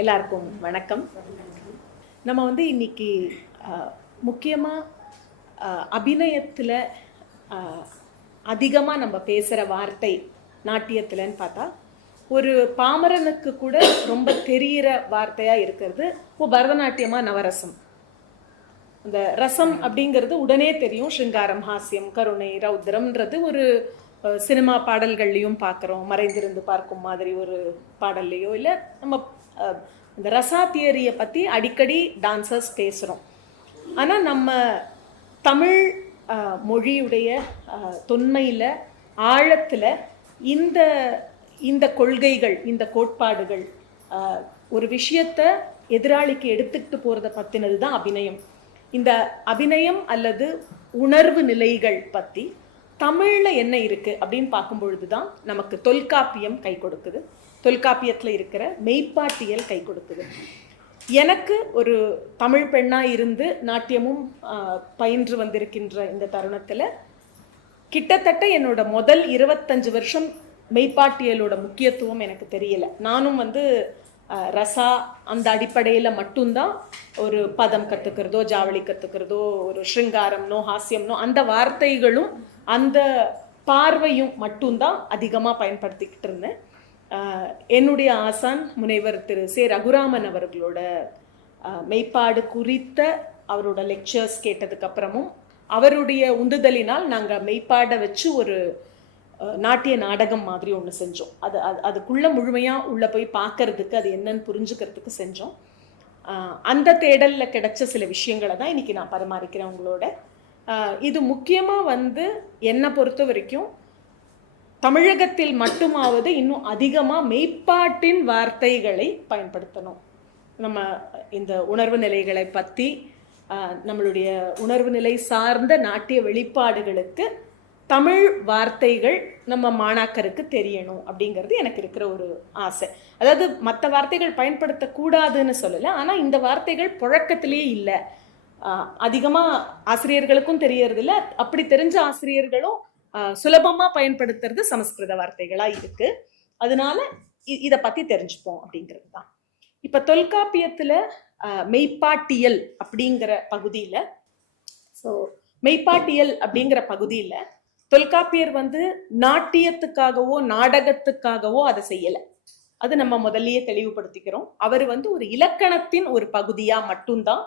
எல்லாருக்கும் வணக்கம். நம்ம வந்து இன்னைக்கு முக்கியமாக அபிநயத்தில் அதிகமாக நம்ம பேசுகிற வார்த்தை நாட்டியத்தில்னு பார்த்தா ஒரு பாமரனுக்கு கூட ரொம்ப தெரிகிற வார்த்தையாக இருக்கிறது பரதநாட்டியமாக நவரசம். அந்த ரசம் அப்படிங்கிறது உடனே தெரியும். ஸ்ருங்காரம், ஹாஸ்யம், கருணை, ரௌத்ரம்ன்றது ஒரு சினிமா பாடல்கள்லையும் பார்க்குறோம். மறைந்திருந்து பார்க்கும் மாதிரி ஒரு பாடல்லையோ இல்லை நம்ம இந்த ரசா தியரியை பற்றி அடிக்கடி டான்சர்ஸ் பேசுகிறோம். ஆனால் நம்ம தமிழ் மொழியுடைய தொன்மையில் ஆழத்தில் இந்த இந்த கொள்கைகள், இந்த கோட்பாடுகள் ஒரு விஷயத்தை எதிராளிக்கு எடுத்துக்கிட்டு போகிறத பற்றினது தான் அபிநயம். இந்த அபிநயம் அல்லது உணர்வு நிலைகள் பற்றி தமிழில் என்ன இருக்குது அப்படின்னு பார்க்கும் பொழுது தான் நமக்கு தொல்காப்பியம் கை கொடுக்குது. தொல்காப்பியத்தில் இருக்கிற மெய்ப்பாட்டியல் கை கொடுக்குது. எனக்கு ஒரு தமிழ் பெண்ணாக இருந்து நாட்டியமும் பயின்று வந்திருக்கின்ற இந்த தருணத்தில் கிட்டத்தட்ட என்னோட முதல் 25 வருஷம் மெய்ப்பாட்டியலோட முக்கியத்துவம் எனக்கு தெரியலை. நானும் வந்து ரசா அந்த அடிப்படையில் மட்டும்தான் ஒரு பதம் கற்றுக்கிறதோ, ஜாவளி கற்றுக்கிறதோ, ஒரு ஸ்ருங்காரம்னோ ஹாஸ்யம்னோ அந்த வார்த்தைகளும் அந்த பார்வையும் மட்டும்தான் அதிகமாக பயன்படுத்திக்கிட்டு இருந்தேன். என்னுடைய ஆசான் முனைவர் திரு சே ரகுராமன் அவர்களோட மெய்ப்பாடு குறித்த அவரோட லெக்சர்ஸ் கேட்டதுக்கப்புறமும் அவருடைய உந்துதலினால் நாங்கள் மெய்ப்பாடை வச்சு ஒரு நாட்டிய நாடகம் மாதிரி ஒன்று செஞ்சோம். அதுக்குள்ளே முழுமையாக உள்ளே போய் பார்க்கறதுக்கு, அது என்னன்னு புரிஞ்சுக்கிறதுக்கு செஞ்சோம். அந்த தேடலில் கிடைச்ச சில விஷயங்களை தான் இன்றைக்கி நான் பரிமாறிக்கிறேன் உங்களோட. இது முக்கியமாக வந்து என்னை பொறுத்த வரைக்கும் தமிழகத்தில் மட்டுமாவது இன்னும் அதிகமாக மெய்ப்பாட்டின் வார்த்தைகளை பயன்படுத்தணும். நம்ம இந்த உணர்வு நிலைகளை பற்றி, நம்மளுடைய உணர்வு நிலை சார்ந்த நாட்டிய வெளிப்பாடுகளுக்கு தமிழ் வார்த்தைகள் நம்ம மாணாக்கருக்கு தெரியணும் அப்படிங்கிறது எனக்கு இருக்கிற ஒரு ஆசை. அதாவது மற்ற வார்த்தைகள் பயன்படுத்தக்கூடாதுன்னு சொல்லலை, ஆனால் இந்த வார்த்தைகள் புழக்கத்திலே இல்லை. அதிகமாக ஆசிரியர்களுக்கும் தெரியறதில்ல. அப்படி தெரிஞ்ச ஆசிரியர்களும் சுலபமாக பயன்படுத்துறது சமஸ்கிருத வார்த்தைகளாக இருக்கு. அதனால இதை பற்றி தெரிஞ்சுப்போம் அப்படிங்கிறது தான். இப்போ தொல்காப்பியத்தில் மெய்ப்பாட்டியல் அப்படிங்கிற பகுதியில், ஸோ மெய்ப்பாட்டியல் அப்படிங்கிற பகுதியில் தொல்காப்பியர் வந்து நாட்டியத்துக்காகவோ நாடகத்துக்காகவோ அதை செய்யலை. அது நம்ம முதல்லயே தெளிவுபடுத்திக்கிறோம். அவர் வந்து ஒரு இலக்கணத்தின் ஒரு பகுதியாக மட்டும்தான்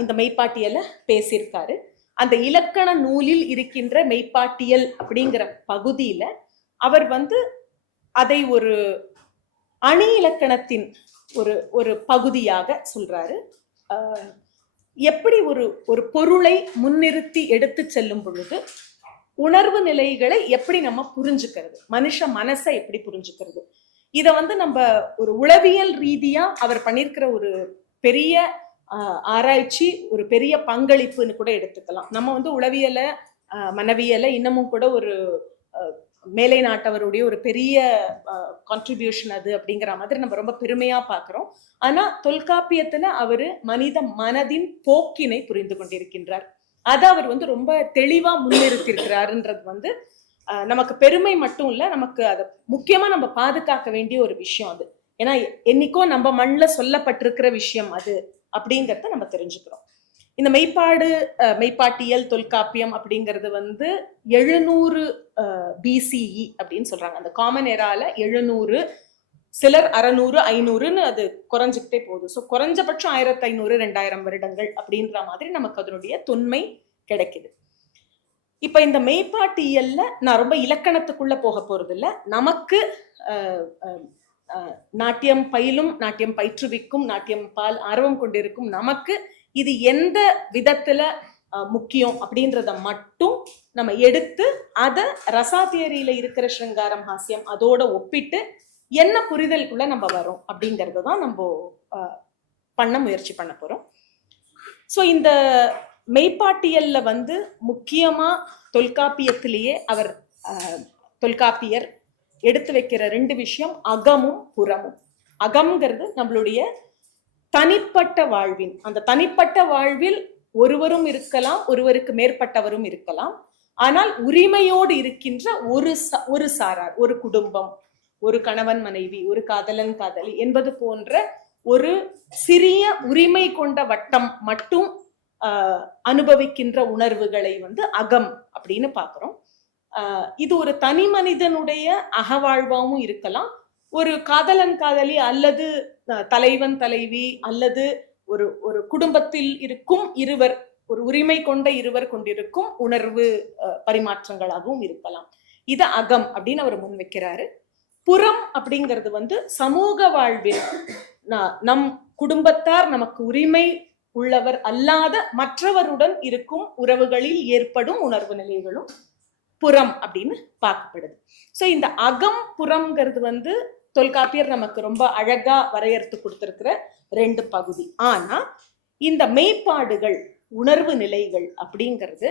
இந்த மெய்ப்பாட்டியலை பேசியிருக்காரு. அந்த இலக்கண நூலில் இருக்கின்ற மெய்ப்பாட்டியல் அப்படிங்கிற பகுதியில் அவர் வந்து அதை ஒரு அணி இலக்கணத்தின் ஒரு ஒரு பகுதியாக சொல்றாரு. எப்படி ஒரு பொருளை முன்னிறுத்தி எடுத்து செல்லும் பொழுது உணர்வு நிலைகளை எப்படி நம்ம புரிஞ்சுக்கிறது, மனுஷ மனசை எப்படி புரிஞ்சுக்கிறது, இதை வந்து நம்ம ஒரு உளவியல் ரீதியா அவர் பண்ணியிருக்கிற ஒரு பெரிய ஆராய்ச்சி, ஒரு பெரிய பங்களிப்புன்னு கூட எடுத்துக்கலாம். நம்ம வந்து உளவியலை, மனவியலை இன்னமும் கூட ஒரு மேலை நாட்டவருடைய ஒரு பெரிய கான்ட்ரிபியூஷன் அது அப்படிங்கிற மாதிரி நம்ம ரொம்ப பெருமையா பார்க்கிறோம். ஆனா தொல்காப்பியத்துல அவரு மனித மனதின் போக்கினை புரிந்து கொண்டிருக்கின்றார். அதை அவர் வந்து ரொம்ப தெளிவா முன்னிறுத்திருக்கிறாருன்றது வந்து நமக்கு பெருமை மட்டும் இல்லை, நமக்கு அதை முக்கியமா நம்ம பாதுகாக்க வேண்டிய ஒரு விஷயம் அது. ஏன்னா என்னைக்கோ நம்ம மண்ணில் சொல்லப்பட்டிருக்கிற விஷயம் அது அப்படிங்கிறத நம்ம தெரிஞ்சுக்கிறோம். இந்த மெய்ப்பாட்டியல் தொல்காப்பியம் அப்படிங்கிறது வந்து 700 BCE அப்படின்னு சொல்றாங்க. அந்த காமன் எரால 700, சிலர் 600, 500ன்னு அது குறைஞ்சிக்கிட்டே போகுது. ஸோ குறைஞ்சபட்சம் 1500, 2000 வருடங்கள் அப்படின்ற மாதிரி நமக்கு அதனுடைய தொன்மை கிடைக்குது. இப்ப இந்த மெய்ப்பாட்டியல்ல நான் ரொம்ப இலக்கணத்துக்குள்ள போக போறது இல்லை. நமக்கு நாட்டியம் பயிலும், நாட்டியம் பயிற்றுவிக்கும், நாட்டியம் பால் ஆர்வம் கொண்டிருக்கும் நமக்கு இது எந்த விதத்துல முக்கியம் அப்படின்றத மட்டும் நம்ம எடுத்து அதை ரசா தியரியில இருக்கிற ஸ்ருங்காரம், ஹாஸ்யம் அதோட ஒப்பிட்டு என்ன புரிதலுக்குள்ள நம்ம வரோம் அப்படிங்கறத தான் நம்ம பண்ண முயற்சி பண்ண போறோம். ஸோ இந்த மெய்ப்பாட்டியல்ல வந்து முக்கியமா தொல்காப்பியத்திலேயே தொல்காப்பியர் எடுத்து வைக்கிற 2 விஷயம் அகமும் புறமும். அகம்ங்கிறது நம்மளுடைய தனிப்பட்ட வாழ்வின், அந்த தனிப்பட்ட வாழ்வில் ஒருவரும் இருக்கலாம், ஒருவருக்கு மேற்பட்டவரும் இருக்கலாம். ஆனால் உரிமையோடு இருக்கின்ற ஒரு சாரார், ஒரு குடும்பம், ஒரு கணவன் மனைவி, ஒரு காதலன் காதலி என்பது போன்ற ஒரு சிறிய உரிமை கொண்ட வட்டம் மட்டும் அனுபவிக்கின்ற உணர்வுகளை வந்து அகம் அப்படின்னு பாக்குறோம். இது ஒரு தனி மனிதனுடைய அகவாழ்வாவும் இருக்கலாம், ஒரு காதலன் காதலி அல்லது தலைவன் தலைவி அல்லது ஒரு ஒரு குடும்பத்தில் இருக்கும் இருவர், ஒரு உரிமை கொண்ட இருவர் கொண்டிருக்கும் உணர்வு பரிமாற்றங்களாகவும் இருக்கலாம். இது அகம் அப்படின்னு அவர் முன்வைக்கிறாரு. புறம் அப்படிங்கிறது வந்து சமூக வாழ்வில் நம் குடும்பத்தார் நமக்கு உரிமை உள்ளவர் அல்லாத மற்றவருடன் இருக்கும் உறவுகளில் ஏற்படும் உணர்வு நிலைகளும் புறம் அப்படின்னு பார்க்கப்படுது. ஸோ இந்த அகம் புறம்ங்கிறது வந்து தொல்காப்பியர் நமக்கு ரொம்ப அழகா வரையறுத்து கொடுத்திருக்கிற 2 பகுதி. ஆனா இந்த மெய்ப்பாடுகள் உணர்வு நிலைகள் அப்படிங்கிறது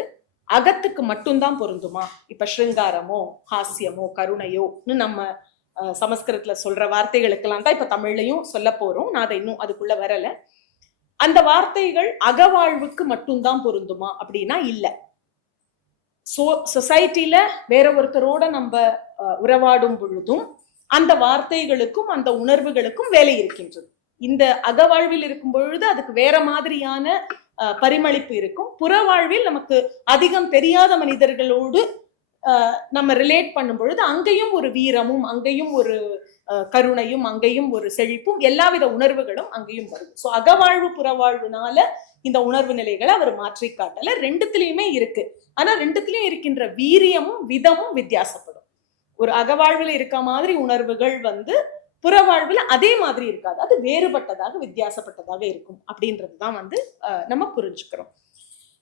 அகத்துக்கு மட்டும்தான் பொருந்துமா? இப்ப ஸ்ருங்காரமோ ஹாஸ்யமோ கருணையோன்னு நம்ம சமஸ்கிருதத்துல சொல்ற வார்த்தைகளுக்கெல்லாம் தான் இப்ப தமிழ்லையும் சொல்ல போறோம். நான் அதை இன்னும் அதுக்குள்ள வரல. அந்த வார்த்தைகள் அகவாழ்வுக்கு மட்டும்தான் பொருந்துமா அப்படின்னா இல்ல. சொசைட்டில வேற ஒருத்தரோட நம்ம உறவாடும் பொழுதும் அந்த வார்த்தைகளுக்கும் அந்த உணர்வுகளுக்கும் வேலை இருக்கின்றது. இந்த அகவாழ்வில் இருக்கும் பொழுது அதுக்கு வேற மாதிரியான பரிமளிப்பு இருக்கும். புறவாழ்வில் நமக்கு அதிகம் தெரியாத மனிதர்களோடு நம்ம ரிலேட் பண்ணும் பொழுது அங்கேயும் ஒரு வீரமும் அங்கேயும் ஒரு கருணையும் அங்கேயும் ஒரு செழிப்பும் எல்லாவித உணர்வுகளும் அங்கேயும் வரும். ஸோ அகவாழ்வு புறவாழ்வுனால இந்த உணர்வு நிலைகளை அவர் மாற்றி காட்டல. 2த்துலயுமே இருக்கு. ஆனா 2த்துலயும் இருக்கின்ற வீரியமும் விதமும் வித்தியாசப்படும். ஒரு அகவாழ்வில் இருக்க மாதிரி உணர்வுகள் வந்து புறவாழ்வில் அதே மாதிரி இருக்காது, அது வேறுபட்டதாக வித்தியாசப்பட்டதாக இருக்கும் அப்படின்றதுதான் வந்து நம்ம புரிஞ்சுக்கிறோம்.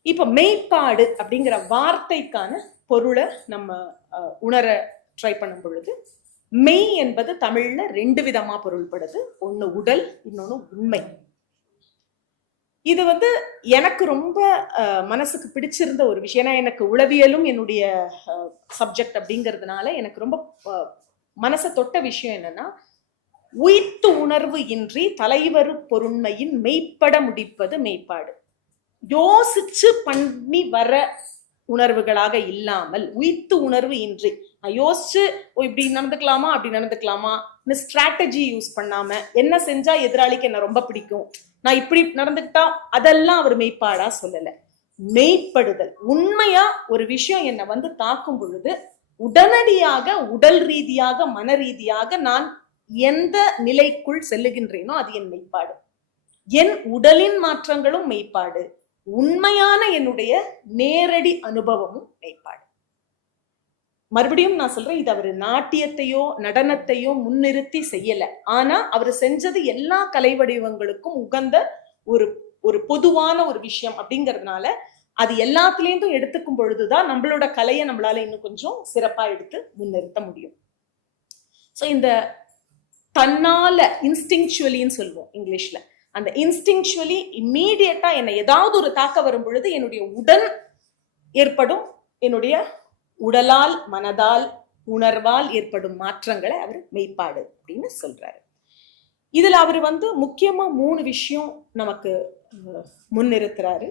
இப்ப மெய்ப்பாடு அப்படிங்கிற வார்த்தைக்கான பொருளை நம்ம உணர ட்ரை பண்ணும் பொழுது மெய் என்பது தமிழ்ல 2 விதமா பொருள்படுது. ஒண்ணு உடல், இன்னொன்னு உண்மை. இது வந்து எனக்கு ரொம்ப மனசுக்கு பிடிச்சிருந்த ஒரு விஷயம். ஏன்னா எனக்கு உளவியலும் என்னுடைய சப்ஜெக்ட் அப்படிங்கிறதுனால எனக்கு ரொம்ப மனசை தொட்ட விஷயம் என்னன்னா, உயிர்த்து உணர்வு இன்றி தலைவரு பொருண்மையின் மெய்ப்பட முடிப்பது மெய்ப்பாடு. யோசிச்சு பண்ணி வர உணர்வுகளாக இல்லாமல் உயிர்த்து உணர்வு இன்றி, நான் யோசிச்சு இப்படி நடந்துக்கலாமா அப்படி நடந்துக்கலாமா ஸ்ட்ராட்டஜி யூஸ் பண்ணாம என்ன செஞ்சா எதிராளிக்கு என்ன ரொம்ப பிடிக்கும், நான் இப்படி நடந்துக்கிட்டா, அதெல்லாம் அவர் மெய்ப்பாடா சொல்லல. மெய்ப்படுதல், உண்மையா ஒரு விஷயம் என்னை வந்து தாக்கும் பொழுது உடனடியாக உடல் ரீதியாக மன ரீதியாக நான் எந்த நிலைக்குள் செல்லுகின்றேனோ அது என் மெய்ப்பாடு. என் உடலின் மாற்றங்களும் மெய்ப்பாடு, உண்மையான என்னுடைய நேரடி அனுபவமும் மெய்ப்பாடு. மறுபடியும் நான் சொல்றேன், இது அவரு நாட்டியத்தையோ நடனத்தையோ முன்னிறுத்தி செய்யல. ஆனா அவர் செஞ்சது எல்லா கலை வடிவங்களுக்கும் உகந்த ஒரு பொதுவான ஒரு விஷயம் அப்படிங்கிறதுனால அது எல்லாத்துலேயும் எடுத்துக்கும் பொழுதுதான் நம்மளோட கலையை நம்மளால இன்னும் கொஞ்சம் சிறப்பா எடுத்து முன்னிறுத்த முடியும். ஸோ இந்த தன்னால இன்ஸ்டிங்சுவலின்னு சொல்லுவோம் இங்கிலீஷ்ல, அந்த இன்ஸ்டிங்சுவலி இம்மீடியட்டா என்னை ஏதாவது ஒரு தாக்க வரும் பொழுது என்னுடைய உடன் ஏற்படும், என்னுடைய உடலால் மனதால் உணர்வால் ஏற்படும் மாற்றங்களை அவர் மெய்ப்பாடு அப்படின்னு சொல்றாரு. இதுல அவர் வந்து முக்கியமா 3 விஷயம் நமக்கு முன்னிறுத்துறாரு.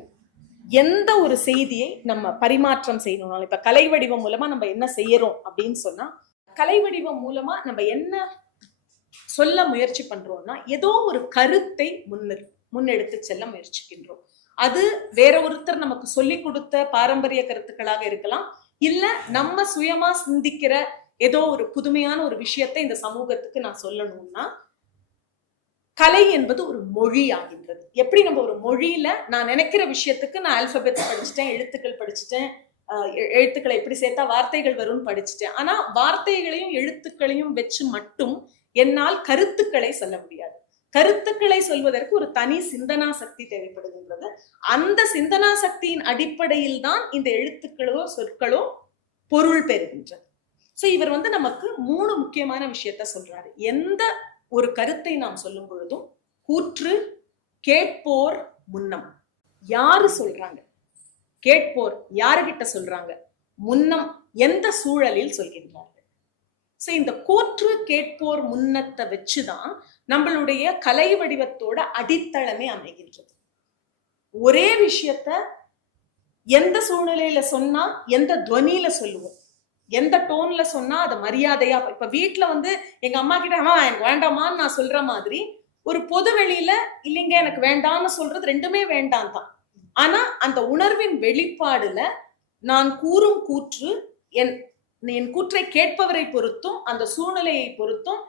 எந்த ஒரு செய்தியை நம்ம பரிமாற்றம் செய்யணும்னாலும், இப்ப கலை வடிவம் மூலமா நம்ம என்ன செய்யறோம் அப்படின்னு சொன்னா, கலை வடிவம் மூலமா நம்ம என்ன சொல்ல முயற்சி பண்றோம்னா ஏதோ ஒரு கருத்தை முன்னெடுத்து செல்ல முயற்சிக்கின்றோம். அது வேற ஒருத்தர் நமக்கு சொல்லி கொடுத்த பாரம்பரிய கருத்துக்களாக இருக்கலாம், இல்ல நம்ம சுயமா சிந்திக்கிற ஏதோ ஒரு புதுமையான ஒரு விஷயத்தை இந்த சமூகத்துக்கு நான் சொல்லணும்னா கலை என்பது ஒரு மொழி ஆகின்றது. எப்படி நம்ம ஒரு மொழியில நான் நினைக்கிற விஷயத்துக்கு நான் ஆல்பபெட்ஸ் படிச்சுட்டேன், எழுத்துக்கள் படிச்சுட்டேன், எழுத்துக்களை எப்படி சேர்த்தா வார்த்தைகள் வரும்னு படிச்சுட்டேன். ஆனா வார்த்தைகளையும் எழுத்துக்களையும் வச்சு மட்டும் என்னால் கருத்துக்களை சொல்ல முடியாது. கருத்துக்களை சொல்வதற்கு ஒரு தனி சிந்தனா சக்தி தேவைப்படுகின்றது. அந்த சிந்தனா சக்தியின் அடிப்படையில் தான் இந்த எழுத்துக்களோ சொற்களோ பொருள் பெறுகின்றது. சோ இவர் வந்து நமக்கு 3 முக்கியமான விஷயத்த சொல்றாரு. எந்த ஒரு கருத்தை நாம் சொல்லும் பொழுதும் கூற்று, கேட்போர், முன்னம். யாரு சொல்றாங்க, கேட்போர் யாருகிட்ட சொல்றாங்க, முன்னம் எந்த சூழலில் சொல்கின்றார்கள். சோ இந்த கூற்று, கேட்போர், முன்னத்தை வச்சுதான் நம்மளுடைய கலை வடிவத்தோட அடித்தளமே அமைகின்றது. ஒரே விஷயத்த எந்த சூழ்நிலையில சொன்னா எந்த துவனியில சொல்லுவோம், எந்த டோன்ல சொன்னா அதை மரியாதையா, இப்ப வீட்டுல வந்து எங்க அம்மா கிட்ட எனக்கு வேண்டாமான்னு நான் சொல்ற மாதிரி ஒரு பொது வெளியில இல்லைங்க எனக்கு வேண்டாம்னு சொல்றது ரெண்டுமே வேண்டாம் தான். ஆனா அந்த உணர்வின் வெளிப்பாடுல நான் கூறும் கூற்று என் கூற்றை கேட்பவரை பொறுத்தும் அந்த சூழ்நிலையை பொறுத்தும்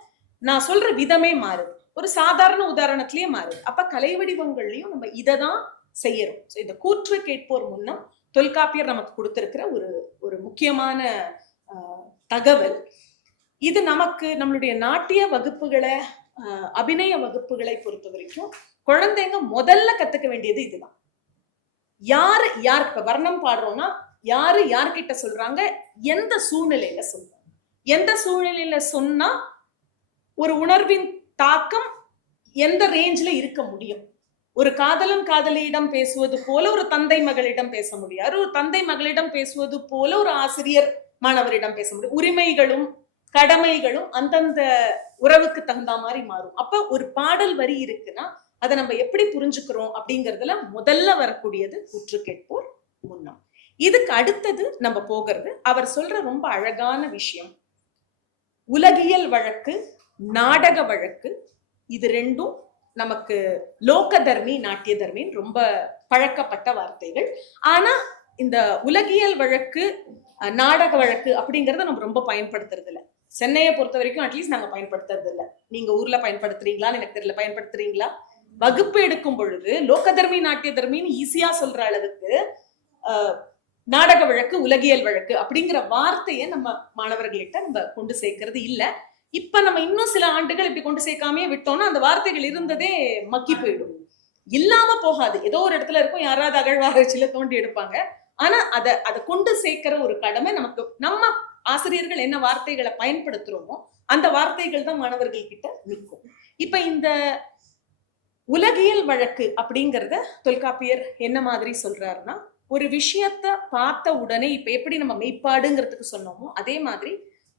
நான் சொல்ற விதமே மாறுது. ஒரு சாதாரண உதாரணத்திலேயே மாறுது. அப்ப கலை வடிவங்கள்லயும் நம்ம இததான் செய்யறோம். இந்த கூற்று கேட்போர் முன்னம் தொல்காப்பியர் நமக்கு கொடுத்திருக்கிற ஒரு முக்கியமான தகவல். இது நமக்கு நம்மளுடைய நாட்டிய வகுப்புகளை அபிநய வகுப்புகளை பொறுத்த வரைக்கும் குழந்தைங்க முதல்ல கத்துக்க வேண்டியது இதுதான். யாரு இப்ப வர்ணம் பாடுறோம்னா யாரு யார்கிட்ட சொல்றாங்க, எந்த சூழ்நிலையில சொல்றாங்க, எந்த சூழ்நிலையில சொன்னா ஒரு உணர்வின் தாக்கம் எந்த ரேஞ்ச்ல இருக்க முடியும். ஒரு காதலன் காதலியிடம் பேசுவது போல ஒரு தந்தை மகளிடம் பேச முடியாது. ஒரு தந்தை மகளிடம் பேசுவது போல ஒரு ஆசிரியர் மாணவரிடம் பேச முடியும். உரிமைகளும் கடமைகளும் அந்தந்த உறவுக்கு தகுந்த மாதிரி மாறும். அப்ப ஒரு பாடல் வரி இருக்குன்னா அதை நம்ம எப்படி புரிஞ்சுக்கிறோம் அப்படிங்கறதுல முதல்ல வரக்கூடியது கூற்று கேட்போர் முன்னம். இதுக்கு அடுத்தது நம்ம போகிறது, அவர் சொல்ற ரொம்ப அழகான விஷயம், உலகியல் வழக்கு நாடக வழக்கு. இது ரெண்டும் நமக்கு லோக தர்மி நாட்டிய தர்மின்னு ரொம்ப பழக்கப்பட்ட வார்த்தைகள். ஆனா இந்த உலகியல் வழக்கு நாடக வழக்கு அப்படிங்கறத நம்ம ரொம்ப பயன்படுத்துறது இல்லை. சென்னையை பொறுத்த வரைக்கும் அட்லீஸ்ட் நாங்க பயன்படுத்துறது இல்லை. நீங்க ஊர்ல பயன்படுத்துறீங்களான்னு எனக்கு தெரியல. பயன்படுத்துறீங்களா? வகுப்பு எடுக்கும் பொழுது லோக தர்மி நாட்டிய தர்மின்னு ஈஸியா சொல்ற அளவுக்கு நாடக வழக்கு உலகியல் வழக்கு அப்படிங்கிற வார்த்தையை நம்ம மாணவர்கள்கிட்ட நம்ம கொண்டு சேர்க்கறது இல்ல. இப்ப நம்ம இன்னும் சில ஆண்டுகள் இப்படி கொண்டு சேர்க்காமே விட்டோம்னா அந்த வார்த்தைகள் இருந்ததே மக்கி போயிடும். இல்லாம போகாது, ஏதோ ஒரு இடத்துல இருக்கும், யாராவது அகழ்வாராய்ச்சியில தோண்டி எடுப்பாங்க. ஆனா அதை கொண்டு சேர்க்கிற ஒரு கடமை நமக்கு. நம்ம ஆசிரியர்கள் என்ன வார்த்தைகளை பயன்படுத்துறோமோ அந்த வார்த்தைகள் தான் மாணவர்கள் கிட்ட நிற்கும். இப்ப இந்த உலகியல் வழக்கு அப்படிங்கறத தொல்காப்பியர் என்ன மாதிரி சொல்றாருன்னா, ஒரு விஷயத்த பார்த்த உடனே இப்ப எப்படி நம்ம மெய்ப்பாடுங்கிறதுக்கு சொன்னோமோ அதே மாதிரி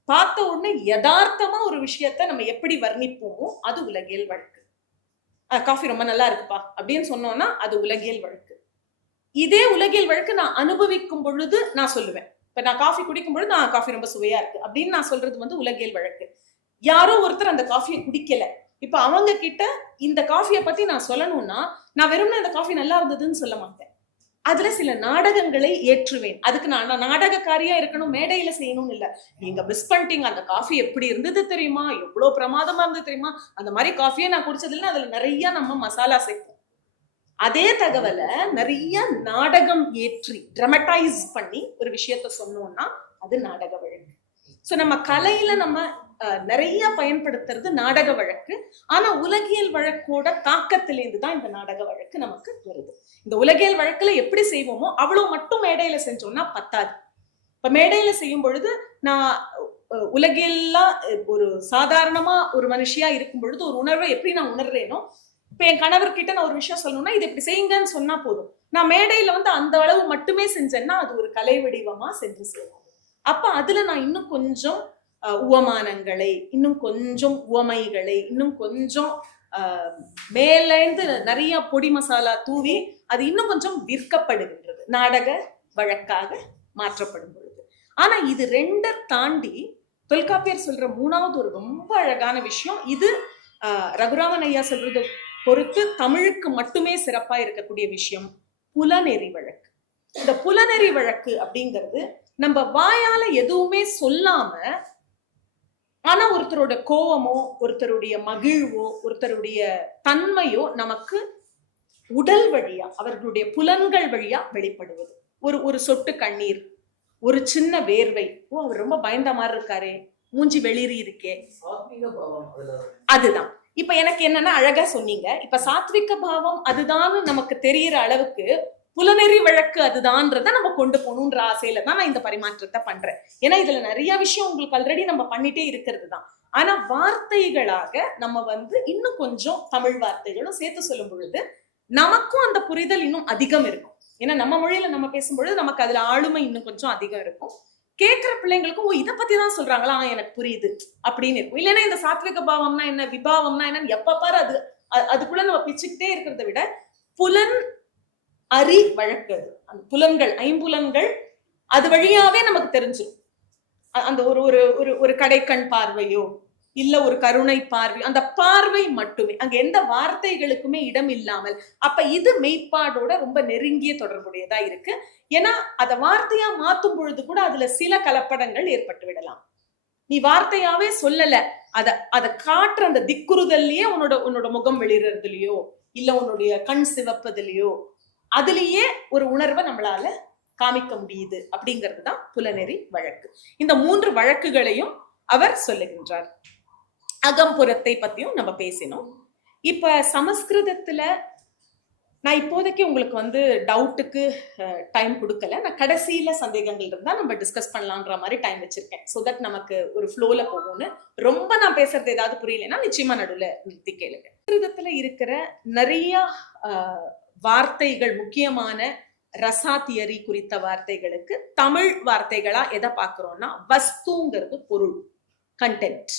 பார்த்த உடனே யதார்த்தமா ஒரு விஷயத்த நம்ம எப்படி வர்ணிப்போமோ அது உலகியல் வழக்கு. காஃபி ரொம்ப நல்லா இருக்குப்பா அப்படின்னு சொன்னோம்னா அது உலகியல் வழக்கு. இதே உலகியல் வழக்கு நான் அனுபவிக்கும் பொழுது நான் சொல்லுவேன். இப்ப நான் காஃபி குடிக்கும் பொழுது நான் காஃபி ரொம்ப சுவையா இருக்கு அப்படின்னு நான் சொல்றது உலகியல் வழக்கு. யாரோ ஒருத்தர் அந்த காஃபியை குடிக்கல, இப்ப அவங்க கிட்ட இந்த காஃபியை பத்தி நான் சொல்லணும்னா நான் வெறும்னா இந்த காஃபி நல்லா இருந்ததுன்னு சொல்ல மாட்டேன். அதுல சில நாடகங்களை ஏற்றுவேன். அதுக்கு நான் நாடகக்காரியா இருக்கணும், மேடையில செய்யணும்னு இல்ல. நீங்க மிஸ் பண்ணிட்டீங்க, அந்த காஃபி எப்படி இருந்தது தெரியுமா, எவ்வளவு பிரமாதமா இருந்தது தெரியுமா, அந்த மாதிரி காஃபியை நான் குடிச்சது இல்லை, அதுல நிறைய நம்ம மசாலா சேர்ப்போம். அதே தகவலை நிறைய நாடகம் ஏற்றி டிராமடைஸ் பண்ணி ஒரு விஷயத்த சொன்னோம்னா அது நாடக வழக்கு. சோ நம்ம கலையில நம்ம நிறைய பயன்படுத்துறது நாடக வழக்கு. ஆனா உலகியல் வழக்கோட தாக்கத்திலேருந்து தான் இந்த நாடக வழக்கு நமக்கு வருது. இந்த உலகியல் வழக்குல எப்படி செய்வோமோ அவ்வளவு மட்டும் மேடையில செஞ்சோம்னா பத்தாது. இப்ப மேடையில செய்யும் பொழுது நான் உலகியெல்லாம் ஒரு சாதாரணமா ஒரு மனுஷியா இருக்கும் பொழுது ஒரு உணர்வை எப்படி நான் உணர்றேனோ, இப்ப என் கணவர்கிட்ட நான் ஒரு விஷயம் சொல்லணும்னா இது இப்படி செய்யுங்கன்னு சொன்னா போதும். நான் மேடையில அந்த அளவு மட்டுமே செஞ்சேன்னா அது ஒரு கலை வடிவமா சென்று சேரும். அப்ப அதுல நான் இன்னும் கொஞ்சம் உவமானங்களை, இன்னும் கொஞ்சம் உவமைகளை, இன்னும் கொஞ்சம் மேலேந்து நிறைய பொடி மசாலா தூவி அது இன்னும் கொஞ்சம் விற்கப்படுகின்றது, நாடக வழக்காக மாற்றப்படும் பொழுது. ஆனா இது ரெண்டை தாண்டி தொல்காப்பியர் சொல்ற மூணாவது ஒரு ரொம்ப அழகான விஷயம், இது ரகுராமன் ஐயா சொல்றது பொறுத்து தமிழுக்கு மட்டுமே சிறப்பா இருக்கக்கூடிய விஷயம், புலனெறி வழக்கு. இந்த புலனெறி வழக்கு அப்படிங்கிறது நம்ம வாயால எதுவுமே சொல்லாம, ஆனா ஒருத்தரோட கோவமோ ஒருத்தருடைய மகிழ்வோ ஒருத்தருடைய தன்மையோ நமக்கு உடல் வழியா அவர்களுடைய புலன்கள் வழியா வெளிப்படுவது. ஒரு சொட்டு கண்ணீர், ஒரு சின்ன வேர்வை, ஓ அவர் ரொம்ப பயந்த மாதிரி இருக்காரே, மூஞ்சி வெளிரி இருக்கே, அதுதான். இப்ப எனக்கு என்னன்னா அழகா சொன்னீங்க, இப்ப சாத்விக பாவம் அதுதான் நமக்கு தெரியற அளவுக்கு புலனெறி வழக்கு அதுதான்றத நம்ம கொண்டு போகணுன்ற ஆசையில தான் நான் இந்த பரிமாற்றத்தை பண்றேன். ஏன்னா இதுல நிறைய விஷயம் உங்களுக்கு ஆல்ரெடி நம்ம பண்ணிட்டே இருக்கிறது தான். ஆனா வார்த்தைகளாக நம்ம இன்னும் கொஞ்சம் தமிழ் வார்த்தைகளும் சேர்த்து சொல்லும் பொழுது நமக்கும் அந்த புரிதல் இன்னும் அதிகம் இருக்கும். ஏன்னா நம்ம மொழியில நம்ம பேசும்பொழுது நமக்கு அதுல ஆளுமை இன்னும் கொஞ்சம் அதிகம் இருக்கும். கேட்கிற பிள்ளைங்களுக்கும் ஓ இதை பத்தி தான் சொல்றாங்களா, எனக்கு புரியுது அப்படின்னு இருக்கும். இல்லைன்னா இந்த சாத்விக பாவம்னா என்ன, விபாவம்னா என்னன்னு எப்ப பாரு அதுக்குள்ள நம்ம பிச்சுக்கிட்டே இருக்கிறத விட புலன் அறி வழக்கு, அந்த புலன்கள் ஐம்புலன்கள் அது வழியாவே நமக்கு தெரிஞ்சிடும். அந்த ஒரு ஒரு ஒரு கடைக்கண் பார்வையோ இல்ல ஒரு கருணை பார்வை, அந்த பார்வை மட்டுமே, அங்க எந்த வார்த்தைகளுக்குமே இடம் இல்லாமல். அப்ப இது மெய்ப்பாடோட ரொம்ப நெருங்கிய தொடர்புடையதா இருக்கு. ஏன்னா அத வார்த்தையா மாத்தும் பொழுது கூட அதுல சில கலப்படங்கள் ஏற்பட்டு விடலாம். நீ வார்த்தையாவே சொல்லல, அத காட்டுற அந்த திக்குறுதல்லயே உன்னோட முகம் வெளிறதுலயோ இல்ல உன்னுடைய கண் சிவப்பதிலையோ அதுலயே ஒரு உணர்வை நம்மளால காமிக்க முடியுது அப்படிங்கிறது தான் புலனெறி வழக்கு. இந்த 3 வழக்குகளையும் அவர் சொல்லுகின்றார். அகம்புறத்தை பத்தியும் நம்ம பேசினோம். இப்ப சமஸ்கிருதத்துல நான் இப்போதைக்கு உங்களுக்கு டவுட்டுக்கு டைம் கொடுக்கல. நான் கடைசியில சந்தேகங்கள் இருந்தா நம்ம டிஸ்கஸ் பண்ணலான்ற மாதிரி டைம் வச்சிருக்கேன். சோ தட் நமக்கு ஒரு ஃப்ளோல போகும்னு. ரொம்ப நான் பேசுறது ஏதாவது புரியலன்னா நிச்சயமா நடுவுல நிறுத்தி கேளுங்க. சமஸ்கிருதத்துல இருக்கிற நிறைய வார்த்தைகள், முக்கியமான ரசா தியரி குறித்த வார்த்தைகளுக்கு தமிழ் வார்த்தைகளா எதை பாக்குறோம்னா வஸ்துங்கிறது பொருள், கண்டென்ட்.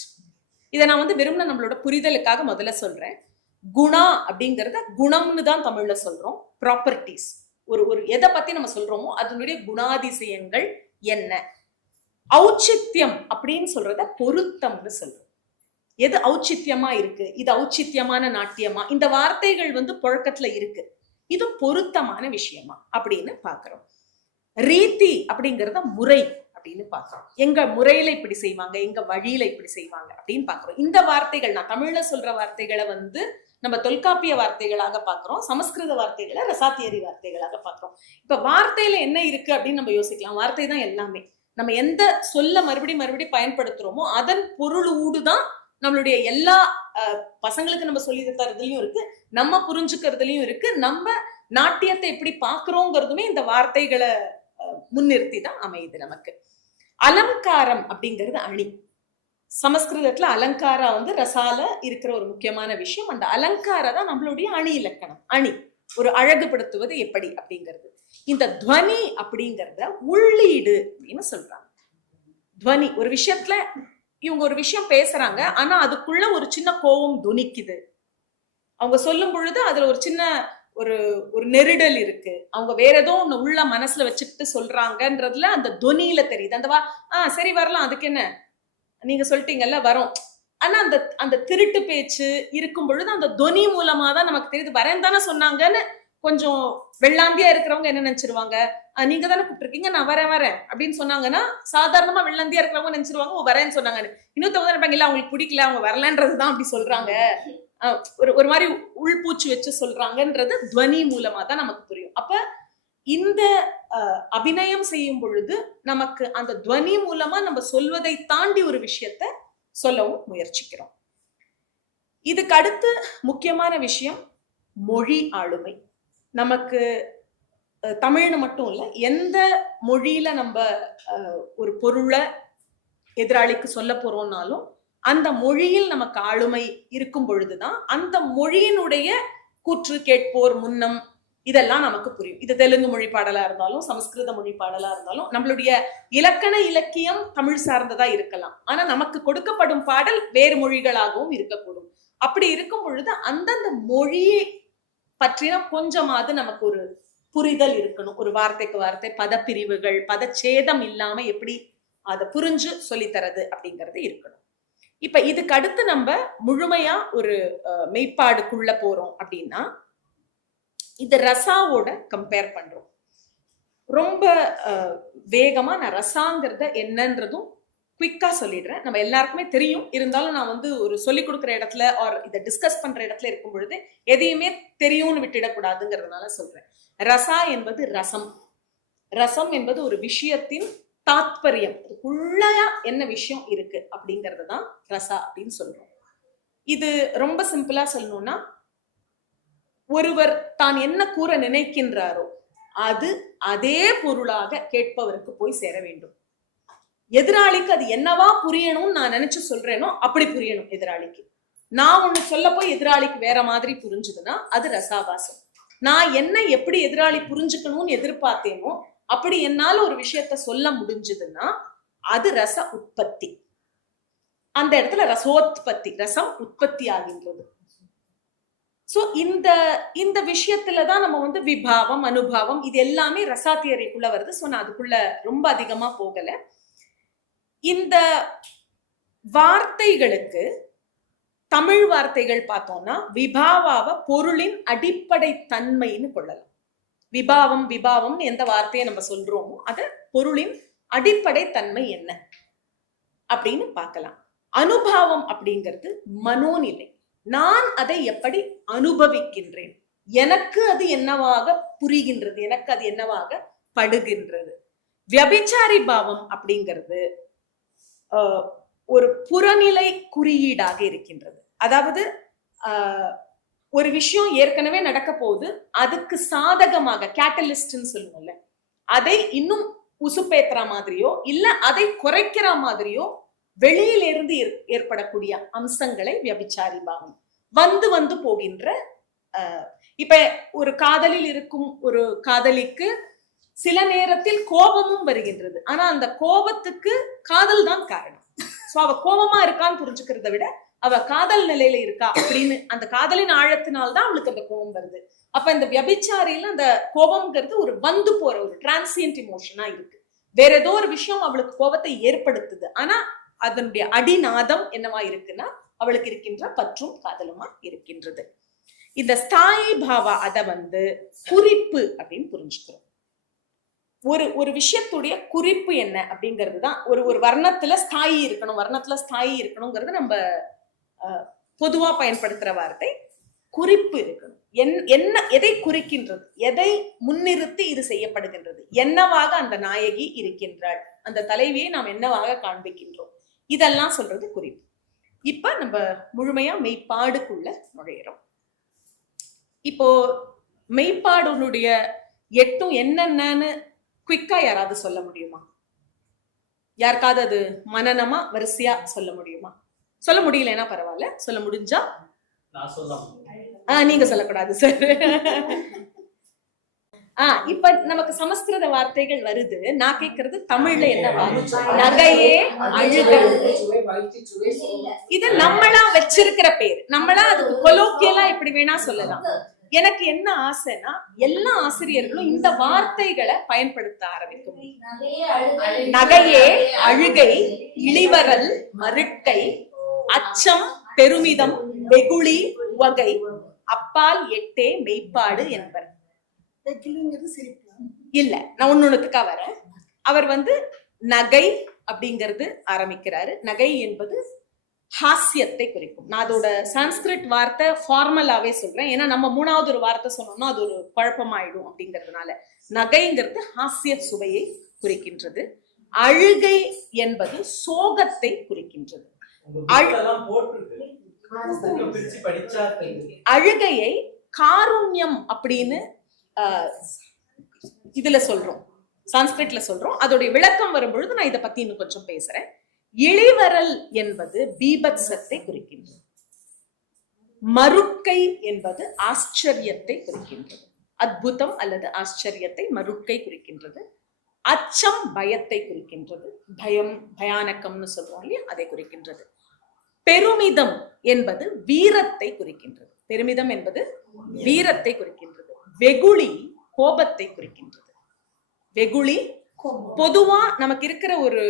இதை நான் வெறும்னா நம்மளோட புரிதலுக்காக முதல்ல சொல்றேன். குணா அப்படிங்கறத குணம்னு தான் தமிழ்ல சொல்றோம். ப்ராப்பர்ட்டிஸ், ஒரு எதை பத்தி நம்ம சொல்றோமோ அதனுடைய குணாதிசயங்கள் என்ன. ஔச்சித்யம் அப்படின்னு சொல்றத பொருத்தம்னு சொல்றோம். எது ஔச்சித்யமா இருக்கு, இது ஔச்சித்யமான நாட்டியமா, இந்த வார்த்தைகள் புழக்கத்துல இருக்கு. இது பொருத்தமான விஷயமா அப்படின்னு பாக்குறோம். ரீதி அப்படிங்கறத முறை அப்படின்னு பாக்குறோம். எங்க முறையில இப்படி செய்வாங்க, எங்க வழியில இப்படி செய்வாங்க அப்படின்னு பாக்குறோம். இந்த வார்த்தைகள், நான் தமிழ்ல சொல்ற வார்த்தைகளை நம்ம தொல்காப்பிய வார்த்தைகளாக பாக்குறோம், சமஸ்கிருத வார்த்தைகளை ரசாத்தியரி வார்த்தைகளாக பாக்குறோம். இப்ப வார்த்தையில என்ன இருக்கு அப்படின்னு நம்ம யோசிக்கலாம். வார்த்தை தான் எல்லாமே. நம்ம எந்த சொல்ல மறுபடியும் பயன்படுத்துறோமோ அதன் பொருளூடுதான் நம்மளுடைய எல்லா பசங்களுக்கு நம்ம சொல்லி தரதுலயும் இருக்கு, நம்ம புரிஞ்சுக்கிறதுலயும் இருக்கு, நம்ம நாட்டியத்தை எப்படி பாக்குறோங்கிறதுமே இந்த வார்த்தைகளை முன்னிறுத்தி தான் அமையுது நமக்கு. அலங்காரம் அப்படிங்கிறது அணி. சமஸ்கிருதத்துல அலங்காரா ரசால இருக்கிற ஒரு முக்கியமான விஷயம். அந்த அலங்காரம் தான் நம்மளுடைய அணி இலக்கணம். அணி ஒரு அழகுபடுத்துவது எப்படி அப்படிங்கிறது. இந்த துவனி அப்படிங்கறத உள்ளீடு அப்படின்னு சொல்றாங்க. துவனி, ஒரு விஷயத்துல இவங்க ஒரு விஷயம் பேசுறாங்க, ஆனா அதுக்குள்ள ஒரு சின்ன கோபம் துணிக்குது. அவங்க சொல்லும் பொழுது அதுல ஒரு சின்ன ஒரு நெருடல் இருக்கு. அவங்க வேற ஏதோ ஒண்ணு உள்ள மனசுல வச்சுட்டு சொல்றாங்கன்றதுல அந்த துவனியில தெரியுது. சரி வரலாம், அதுக்கு என்ன, நீங்க சொல்லிட்டீங்கல்ல வரோம். ஆனா அந்த திருட்டு பேச்சு இருக்கும் பொழுது அந்த துவனி மூலமா தான் நமக்கு தெரியுது. வரேன் தானே சொன்னாங்கன்னு கொஞ்சம் வெள்ளாந்தியா இருக்கிறவங்க என்ன நினைச்சிருவாங்க, நீங்க தானே கூப்பிட்டுருக்கீங்க, நான் வரேன் அப்படின்னு சொன்னாங்கன்னா சாதாரணமா வெள்ளாந்தியா இருக்கிறவங்க நினைச்சிருவாங்க வரேன்னு சொன்னாங்கன்னு. இன்னொருத்தவங்க நினைப்பாங்க இல்ல அவங்களுக்கு பிடிக்கல, அவங்க வரலன்றதுதான் அப்படி சொல்றாங்க, ஒரு மாதிரி உள்பூச்சி வச்சு சொல்றாங்கன்றது துவனி மூலமா தான் நமக்கு புரியும். அப்ப இந்த அபிநயம் செய்யும் பொழுது நமக்கு அந்த துவனி மூலமா நம்ம சொல்வதை தாண்டி ஒரு விஷயத்த சொல்லவும் முயற்சிக்கிறோம். இதுக்கு அடுத்து முக்கியமான விஷயம் மொழி ஆளுமை. நமக்கு தமிழ்னு மட்டும் இல்ல, எந்த மொழியில நம்ம ஒரு பொருளை எதிராளிக்கு சொல்ல போறோம்னாலும் அந்த மொழியில் நமக்கு ஆளுமை இருக்கும் பொழுதுதான் அந்த மொழியினுடைய கூற்று, கேட்போர், முன்னம் இதெல்லாம் நமக்கு புரியும். இது தெலுங்கு மொழி பாடலா இருந்தாலும் சமஸ்கிருத மொழி பாடலா இருந்தாலும் நம்மளுடைய இலக்கண இலக்கியம் தமிழ் சார்ந்ததா இருக்கலாம், ஆனா நமக்கு கொடுக்கப்படும் பாடல் வேறு மொழிகளாகவும் இருக்கக்கூடும். அப்படி இருக்கும் பொழுது அந்தந்த மொழியை பற்றின கொஞ்சமாவது நமக்கு ஒரு புரிதல் இருக்கணும். ஒரு வார்த்தைக்கு வார்த்தை பதப்பிரிவுகள், பதச்சேதம் இல்லாம எப்படி அதை புரிஞ்சு சொல்லித்தரது அப்படிங்கிறது இருக்கணும். இப்ப இதுக்கு அடுத்து நம்ம முழுமையா ஒரு மெய்ப்பாடுக்குள்ள போறோம் அப்படின்னா இது ரசாவோட கம்பேர் பண்றோம். ரொம்ப வேகமா நான் ரசாங்கிறத என்னன்றதும் குவிக்கா சொல்லிடுறேன். நம்ம எல்லாருக்குமே தெரியும், இருந்தாலும் நான் ஒரு சொல்லிக் கொடுக்குற இடத்துல ஆர் இதை டிஸ்கஸ் பண்ற இடத்துல இருக்கும் பொழுது எதையுமே தெரியும்னு விட்டுடக்கூடாதுங்கிறதுனால சொல்றேன். ரசா என்பது ரசம். ரசம் என்பது ஒரு விஷயத்தின் தாத்பரியம், அதுக்குள்ளயா என்ன விஷயம் இருக்கு அப்படிங்கிறது தான் ரசா அப்படின்னு சொல்றோம். இது ரொம்ப சிம்பிளா சொல்லணும்னா, ஒருவர் தான் என்ன கூற நினைக்கின்றாரோ அது அதே பொருளாக கேட்பவருக்கு போய் சேர வேண்டும். எதிராளிக்கு அது என்னவா புரியணும்னு நான் நினைச்சு சொல்றேனோ அப்படி புரியணும் எதிராளிக்கு. நான் ஒண்ணு சொல்ல போய் எதிராளிக்கு வேற மாதிரி புரிஞ்சுதுன்னா அது ரசாபாசம். நான் என்ன எப்படி எதிராளி புரிஞ்சுக்கணும்னு எதிர்பார்த்தேனோ அப்படி என்னால ஒரு விஷயத்த சொல்ல முடிஞ்சதுன்னா அது ரச உற்பத்தி. அந்த இடத்துல ரசோத்பத்தி, ரசம் உற்பத்தி ஆகின்றது. சோ இந்த விஷயத்துலதான் நம்ம விபாவம், அனுபாவம் இது எல்லாமே ரசா தியரிக்குள்ள வருது. சோ நான் அதுக்குள்ள ரொம்ப அதிகமா போகல. இந்த வார்த்தைகளுக்கு தமிழ் வார்த்தைகள் பார்த்தோம்னா விபாவாவ பொருளின் அடிப்படை தன்மைன்னு கொள்ளலாம். விபாவம் விபாவம் எந்த வார்த்தையை நம்ம சொல்றோமோ அது பொருளின் அடிப்படை தன்மை என்ன அப்படின்னு பார்க்கலாம். அனுபாவம் அப்படிங்கிறது மனோநிலை. நான் அதை எப்படி அனுபவிக்கின்றேன், எனக்கு அது என்னவாக புரிகின்றது, எனக்கு அது என்னவாக படுகின்றது. வியபிச்சாரி பாவம் அப்படிங்கிறது ஒரு புறநிலை குறியீடாக இருக்கின்றது. அதாவது ஒரு விஷயம் ஏற்கனவே நடக்க போகுது, அதுக்கு சாதகமாக கேட்டலிஸ்ட்னு சொல்லுவோம்ல, அதை இன்னும் உசுப்பேத்துற மாதிரியோ இல்ல அதை குறைக்கிற மாதிரியோ வெளியிலிருந்து ஏற்படக்கூடிய அம்சங்களை வியபிச்சாரி பாவம். வந்து வந்து போகின்ற இப்ப ஒரு காதலில் இருக்கும் ஒரு காதலிக்கு சில நேரத்தில் கோபமும் வருகின்றது. ஆனா அந்த கோபத்துக்கு காதல் தான் காரணம். சோ அவ கோபமா இருக்கான்னு புரிஞ்சுக்கிறத விட அவ காதல் நிலையில இருக்கா அப்படின்னு அந்த காதலின் ஆழத்தினால்தான் அவளுக்கு அந்த கோபம் வருது. அப்ப இந்த வியபிச்சாரியில அந்த கோபம்ங்கிறது ஒரு வந்து போற ஒரு டிரான்சியன்ட் இமோஷனா இருக்கு. வேற ஏதோ ஒரு விஷயம் அவளுக்கு கோபத்தை ஏற்படுத்துது. ஆனா அதனுடைய அடிநாதம் என்னவா இருக்குன்னா அவளுக்கு இருக்கின்ற பற்றும் காதலுமா இருக்கின்றது. இந்த ஸ்தாயி பாவா அத வந்து குறிப்பு அப்படின்னு புரிஞ்சுக்கிறோம். ஒரு விஷயத்துடைய குறிப்பு என்ன அப்படிங்கிறது தான். ஒரு வர்ணத்துல ஸ்தாயி இருக்கணும், வர்ணத்துல ஸ்தாயி இருக்கணுங்கிறது நம்ம பொதுவா பயன்படுத்துற வார்த்தை. குறிப்பு இருக்கணும். என்ன எதை குறிக்கின்றது, எதை முன்னிறுத்தி இது செய்யப்படுகின்றது, என்னவாக அந்த நாயகி இருக்கின்றாள், அந்த தலைவியை நாம் என்னவாக காண்பிக்கின்றோம், இதெல்லாம் சொல்றது குறிப்பு. இப்ப நம்ம முழுமையா மெய்ப்பாடுக்குள்ள நுழையிறோம். இப்போ மெய்ப்பாடுடைய 8 என்னென்னு குவிக்கா யாராவது சொல்ல முடியுமா? யாருக்காவது அது மனனமா வரிசையா சொல்ல முடியுமா? சொல்ல முடியலன்னா பரவாயில்ல, சொல்ல முடிஞ்சா நீங்க சொல்லக்கூடாது சார். இப்ப நமக்கு சமஸ்கிருத வார்த்தைகள் வருது. நான் கேட்கறது தமிழ்ல என்ன வார்த்தை? நகையே அழுகை. இது நம்மளா வச்சிருக்கிற பேர், நம்மளா அதுக்கு கொலோக்கியலா இப்படி வேணா சொல்லலாம். எனக்கு என்ன ஆசைன்னா எல்லா ஆசிரியர்களும் இந்த வார்த்தைகளை பயன்படுத்த ஆரம்பிக்கும். நகையே அழுகை, இளிவரல் மருட்கை, அச்சம் பெருமிதம், வெகுளி உவகை, அப்பால் எட்டே மெய்ப்பாடு என்பர். இல்ல, நான் ஒன்னொன்னுக்கா வரேன். அவர் வந்து நகை அப்படிங்கிறது ஆரம்பிக்கிறாரு. நகை என்பது ஹாஸ்யத்தை குறிக்கும். நான் அதோட சான்ஸ்கிரிட் வார்த்தை ஃபார்மலாவே சொல்றேன், ஏன்னா நம்ம 3வது ஒரு வார்த்தை சொன்னோம்னா அது ஒரு குழப்பமாயிடும் அப்படிங்கிறதுனால. நகைங்கிறது ஹாஸ்ய சுவையை குறிக்கின்றது. அழுகை என்பது சோகத்தை குறிக்கின்றது. அழுகையை காருண்யம் அப்படின்னு இதுல சொல்றோம், சான்ஸ்கிரிட்ல சொல்றோம். அதோடைய விளக்கம் வரும்பொழுது நான் இதை பத்தி இன்னும் கொஞ்சம் பேசுறேன். இளிவரல் என்பது பீபத்சத்தை குறிக்கின்றது. மருட்கை என்பது ஆச்சரியத்தை குறிக்கின்றது. அத்புதம் அல்லது ஆச்சரியத்தை மருட்கை குறிக்கின்றது. அச்சம் பயத்தை குறிக்கின்றது. பயம் பயானக்கம்னு சொல்லுவோம் இல்லையா, அதை குறிக்கின்றது. பெருமிதம் என்பது வீரத்தை குறிக்கின்றது. பெருமிதம் என்பது வீரத்தை குறிக்கின்றது. வெகுளி கோபத்தை குறிக்கின்றது. வெகுளி பொதுவா நமக்கு இருக்கிற ஒரு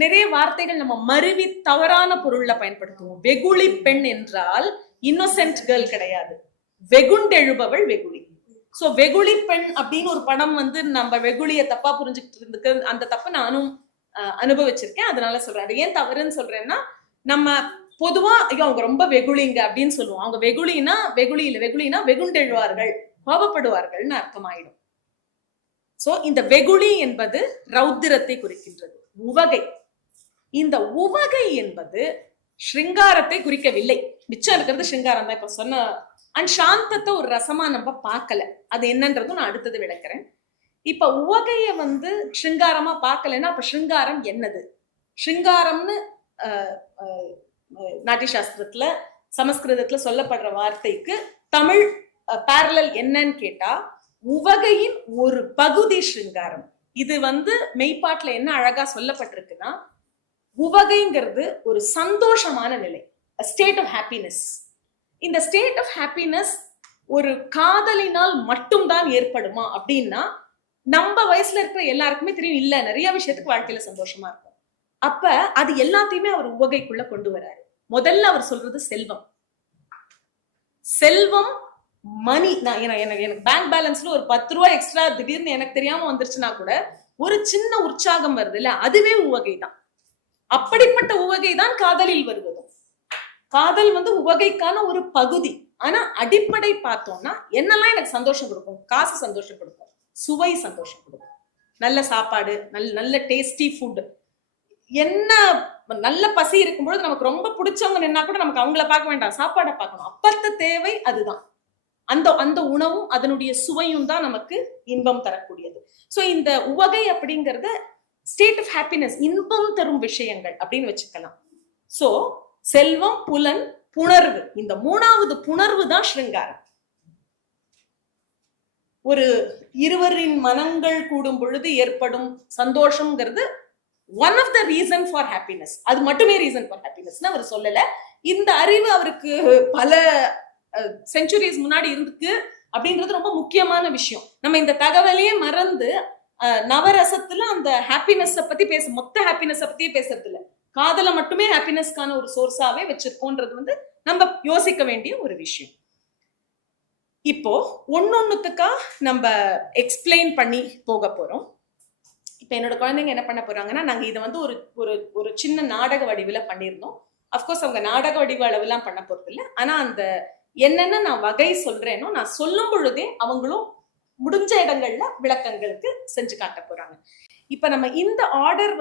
நிறைய வார்த்தைகள் நம்ம மருவி தவறான பொருள்ல பயன்படுத்துவோம். வெகுளி பெண் என்றால் இன்னோசென்ட் கேர்ள் கிடையாது, வெகுண்டெழுபவள் வெகுளி. சோ வெகுளி பெண் அப்படின்னு ஒரு படம் வந்து நம்ம வெகுளிய தப்பா புரிஞ்சுக்கிட்டு இருக்கு. அந்த தப்பு நானும் அனுபவிச்சிருக்கேன், அதனால சொல்றேன். அது ஏன் தவறுன்னு சொல்றேன்னா, நம்ம பொதுவா ஐயோ அவங்க ரொம்ப வெகுளிங்க அப்படின்னு சொல்லுவோம். அவங்க வெகுளினா வெகுளி இல்ல, வெகுளினா வெகுண்டெழுவார்கள், கோபப்படுவார்கள்னு அர்த்தமாயிடும். சோ இந்த வெகுளி என்பது ரௌத்திரத்தை குறிக்கின்றது. உவகை, இந்த உவகை என்பது ஸ்ருங்காரத்தை குறிக்கவில்லை. மிச்சம் இருக்கிறது ஸ்ருங்காரம் தான். இப்ப சொன்ன அண்ட் சாந்தத்தை ஒரு ரசமா நம்ம பார்க்கல, அது என்னன்றதும் நான் அடுத்தது விளக்குறேன். இப்ப உவகைய வந்து ஸ்ருங்காரமா பார்க்கலன்னா அப்ப ஸ்ருங்காரம் என்னது? ஸ்ருங்காரம்னு நாட்டிய சாஸ்திரத்துல சமஸ்கிருதத்துல சொல்லப்படுற வார்த்தைக்கு தமிழ் பேரலல் என்னன்னு கேட்டா உவகையின் ஒரு பகுதி ஸ்ருங்காரம். இது வந்து மெய்ப்பாட்டுல என்ன அழகா சொல்லப்பட்டிருக்குன்னா, உவகைங்கிறது ஒரு சந்தோஷமான நிலை, ஸ்டேட் ஆஃப் ஹாப்பினஸ். இந்த ஸ்டேட் ஆஃப் ஹாப்பினஸ் ஒரு காதலினால் மட்டும்தான் ஏற்படுமா அப்படின்னா நம்ம வயசுல இருக்கிற எல்லாருக்குமே தெரியும், இல்ல நிறைய விஷயத்துக்கு வாழ்க்கையில சந்தோஷமா இருக்கும். அப்ப அது எல்லாத்தையுமே அவர் உவகைக்குள்ள கொண்டு வராரு. முதல்ல அவர் சொல்றது செல்வம். செல்வம், மணி. எனக்கு பேங்க் பேலன்ஸ்ல ஒரு 10 ரூபாய் எக்ஸ்ட்ரா திடீர்னு எனக்கு தெரியாம வந்துருச்சுன்னா கூட ஒரு சின்ன உற்சாகம் வருது இல்ல, அதுவே உவகை தான். அப்படிப்பட்ட உவகை தான் காதலில் வருவதும். காதல் உவகைக்கான ஒரு பகுதி. ஆனா அடிப்படை பார்த்தோம்னா என்னெல்லாம் எனக்கு சந்தோஷம் கொடுக்கும்? காசு சந்தோஷம் கொடுக்கும், சுவை சந்தோஷம் கொடுக்கும், நல்ல சாப்பாடு, நல்ல டேஸ்டி ஃபுட். என்ன நல்ல பசி இருக்கும்போது நமக்கு ரொம்ப பிடிச்சவங்க நின்னா கூட நமக்கு அவங்கள பார்க்க வேண்டாம், சாப்பாடை பார்க்கணும். அப்பத்த தேவை அதுதான். அந்த உணவும் அதனுடைய சுவையும் தான் நமக்கு இன்பம் தரக்கூடியது. சோ இந்த உவகை அப்படிங்கறது ஸ்டேட் ஆஃப் ஹாப்பினஸ், இன்பம் தரும் விஷயங்கள் அப்படின்னு வச்சுக்கலாம். சோ செல்வம், புலன், புணர்வு, இந்த மூணாவது புணர்வு தான் ஸ்ருங்காரம். ஒரு இருவரின் மனங்கள் கூடும் பொழுது ஏற்படும் சந்தோஷம்ங்கிறது one of the reason for happiness. அது மட்டுமே ரீசன் ஃபார் ஹாப்பினஸ் அவர் சொல்லல. இந்த அறிவு அவருக்கு பல செஞ்சுரிஸ் முன்னாடி இருக்கு அப்படின்றது ரொம்ப முக்கியமான விஷயம். நம்ம இந்த தகவலையே மறந்து நவரசத்துல அந்த ஹாப்பினஸ் பத்தி மொத்த ஹாப்பினஸ் பத்தியே பேசுறது இல்ல, காதலை மட்டுமே ஹாப்பினஸ்க்கான ஒரு சோர்ஸாவே வச்சிருக்கோன்றது நம்ம யோசிக்க வேண்டிய ஒரு விஷயம். இப்போ ஒன்னொன்னுத்துக்கா நம்ம எக்ஸ்பிளைன் பண்ணி போக போறோம். இப்ப என்னோட குழந்தைங்க என்ன பண்ண போறாங்கன்னா, நாங்க இதை ஒரு ஒரு சின்ன நாடக வடிவுல பண்ணிருந்தோம். அப்கோர்ஸ் அவங்க நாடக வடிவ அளவுலாம் பண்ண போறது இல்லை. ஆனா அந்த என்னென்ன நான் வகை சொல்றேனோ நான் சொல்லும் பொழுதே அவங்களும் முடிஞ்ச இடங்கள்ல விளக்கங்களுக்கு செஞ்சு காட்ட போறாங்க. இப்ப நம்ம இந்த ஆர்டர்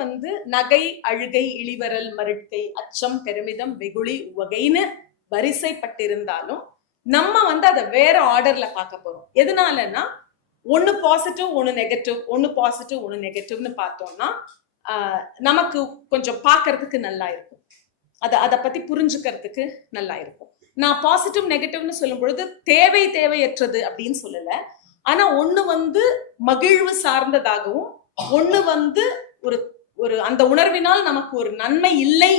நகை, அழுகை, இளிவரல், மருட்கை, அச்சம், பெருமிதம், வெகுளி, உவகைன்னு வரிசைப்பட்டிருந்தாலும் நம்ம அதை வேற ஆர்டர்ல பார்க்க போறோம். எதனாலன்னா, ஒன்னு பாசிட்டிவ், ஒன்னு நெகட்டிவ், ஒன்னு பாசிட்டிவ், ஒன்னு நெகட்டிவ்னு பார்த்தோம்னா நமக்கு கொஞ்சம் பார்க்கறதுக்கு நல்லா இருக்கும், அதை பத்தி புரிஞ்சுக்கிறதுக்கு நல்லா இருக்கும். நான் பாசிட்டிவ் நெகட்டிவ்னு சொல்லும் பொழுது தேவையற்றது அப்படின்னு சொல்லல. ஆனா ஒண்ணு மகிழ்வு சார்ந்ததாகவும், ஒண்ணு ஒரு ஒரு அந்த உணர்வினால் நமக்கு ஒரு நன்மை இல்லை,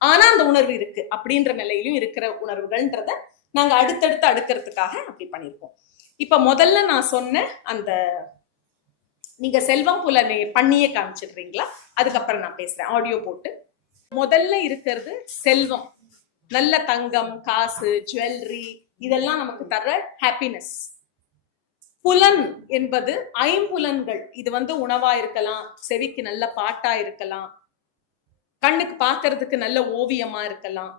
ஆனா அந்த உணர்வு இருக்கு அப்படின்ற நிலையிலும் இருக்கிற உணர்வுகள்ன்றத நாங்க அடுத்தடுத்து அடுக்கிறதுக்காக அப்படி பண்ணிருக்கோம். இப்ப முதல்ல நான் சொன்ன அந்த நீங்க செல்வம் புலனை பண்ணியே காமிச்சிடுறீங்களா? அதுக்கப்புறம் நான் பேசுறேன் ஆடியோ போட்டு. முதல்ல இருக்கிறது செல்வம், நல்ல தங்கம், காசு, ஜுவல்லரி, இதெல்லாம் நமக்கு தர ஹாப்பினஸ். புலன் என்பது ஐம்புலன்கள். இது உணவா இருக்கலாம், செவிக்கு நல்ல பாட்டா இருக்கலாம், கண்ணுக்கு பார்க்கறதுக்கு நல்ல ஓவியமா இருக்கலாம்,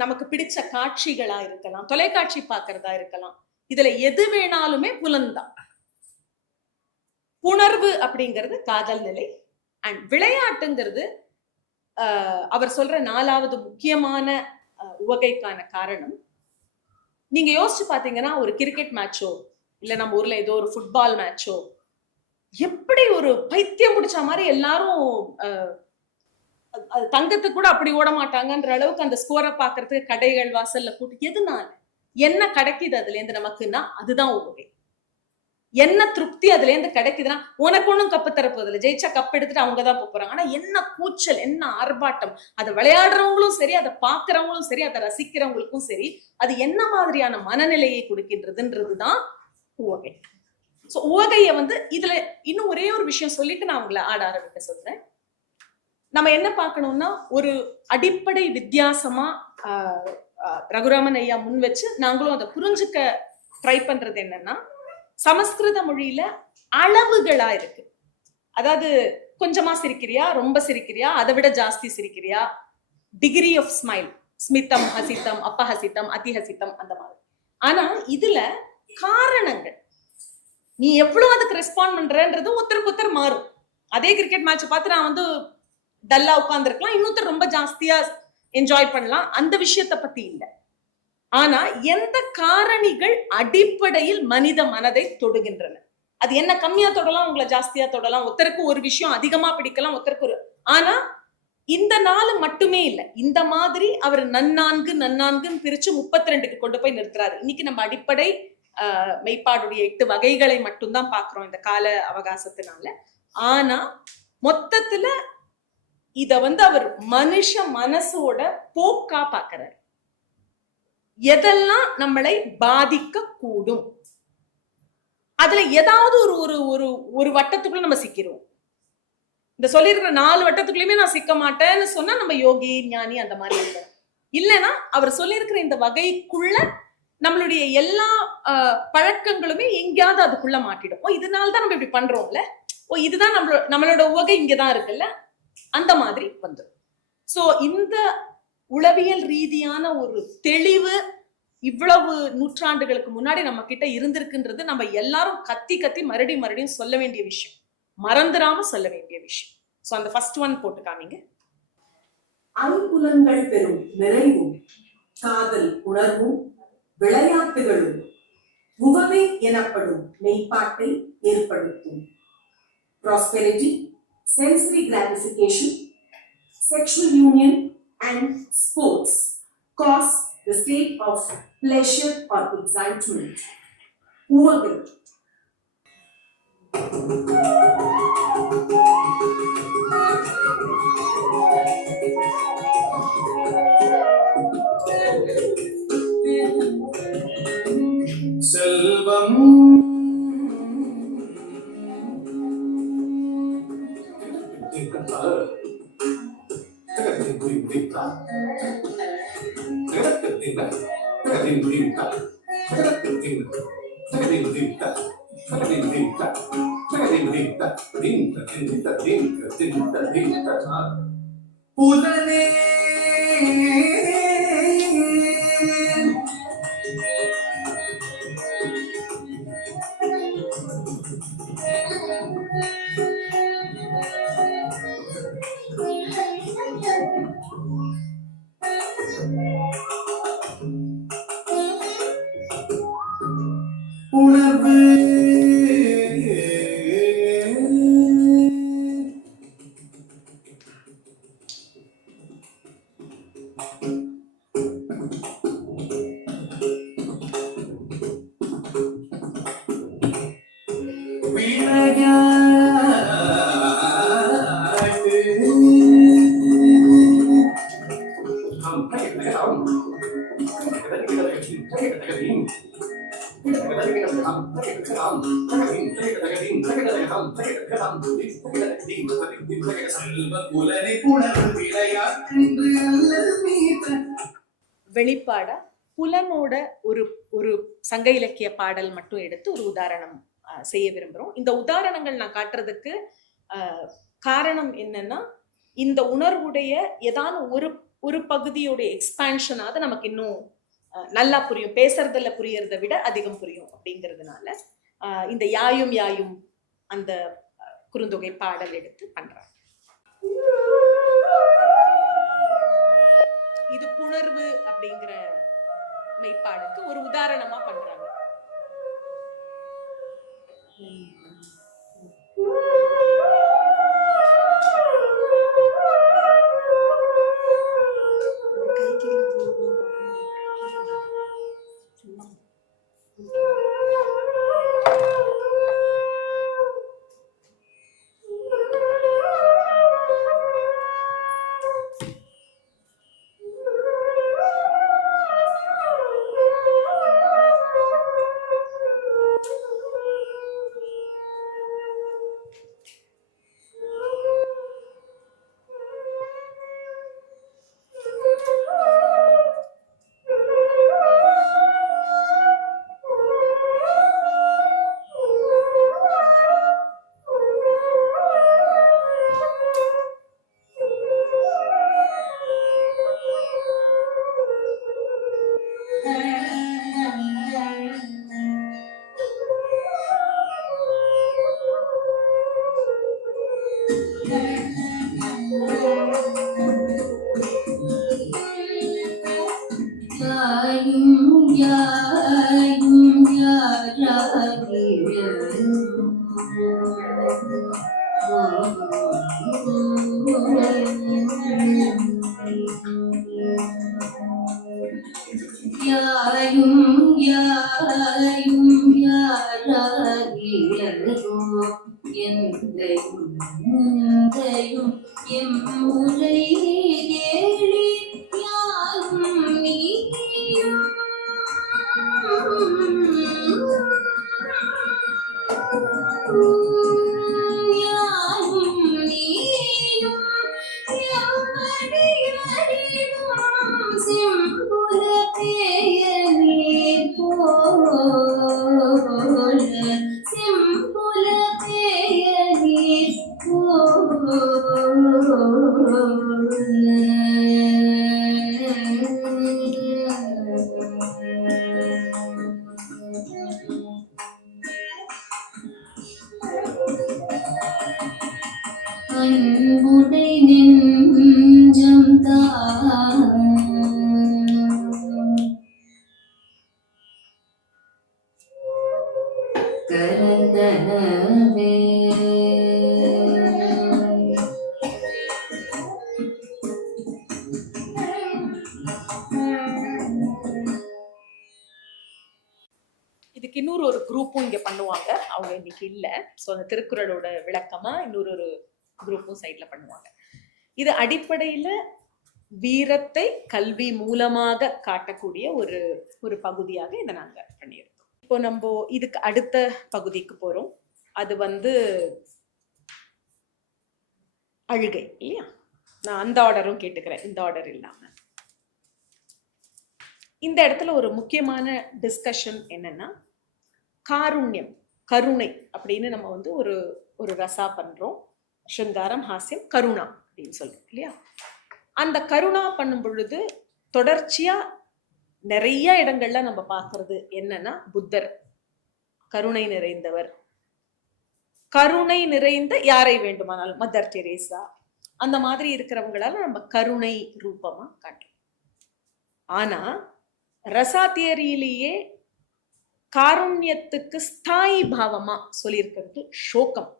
நமக்கு பிடிச்ச காட்சிகளா இருக்கலாம், தொலைக்காட்சி பார்க்கறதா இருக்கலாம். இதுல எது வேணாலுமே புலன் தான். புணர்வு அப்படிங்கிறது காதல் நிலை. அண்ட் விளையாட்டுங்கிறது அவர் சொல்ற 4வது முக்கியமான உவகைக்கான காரணம். நீங்க யோசிச்சு பாத்தீங்கன்னா, ஒரு கிரிக்கெட் மேட்சோ இல்ல நம்ம ஊர்ல ஏதோ ஒரு ஃபுட்பால் மேட்சோ எப்படி ஒரு பைத்தியம் பிடிச்ச மாதிரி எல்லாரும் தங்கத்துக்கு கூட அப்படி ஓட மாட்டாங்கன்ற அளவுக்கு அந்த ஸ்கோரை பாக்குறதுக்கு கடைகள் வாசல்ல கூட்டி, எதுனால என்ன கிடைக்குது அதுல இருந்து நமக்குன்னா அதுதான் உவகை. என்ன திருப்தி அதுல இருந்து கிடைக்குதுன்னா, உனக்கு ஒண்ணும் கப்பு தரப்போதில்லை, ஜெயிச்சா கப் எடுத்துட்டு அவங்கதான் போறாங்க. ஆனா என்ன கூச்சல், என்ன ஆர்ப்பாட்டம், அதை விளையாடுறவங்களும் சரி, அதை பாக்குறவங்களும் சரி, அதை ரசிக்கிறவங்களுக்கும் சரி, அது என்ன மாதிரியான மனநிலையை கொடுக்கின்றதுன்றதுதான் உவகை. சோ உவகைய இதுல இன்னும் ஒரே ஒரு விஷயம் சொல்லிட்டு நான் உங்களை ஆட ஆரம்பிக்க சொல்றேன். நம்ம என்ன பார்க்கணும்னா, ஒரு அடிப்படை வித்தியாசமா ரகுராமன் ஐயா முன் வச்சு நாங்களும் அதை புரிஞ்சுக்க ட்ரை பண்றது என்னன்னா, சமஸ்கிருத மொழியில அளவுகளா இருக்கு. அதாவது கொஞ்சமா சிரிக்கிறியா, ரொம்ப சிரிக்கிறியா, அதை விட ஜாஸ்தி சிரிக்கிறியா, டிகிரி ஆஃப் ஸ்மைல், ஸ்மிதம், ஹசிதம், அப்பஹசிதம், அதிஹசிதம், அந்த மாதிரி. ஆனா இதுல காரணங்கள், நீ எவ்வளவு அதுக்கு ரெஸ்பாண்ட் பண்றன்றது ஒருத்தருக்கு ஒருத்தர் மாறும். அதே கிரிக்கெட் மேட்ச் பார்த்து நான் டல்லா உட்கார்ந்துருக்கலாம், இன்னொருத்தர் ரொம்ப ஜாஸ்தியா என்ஜாய் பண்ணலாம், அந்த விஷயத்தை பத்தி இல்லை. ஆனா எந்த காரணிகள் அடிப்படையில் மனித மனதை தொடுகின்றன, அது என்ன கம்மியா தொடலாம், உங்களை ஜாஸ்தியா தொடலாம், ஒருத்தருக்கு ஒரு விஷயம் அதிகமா பிடிக்கலாம், ஒருத்தருக்கு ஒரு. ஆனா இந்த 4 மட்டுமே இல்லை, இந்த மாதிரி அவர் நன்னான்குன்னு பிரிச்சு 32க்கு கொண்டு போய் நிறுத்துறாரு. இன்னைக்கு நம்ம அடிப்படை மெய்ப்பாடுடைய 8 வகைகளை மட்டும்தான் பாக்குறோம் இந்த கால அவகாசத்தினால. ஆனா மொத்தத்துல இத அவர் மனுஷ மனசோட போக்கா பாக்குறாரு. எதெல்லாம் நம்மளை பாதிக்க கூடும், அதுல ஏதாவது ஒரு ஒரு ஒரு வட்டத்துக்குள்ள நம்ம சிக்கிறோம். இந்த சொல்லியிருக்கிற 4 வட்டத்துக்குள்ளயுமே நான் சிக்க மாட்டேன்னு சொன்னா நம்ம யோகி ஞானி அந்த மாதிரி இருக்காரு. இல்லைன்னா அவர் சொல்லியிருக்கிற இந்த வகைக்குள்ள நம்மளுடைய எல்லா பழக்கங்களுமே எங்கேயாவது அதுக்குள்ள மாட்டிடும். இதனால்தான் நம்ம இப்படி பண்றோம்ல, இதுதான் நம்மளோட உவகை இங்கதான் இருக்குல்ல, அந்த மாதிரி வந்துடும். சோ இந்த உளவியல் ரீதியான ஒரு தெளிவு இவ்வளவு நூற்றாண்டுகளுக்கு முன்னாடி நம்ம கிட்ட இருந்திருக்குன்றது நம்ம எல்லாரும் கத்தி கத்தி மறுபடியும் சொல்ல வேண்டிய விஷயம், மறந்துடாம சொல்ல வேண்டிய விஷயம். சோ அந்த ஃபர்ஸ்ட் ஒன் போட்டு காமிங்க. ஐம்புலன்கள் பெறும் நிறைவும் காதல் உணர்வும் விளையாட்டுகளும் உவமை எனப்படும் மெய்ப்பாட்டை ஏற்படுத்தும். Prosperity, sensory gratification, sexual union and sports cause the state of pleasure or excitement. உவகை. செல்வம் புலனே உணர்வு வெளிப்பாடா புலனோட ஒரு ஒரு சங்க இலக்கிய பாடல் மட்டும் எடுத்து ஒரு உதாரணம் செய்ய விரும்புறோம். இந்த உதாரணங்கள் நான் காட்டுறதுக்கு காரணம் என்னன்னா, இந்த உணர்வுடைய ஏதாவது ஒரு பகுதியோடைய எக்ஸ்பான்ஷனாவது நமக்கு இன்னும் நல்லா புரியும், பேசுறதுல புரியறதை விட அதிகம் புரியும் அப்படிங்கிறதுனால இந்த யாயும் யாயும் அந்த குறுந்தொகை பாடல் எடுத்து பண்றாங்க. இது புணர்வு அப்படிங்கிற மெய்ப்பாடுக்கு ஒரு உதாரணமா பண்றாங்க. அன்புடை நெஞ்சம் தான் கரந்தனவே. இதுக்கு இன்னொரு ஒரு குரூப்பும் இங்க பண்ணுவாங்க, அவங்க இன்னைக்கு இல்ல. ஸோ அந்த திருக்குறளோட விளக்கமா இன்னொரு குரூப்பும் சைட்ல பண்ணுவாங்க. இது அடிப்படையில வீரத்தை கல்வி மூலமாக காட்டக்கூடிய ஒரு பகுதியாக இதை நாங்க பண்ணியிருக்கோம். இப்போ நம்ம இதுக்கு அடுத்த பகுதிக்கு போறோம். அது அழுகை இல்லையா? நான் அந்த ஆர்டரும் கேட்டுக்கிறேன், இந்த ஆர்டர் இல்லாம. இந்த இடத்துல ஒரு முக்கியமான டிஸ்கஷன் என்னன்னா, காருண்யம், கருணை அப்படின்னு நம்ம ஒரு ரசா பண்றோம். சிருங்காரம், ஹாஸ்யம், கருணா அப்படின்னு சொல்றோம் இல்லையா? அந்த கருணா பண்ணும் பொழுது தொடர்ச்சியா நிறைய இடங்கள்ல நம்ம பார்க்கறது என்னன்னா, புத்தர் கருணை நிறைந்தவர், கருணை நிறைந்த யாரை வேண்டுமானாலும், மதர் தெரேசா, அந்த மாதிரி இருக்கிறவங்களால நம்ம கருணை ரூபமா காட்டுறோம். ஆனா ரசா தியரியிலேயே காருண்யத்துக்கு ஸ்தாயி பாவமா சொல்லியிருக்கிறது சோகம்.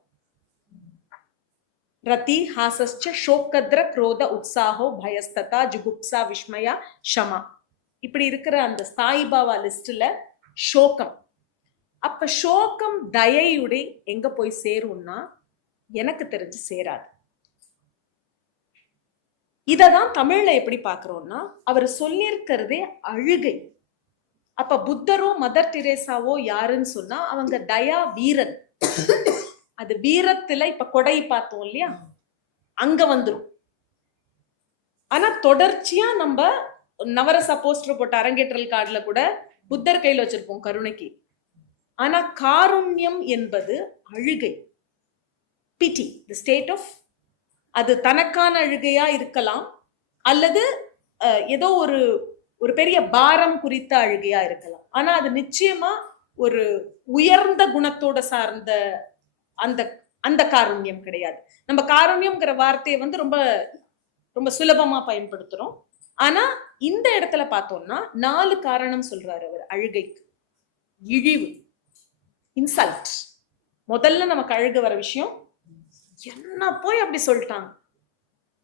ரதி ஹாசஸ்ச ஷோகத்ர குரோத உற்சாகோ பயஸ்ததா ஜுகுப்சா விஸ்மயா ஷமா, இப்படி இருக்கிற அந்த ஸ்தாயி பாவா லிஸ்ட்ல சோகம். அப்ப சோகம் தயையுடைய எங்க போய் சேரும்னா, எனக்கு தெரிஞ்சு சேராது. இததான் தமிழ்ல எப்படி பாக்குறோம்னா, அவர் சொல்லியிருக்கிறதே அழுகை. அப்ப புத்தரோ மதர் தெரேசாவோ யாருன்னு சொன்னா அவங்க தயா வீரன். அது வீரத்துல இப்ப கொடை பார்த்தோம் இல்லையா, அங்க வந்துரும். ஆனா தொடர்ச்சியா நம்ம நவரசா போஸ்டர் போட்ட அரங்கேற்றல் கார்டுல கூட புத்தர் கையில வச்சிருப்போம் கருணைக்கு. ஆனா காருண்யம் என்பது அழுகை, பிட்டி, தி ஸ்டேட் ஆஃப், அது தனக்கான அழுகையா இருக்கலாம், அல்லது ஏதோ ஒரு பெரிய பாரம் குறித்த அழுகையா இருக்கலாம். ஆனா அது நிச்சயமா ஒரு உயர்ந்த குணத்தோட சார்ந்த அந்த காருண்யம் கிடையாது. நம்ம காருண்யம்ங்கிற வார்த்தையை ரொம்ப ரொம்ப சுலபமா பயன்படுத்துறோம். ஆனா இந்த இடத்துல பார்த்தோம்னா 4 காரணம் சொல்றாரு அவர் அழுகைக்கு. இழிவு, இன்சல்ட். முதல்ல நமக்கு அழுக வர விஷயம், என்ன போய் அப்படி சொல்லிட்டாங்க,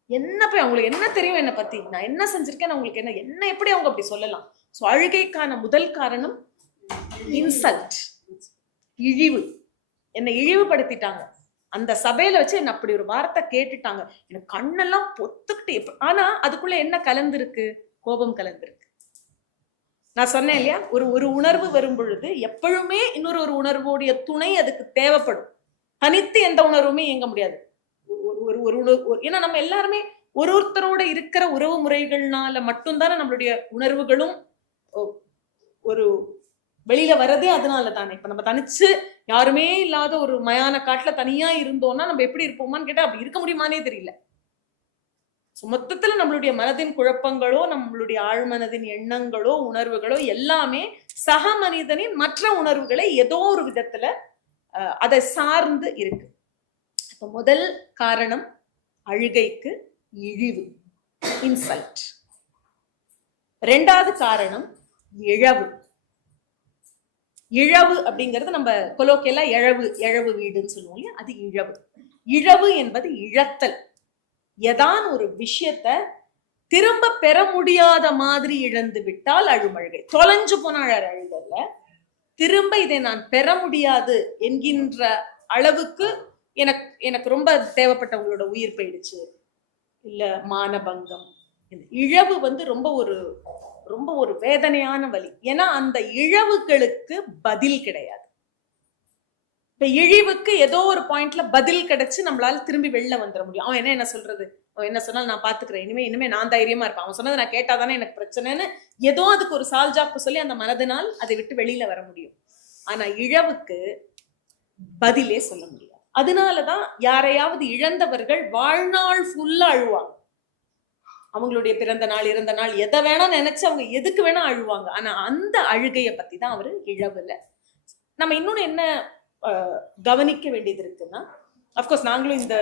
என்ன போய் அவங்களுக்கு என்ன தெரியும் என்ன பத்தி, நான் என்ன செஞ்சிருக்கேன், அவங்களுக்கு என்ன எப்படி அவங்க அப்படி சொல்லலாம். சோ அழுகைக்கான முதல் காரணம் இன்சல்ட், இழிவு. என்னை இழிவுபடுத்திட்டாங்க, அந்த சபையில வச்சு என்ன அப்படி ஒரு வார்த்தை கேட்டுட்டாங்க, எனக்கு கண்ணெல்லாம் பொத்துக்கிட்டு. ஆனா அதுக்குள்ள என்ன கலந்துருக்கு? கோபம் கலந்துருக்கு. நான் சொன்னேன் இல்லையா, ஒரு உணர்வு வரும் பொழுது எப்பவுமே இன்னொரு உணர்வோடைய துணை அதுக்கு தேவைப்படும். தனித்து எந்த உணர்வுமே இயங்க முடியாது. ஏன்னா நம்ம எல்லாருமே ஒருத்தரோட இருக்கிற உறவு முறைகள்னால மட்டும்தானே நம்மளுடைய உணர்வுகளும் ஒரு வெளியில வரதே அதனால தானே. இப்ப நம்ம தனிச்சு யாருமே இல்லாத ஒரு மயான காட்டுல தனியா இருந்தோம்னா நம்ம எப்படி இருப்போமான்னு கேட்டா அப்படி இருக்க முடியுமானே தெரியல. மொத்தத்துல நம்மளுடைய மனதின் குழப்பங்களோ, நம்மளுடைய ஆழ்மனதின் எண்ணங்களோ, உணர்வுகளோ எல்லாமே சக மனிதனின் மற்ற உணர்வுகளை ஏதோ ஒரு விதத்துல அதை சார்ந்து இருக்கு. இப்ப முதல் காரணம் அழுகைக்கு இழிவு, இன்சல்ட். 2வது காரணம் இழவு. இழவு அப்படிங்கிறது நம்ம கொலோக்கியலா இழவு வீடுன்னு சொல்லுவோம் இல்லையா, அது இழவு. இழவு என்பது இழத்தல். ஏதான் ஒரு விஷயத்த திரும்ப பெற முடியாத மாதிரி இழந்து விட்டால் அழுமழுகை. தொலைஞ்சு போன அழுகல்ல, திரும்ப இதை நான் பெற முடியாது என்கின்ற அளவுக்கு எனக்கு ரொம்ப தேவைப்பட்டவங்களோட உயிர் போயிடுச்சு, இல்ல மானபங்கம். இழவு ரொம்ப ஒரு வேதனையான வலி. ஏன்னா அந்த இழவுகளுக்கு பதில் கிடையாது. இப்ப இழிவுக்கு ஏதோ ஒரு பாயிண்ட்ல பதில் கிடைச்சு நம்மளால திரும்பி வெளில வந்துட முடியும். அவன் என்ன சொல்றது, அவன் என்ன சொன்னாலும் நான் பாத்துக்கிறேன், இனிமே நான் தைரியமா இருப்பேன், அவன் சொன்னதை நான் கேட்டாதானே எனக்கு பிரச்சனைன்னு ஏதோ அதுக்கு ஒரு சால்ஜாப்பு சொல்லி அந்த மனதினால் அதை விட்டு வெளியில வர முடியும். ஆனா இழவுக்கு பதிலே சொல்ல முடியாது. அதனாலதான் யாரையாவது இழந்தவர்கள் வாழ்நாள் ஃபுல்லா அழுவாங்க. அவங்களுடைய பிறந்த நாள், இறந்த நாள், எதை வேணா நினைச்சு அவங்க எதுக்கு வேணா அழுவாங்க. ஆனா அந்த அழுகையை பத்தி தான் அவரு இழவுல. நம்ம இன்னொன்னு என்ன கவனிக்க வேண்டியது இருக்குன்னா, அஃப்கோர்ஸ் நாங்களும் இந்த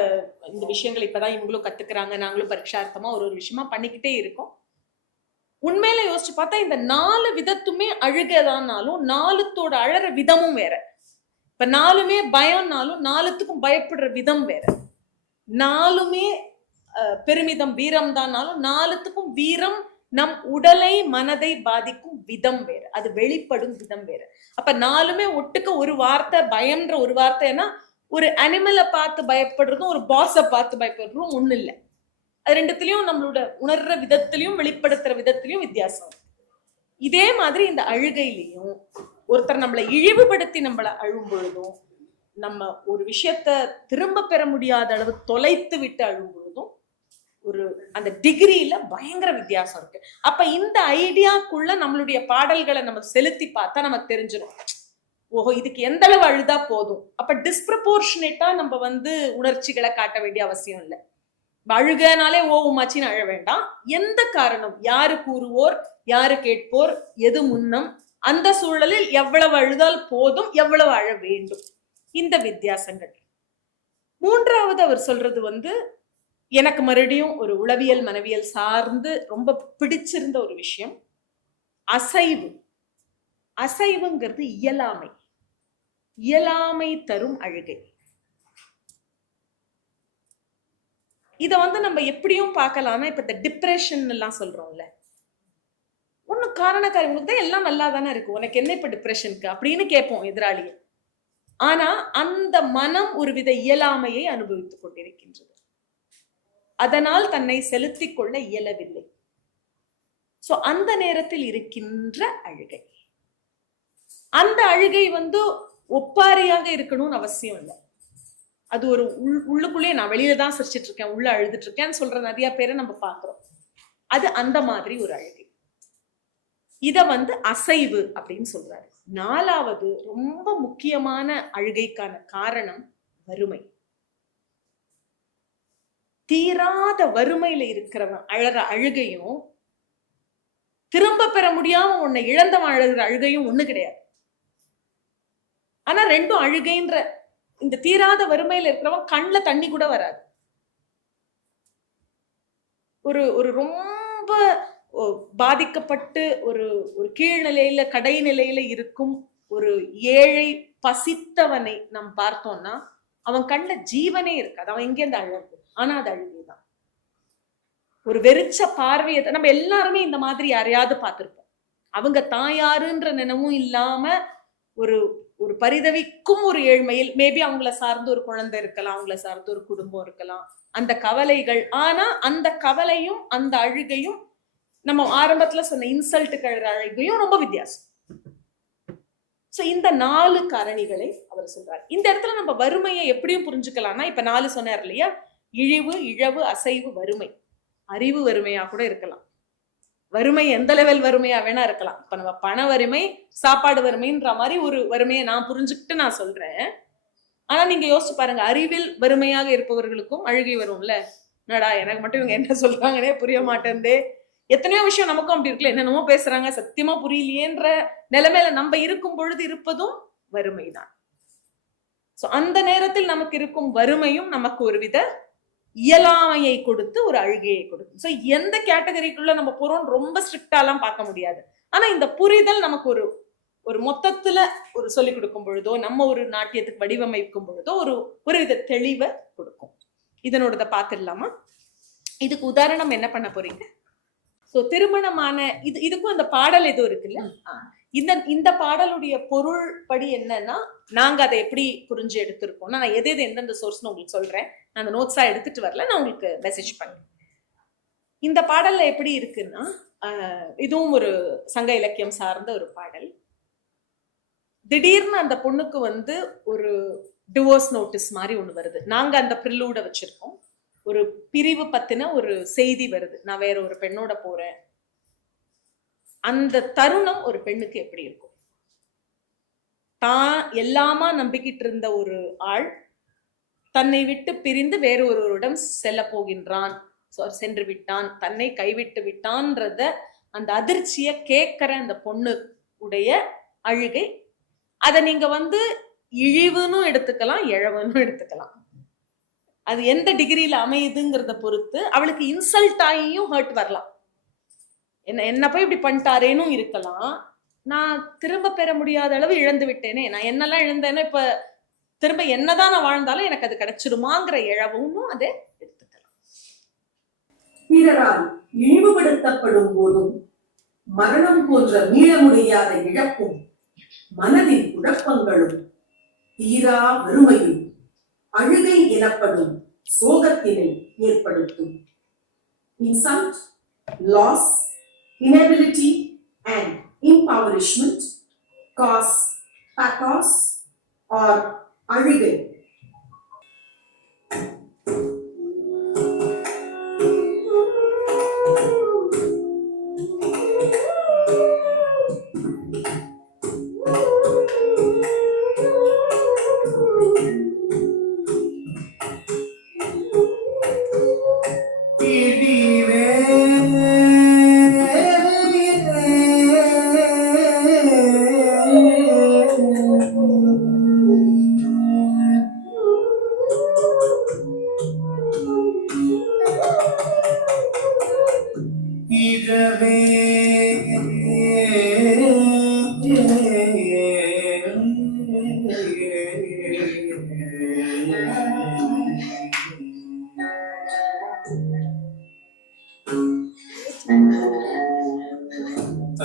இந்த விஷயங்கள் இப்பதான் இவங்களும் கத்துக்கிறாங்க, நாங்களும் பரீட்சார்த்தமா ஒரு விஷயமா பண்ணிக்கிட்டே இருக்கோம். உண்மையில யோசிச்சு பார்த்தா இந்த 4 விதத்துமே அழுகதானாலும் 4த்தோட அழற விதமும் வேற. இப்ப 4மே பயம்னாலும் 4த்துக்கும் பயப்படுற விதம் வேற. 4மே பெருமிதம் வீரம் தான்னாலும் 4த்துக்கும் வீரம் நம் உடலை மனதை பாதிக்கும் விதம் வேற, அது வெளிப்படும் விதம் வேற. அப்ப 4மே ஒட்டுக்க ஒரு வார்த்தை பயம்ன்ற ஒரு வார்த்தைன்னா ஒரு அனிமலை பார்த்து பயப்படுறதும் ஒரு பாஸை பார்த்து பயப்படுறதும் ஒண்ணு இல்லை. அது ரெண்டுத்திலையும் நம்மளோட உணர்ற விதத்திலையும் வெளிப்படுத்துற விதத்திலையும் வித்தியாசம். இதே மாதிரி இந்த அழுகையிலையும் ஒருத்தர் நம்மளை இழிவுபடுத்தி நம்மளை அழும் பொழுதும், நம்ம ஒரு விஷயத்த திரும்ப பெற முடியாத அளவு தொலைத்து விட்டு அழும் பொழுதும் ஒரு அந்த டிகிரியில பயங்கர வித்தியாசம் இருக்கு. அப்ப இந்த ஐடியாக்குள்ள நம்மளுடைய பாடல்களை நம்ம செலுத்தி பார்த்தா நமக்கு தெரிஞ்சிடும், ஓஹோ இதுக்கு எந்த அளவு அழுதா போதும். அப்ப டிஸ்ப்ரப்போர்ஷனேட்டா நம்ம உணர்ச்சிகளை காட்ட வேண்டிய அவசியம் இல்லை. அழுகனாலே ஓவுமாச்சின்னு அழ வேண்டாம். எந்த காரணம், யாரு கூறுவோர், யாரு கேட்போர், எது முன்னம், அந்த சூழலில் எவ்வளவு அழுதால் போதும், எவ்வளவு அழ வேண்டும், இந்த வித்தியாசங்கள். 3வது அவர் சொல்றது எனக்கு மறுபடியும் ஒரு உளவியல் மனவியல் சார்ந்து ரொம்ப பிடிச்சிருந்த ஒரு விஷயம், அசைவு. அசைவுங்கிறது இயலாமை, இயலாமை தரும் அழுகை. இத நம்ம எப்படியும் பார்க்கலாம்னா, இப்ப இந்த டிப்ரெஷன் எல்லாம் சொல்றோம்ல, ஒன்னும் காரணக்காரி, உங்களுக்கு தான் எல்லாம் நல்லா தானே இருக்கு, உனக்கு என்ன இப்ப டிப்ரெஷனுக்கு அப்படின்னு கேட்போம் எதிராளியை. ஆனா அந்த மனம் ஒருவித இயலாமையை அனுபவித்துக் கொண்டிருக்கின்றது, அதனால் தன்னை செலுத்திக் கொள்ள இயலவில்லை. சோ அந்த நேரத்தில் இருக்கின்ற அழுகை, அந்த அழுகை ஒப்பாரியாக இருக்கணும்னு அவசியம் இல்லை. அது ஒரு உள்ளுக்குள்ளே நான் வெளியில தான் சிரிச்சிட்டு இருக்கேன், உள்ள அழுதுட்டு இருக்கேன்னு சொல்ற நிறைய பேரை நம்ம பாக்குறோம். அது அந்த மாதிரி ஒரு அழுகை. இத அசைவு அப்படின்னு சொல்றாரு. 4வது ரொம்ப முக்கியமான அழுகைக்கான காரணம் வறுமை. தீராத வறுமையில இருக்கிறவன் அழற அழுகையும், திரும்ப பெற முடியாம உன்னை இழந்தவன் அழுகிற அழுகையும் ஒண்ணு கிடையாது. ஆனா ரெண்டும் அழுகைன்ற, இந்த தீராத வறுமையில இருக்கிறவன் கண்ணுல தண்ணி கூட வராது. ஒரு ரொம்ப பாதிக்கப்பட்டு ஒரு கீழ்நிலையில கடைநிலையில இருக்கும் ஒரு ஏழை பசித்தவனை நாம் பார்த்தோம்னா அவன் கண்ணுல ஜீவனே இருக்காது, அவன் எங்கேருந்து அழகு. ஆனா அது அழுகைதான். ஒரு வெறிச்ச பார்வையை நம்ம எல்லாருமே இந்த மாதிரி யாரையாவது பார்த்திருப்போம். அவங்க தாயாருன்ற நினைவும் இல்லாம ஒரு ஒரு பரிதவிக்கும் ஒரு ஏழ்மையில், மேபி அவங்கள சார்ந்து ஒரு குழந்தை இருக்கலாம், அவங்கள சார்ந்து ஒரு குடும்பம் இருக்கலாம், அந்த கவலைகள். ஆனா அந்த கவலையும் அந்த அழுகையும், நம்ம ஆரம்பத்துல சொன்ன இன்சல்ட்டுக்கு அழுற அழுகையும் ரொம்ப வித்தியாசம். சோ இந்த 4 காரணிகளை அவர் சொல்றாரு. இந்த இடத்துல நம்ம வறுமையை எப்படியும் புரிஞ்சுக்கலாம்னா, இப்ப 4 சொன்னார் இல்லையா, இழிவு, இழவு, அசைவு, வறுமை. அறிவு வறுமையா கூட இருக்கலாம், வறுமை எந்த லெவல் வறுமையா வேணா இருக்கலாம். இப்ப நம்ம பண வறுமை, சாப்பாடு வறுமைன்ற மாதிரி ஒரு வறுமையை நான் புரிஞ்சுக்கிட்டு நான் சொல்றேன். ஆனா நீங்க யோசிச்சு பாருங்க, அறிவில் வறுமையாக இருப்பவர்களுக்கும் அழுகை வரும்ல. என்னடா எனக்கு மட்டும் இவங்க என்ன சொல்றாங்கன்னே புரிய மாட்டேந்தே, எத்தனையோ விஷயம் நமக்கும் அப்படி இருக்குல்ல, என்னென்னமோ பேசுறாங்க சத்தியமா புரியலையேன்ற நிலைமையில நம்ம இருக்கும் பொழுது இருப்பதும் வறுமைதான். சோ அந்த நேரத்தில் நமக்கு இருக்கும் வறுமையும் நமக்கு ஒருவித இயலாமையை கொடுத்து ஒரு அழுகையை கொடுக்கும். சோ எந்த கேட்டகரிக்குள்ள நம்ம போறோம் ரொம்ப ஸ்ட்ரிக்டாலாம் பார்க்க முடியாது. ஆனா இந்த புரிதல் நமக்கு ஒரு மொத்தத்துல ஒரு சொல்லிக் கொடுக்கும் பொழுதோ, நம்ம ஒரு நாட்டியத்துக்கு வடிவமைக்கும் பொழுதோ ஒரு வித தெளிவை கொடுக்கும். இதனோட பார்த்துடலாமா? இதுக்கு உதாரணம் என்ன பண்ண போறீங்க? சோ திருமணமான இதுக்கும் இந்த பாடல் எதுவும் இருக்குல்ல, இந்த பாடலுடைய பொருள் படி என்னன்னா, நாங்க அதை எப்படி புரிஞ்சு எடுத்திருக்கோம், நான் எது எந்தெந்த சோர்ஸ்னு உங்களுக்கு சொல்றேன். நான் அந்த நோட்ஸா எடுத்துட்டு வரல, நான் உங்களுக்கு மெசேஜ் பண்ணேன். இந்த பாடல்ல எப்படி இருக்குன்னா, இதுவும் ஒரு சங்க இலக்கியம் சார்ந்த ஒரு பாடல். திடீர்னு அந்த பொண்ணுக்கு ஒரு டிவோர்ஸ் நோட்டீஸ் மாதிரி ஒண்ணு வருது. நாங்க அந்த ப்ரிலூட வச்சிருக்கோம். ஒரு பிரிவு பத்தின ஒரு செய்தி வருது, நான் வேற ஒரு பெண்ணோட போறேன். அந்த தருணம் ஒரு பெண்ணுக்கு எப்படி இருக்கும்? தான் எல்லாமா நம்பிக்கிட்டு இருந்த ஒரு ஆள் தன்னை விட்டு பிரிந்து வேறு ஒருவரிடம் செல்ல போகின்றான், சென்று விட்டான், தன்னை கைவிட்டு விட்டான்றத அந்த அதிர்ச்சிய கேட்கிற அந்த பொண்ணு உடைய அழுகை. அதை நீங்க இழிவுன்னு எடுத்துக்கலாம், இழவுன்னு எடுத்துக்கலாம். அது எந்த டிகிரியில அமையுதுங்கிறத பொறுத்து அவளுக்கு இன்சல்ட் ஆகியும் ஹர்ட் வரலாம். என்ன போய் இப்படி பண்ணிட்டாரேனும் இருக்கலாம். நான் திரும்ப பெற முடியாத அளவு இழந்து விட்டேனே, நான் என்னெல்லாம் இழந்தேனோ இப்ப திரும்ப என்னதான் நான் வாழ்ந்தாலும் எனக்கு அது கிடைச்சிடுமாங்கிற இழவும் அதை எடுத்துக்கலாம். பிறரால் இழிவுபடுத்தப்படும் போதும் மரணம் போன்ற மீள முடியாத இழப்பும் மனதின் குழப்பங்களும் தீரா வறுமையும் அழுகை எனப்படும் சோகத்தினை ஏற்படுத்தும். Insult, loss, inability and impoverishment cause pathos or அழுகை.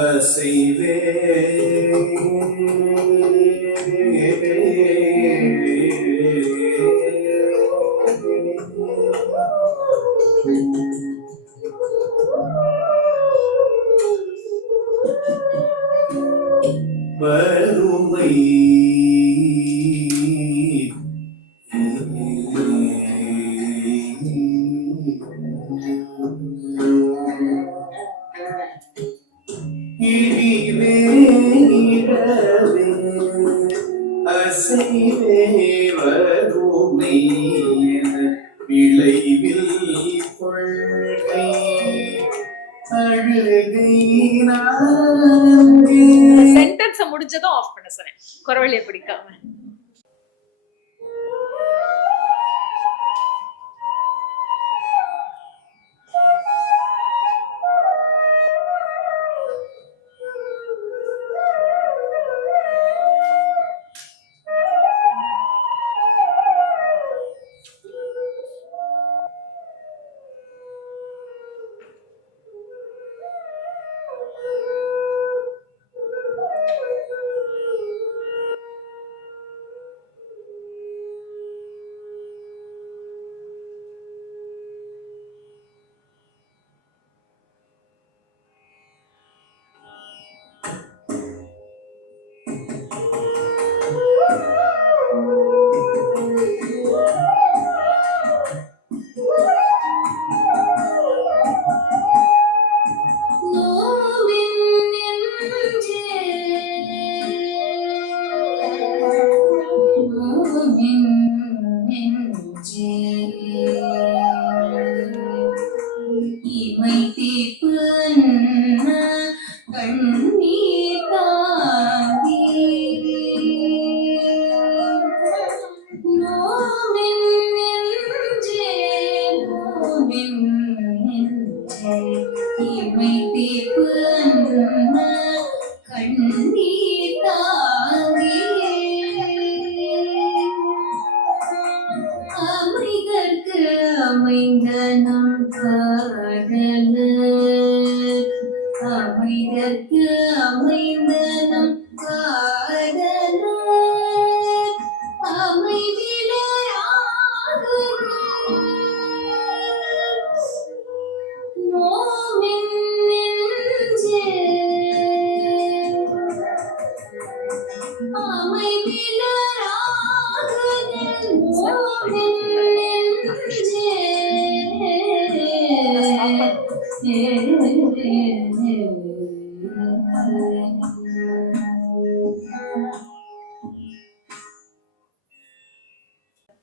அசைவே வறுமை இழிவே இடவே அசைவே வறுமை விளைவில் கொள்கை அழுகை நான்கே. சென்டென்ஸை முடிஞ்சதும் ஆஃப் பண்ண சொன்னேன், குரவழியை பிடிக்காம.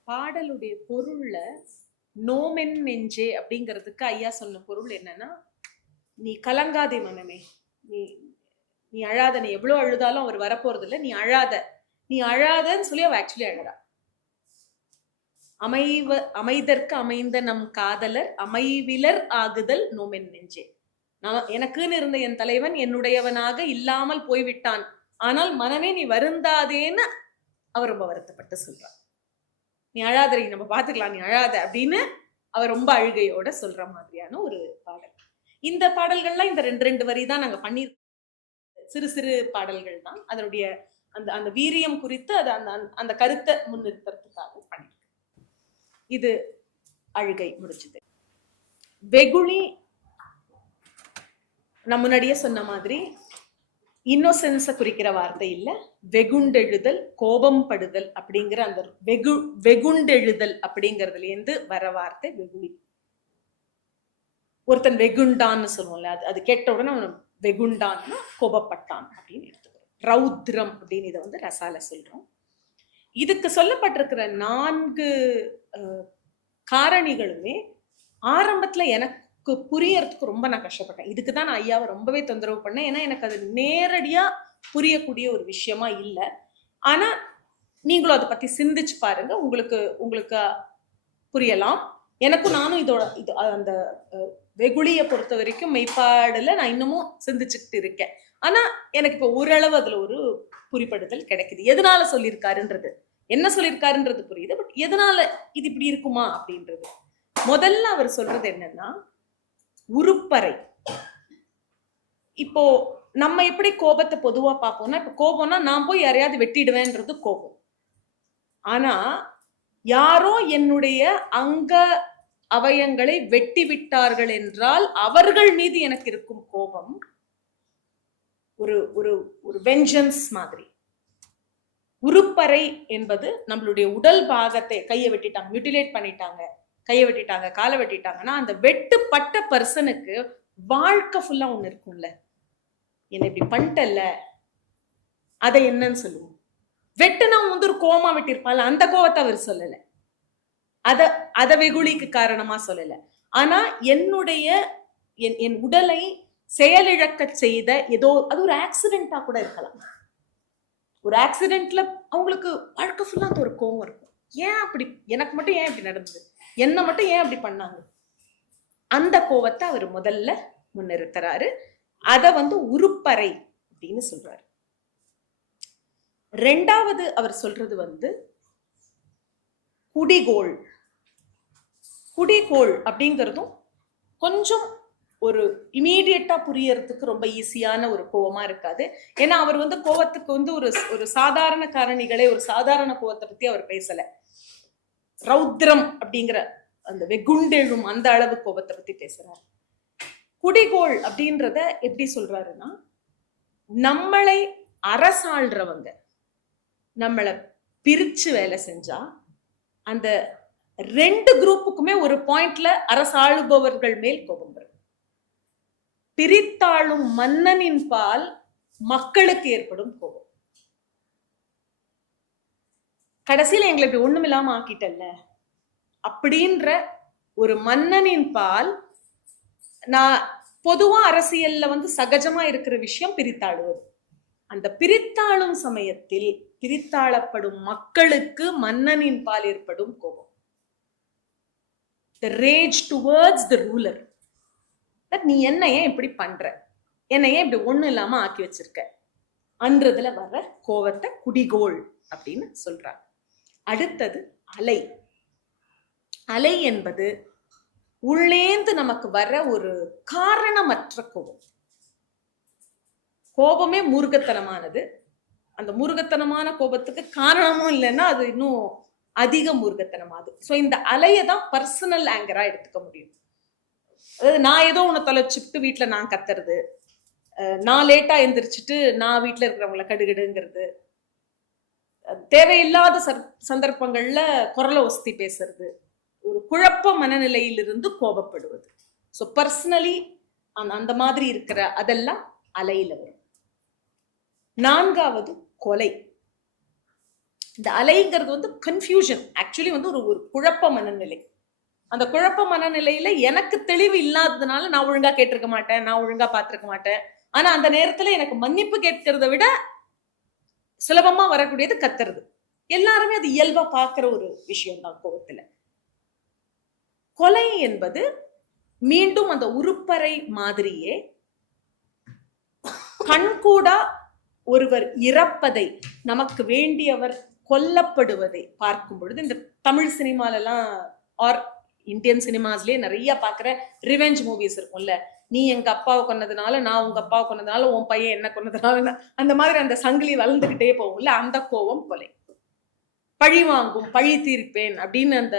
பாடலுடைய பொருள்ல நோமென் நெஞ்சே அப்படிங்கிறதுக்கு ஐயா சொன்ன பொருள் என்னன்னா, நீ கலங்காதே மனமே, நீ நீ அழாத, நீ எவ்வளவு அழுதாலும் அவர் வரப்போறது இல்லை, நீ அழாத, நீ அழாதன்னு சொல்லி அவ ஆக்சுவலி அழறா. அமைதற்கு அமைந்த நம் காதலர் அமைவிலர் ஆகுதல் நோமென் நெஞ்சே. எனக்குன்னு இருந்த என் தலைவன் என்னுடையவனாக இல்லாமல் போய்விட்டான், ஆனால் மனமே நீ வருந்தாதேன்னு அவர் ரொம்ப வருத்தப்பட்டு சொல்றார். நீ அழாதரை, நம்ம பாத்துக்கலாம், நீ அழாத அப்படின்னு அவர் ரொம்ப அழுகையோட சொல்ற மாதிரியான ஒரு பாடல். இந்த பாடல்கள்லாம் இந்த ரெண்டு வரி தான் நாங்க பண்ணிருக்கோம். சிறு சிறு பாடல்கள் தான். அதனுடைய அந்த அந்த வீரியம் குறித்து அது அந்த கருத்தை முன்னிறுத்துறதுக்காக பண்ணிருக்கோம். இது அழுகை முடிச்சது. வெகுளி நான் முன்னாடியே சொன்ன மாதிரி இன்னோசென்ஸ குறிக்கிற வார்த்தை இல்ல, வெகுண்டெழுதல், கோபம் படுதல் அப்படிங்கிற அந்த வெகுண்டெழுதல் அப்படிங்கறதுல இருந்து வர வார்த்தை வெகுளி. ஒருத்தன் வெகுண்டான்னு சொல்லுவோம்ல, அது கேட்ட உடனே அவன் வெகுண்டான்னா கோபப்பட்டான் அப்படின்னு எடுத்துக்கிறோம். ரௌத்ரம் அப்படின்னு இதை வந்து ரசால சொல்றோம். இதுக்கு சொல்லப்பட்டிருக்கிற 4 காரணிகளுமே ஆரம்பத்துல எனக்கு புரியறதுக்கு ரொம்ப நான் கஷ்டப்பட்டேன். இதுக்குதான் நான் ஐயாவை ரொம்பவே தொந்தரவு பண்ணேன். ஏன்னா எனக்கு அது நேரடியா புரியக்கூடிய ஒரு விஷயமா இல்லை. ஆனா நீங்களும் அதை பத்தி சிந்திச்சு பாருங்க, உங்களுக்கு புரியலாம். நானும் இது அந்த வெகுளியை பொறுத்த வரைக்கும் மெய்ப்பாடுல நான் இன்னமும் சிந்திச்சுக்கிட்டு இருக்கேன். ஆனா எனக்கு இப்ப ஓரளவு அதுல ஒரு புரிப்படுதல் கிடைக்குது. எதனால சொல்லியிருக்காருன்றது, என்ன சொல்லியிருக்காருன்றது புரியுது. பட் எதனால இது இப்படி இருக்குமா அப்படின்றது முதல்ல அவர் சொல்றது என்னன்னா, உருப்பறை. இப்போ நம்ம எப்படி கோபத்தை பொதுவா பார்ப்போம்னா, இப்ப கோபம்னா நான் போய் யாரையாவது வெட்டிடுவேன்றது கோபம். ஆனா யாரோ என்னுடைய அங்க அவயங்களை வெட்டி விட்டார்கள் என்றால் அவர்கள் மீது எனக்கு இருக்கும் கோபம் ஒரு ஒரு ஒரு வெஞ்சன்ஸ் மாதிரி. உருப்பறை என்பது நம்மளுடைய உடல் பாகத்தை, கையை வெட்டிட்டாங்க, மியூட்டிலேட் பண்ணிட்டாங்க, கையை வெட்டிட்டாங்க, காலை வெட்டிட்டாங்கன்னா அந்த வெட்டுப்பட்ட பர்சனுக்கு வாழ்க்கை ஃபுல்லா ஒண்ணு இருக்கும்ல, என்ன இப்படி பண்ணிட்டல்ல, அதை என்னன்னு சொல்லுவோம். வெட்டுனா வந்து ஒரு கோமா வெட்டிருப்பாள், அந்த கோவத்தை அவர் சொல்லல, அத வெகுளிக்கு காரணமா சொல்லல. ஆனா என் உடலை செயலிழக்க செய்த ஏதோ, அது ஒரு ஆக்சிடென்டா கூட இருக்கலாம். ஒரு ஆக்சிடென்ட்ல அவங்களுக்கு வாழ்க்கை ஃபுல்லா அந்த ஒரு கோவம் இருக்கும். ஏன் அப்படி, எனக்கு மட்டும் ஏன் இப்படி நடந்தது, என்ன மட்டும் ஏன் அப்படி பண்ணாங்க, அந்த கோவத்தை அவர் முதல்ல முன்னிறுத்துறாரு. அத வந்து உருப்பறை அப்படின்னு சொல்றாரு. ரெண்டாவது அவர் சொல்றது வந்து குடிகோள். குடிகோள் அப்படிங்கிறதும் கொஞ்சம் ஒரு இமீடியட்டா புரியறதுக்கு ரொம்ப ஈஸியான ஒரு கோவமா இருக்காது. ஏன்னா அவர் வந்து கோவத்துக்கு வந்து ஒரு சாதாரண காரணிகளை, ஒரு சாதாரண கோவத்தை பத்தி அவர் பேசல. ரௌத்ரம் அப்படிங்கிற அந்த வெகுண்டெழும் அந்த அளவு கோபத்தை பத்தி பேசுறாரு. குடிகோள் அப்படின்றத எப்படி சொல்றாருன்னா, நம்மளை அரசாள்றவங்க நம்மளை பிரிச்சு வேலை செஞ்சா அந்த 2 குரூப்புக்குமே ஒரு பாயிண்ட்ல அரசாளுபவர்கள் மேல் கோபம் வரும். பிரித்தாளும் மன்னனின் பால் மக்களுக்கு ஏற்படும் கோபம். கடைசியில எங்களை இப்படி ஒண்ணுமில்லாம ஆக்கிட்டல்ல அப்படின்ற ஒரு மன்னனின் பால், நான் பொதுவா அரசியல்ல வந்து சகஜமா இருக்கிற விஷயம் பிரித்தாளுவது. அந்த பிரித்தாளும் சமயத்தில் பிரித்தாளப்படும் மக்களுக்கு மன்னனின் பால் ஏற்படும் கோபம். The rage towards the ruler. that நீ என்ன ஏன் இப்படி பண்ற, என்ன ஏன் இப்படி ஒண்ணு இல்லாம ஆக்கி வச்சிருக்க அன்றதுல வர்ற கோவத்தை குடிகோள் அப்படின்னு சொல்றாங்க. அடுத்தது அலை. அலை என்பது உள்ளேந்து நமக்கு வர ஒரு காரணமற்ற கோபம். கோபமே மூர்க்கத்தனமானது. அந்த மூர்க்கத்தனமான கோபத்துக்கு காரணமும் இல்லைன்னா அது இன்னும் அதிக மூர்க்கத்தனமாது. ஸோ இந்த அலையை தான் பர்சனல் ஆங்கரா எடுத்துக்க முடியும். அதாவது நான் ஏதோ ஒன்று தொலைச்சிட்டு வீட்டுல நான் கத்துறது, நான் லேட்டா எந்திரிச்சிட்டு நான் வீட்டுல இருக்கிறவங்கள கடுகடுங்கிறது, தேவையில்லாத சந்தர்ப்பங்கள்ல குரலை ஒஸ்தி பேசுறது, ஒரு குழப்ப மனநிலையிலிருந்து கோபப்படுவது. ஸோ பர்சனலி அந்த மாதிரி இருக்கிற அதெல்லாம் அலையில வரும். 4வது கொலை. இந்த அலைங்கிறது வந்து கன்ஃபியூஷன், ஆக்சுவலி வந்து ஒரு குழப்ப மனநிலை. அந்த குழப்ப மனநிலையில எனக்கு தெளிவு இல்லாததுனால நான் ஒழுங்கா கேட்டிருக்க மாட்டேன், நான் ஒழுங்கா பார்த்திருக்க மாட்டேன். ஆனா அந்த நேரத்துல எனக்கு மன்னிப்பு கேட்கறத விட சுலபமா வரக்கூடியது கத்துறது. எல்லாருமே அது இயல்பா பாக்குற ஒரு விஷயம் தான் கோபத்துல. கொலை என்பது மீண்டும் அந்த உருப்பறை மாதிரியே கண்கூடா ஒருவர் இறப்பதை, நமக்கு வேண்டியவர் கொல்லப்படுவதை பார்க்கும் பொழுது, இந்த தமிழ் சினிமாலெல்லாம் ஆர் இந்தியன் சினிமாஸ்லயே நிறைய பார்க்குற ரிவெஞ்ச் மூவிஸ் இருக்கும்ல, நீ எங்க அப்பாவை கொன்னதுனால, நான் உங்க அப்பாவை கொன்னதுனால, உன் பையன் என்ன கொன்னதுனால, அந்த மாதிரி அந்த சங்கிலி வளர்ந்துகிட்டே போகும்ல, அந்த கோபம் கொலை. பழி வாங்கும், பழி தீர்ப்பேன் அப்படின்னு, அந்த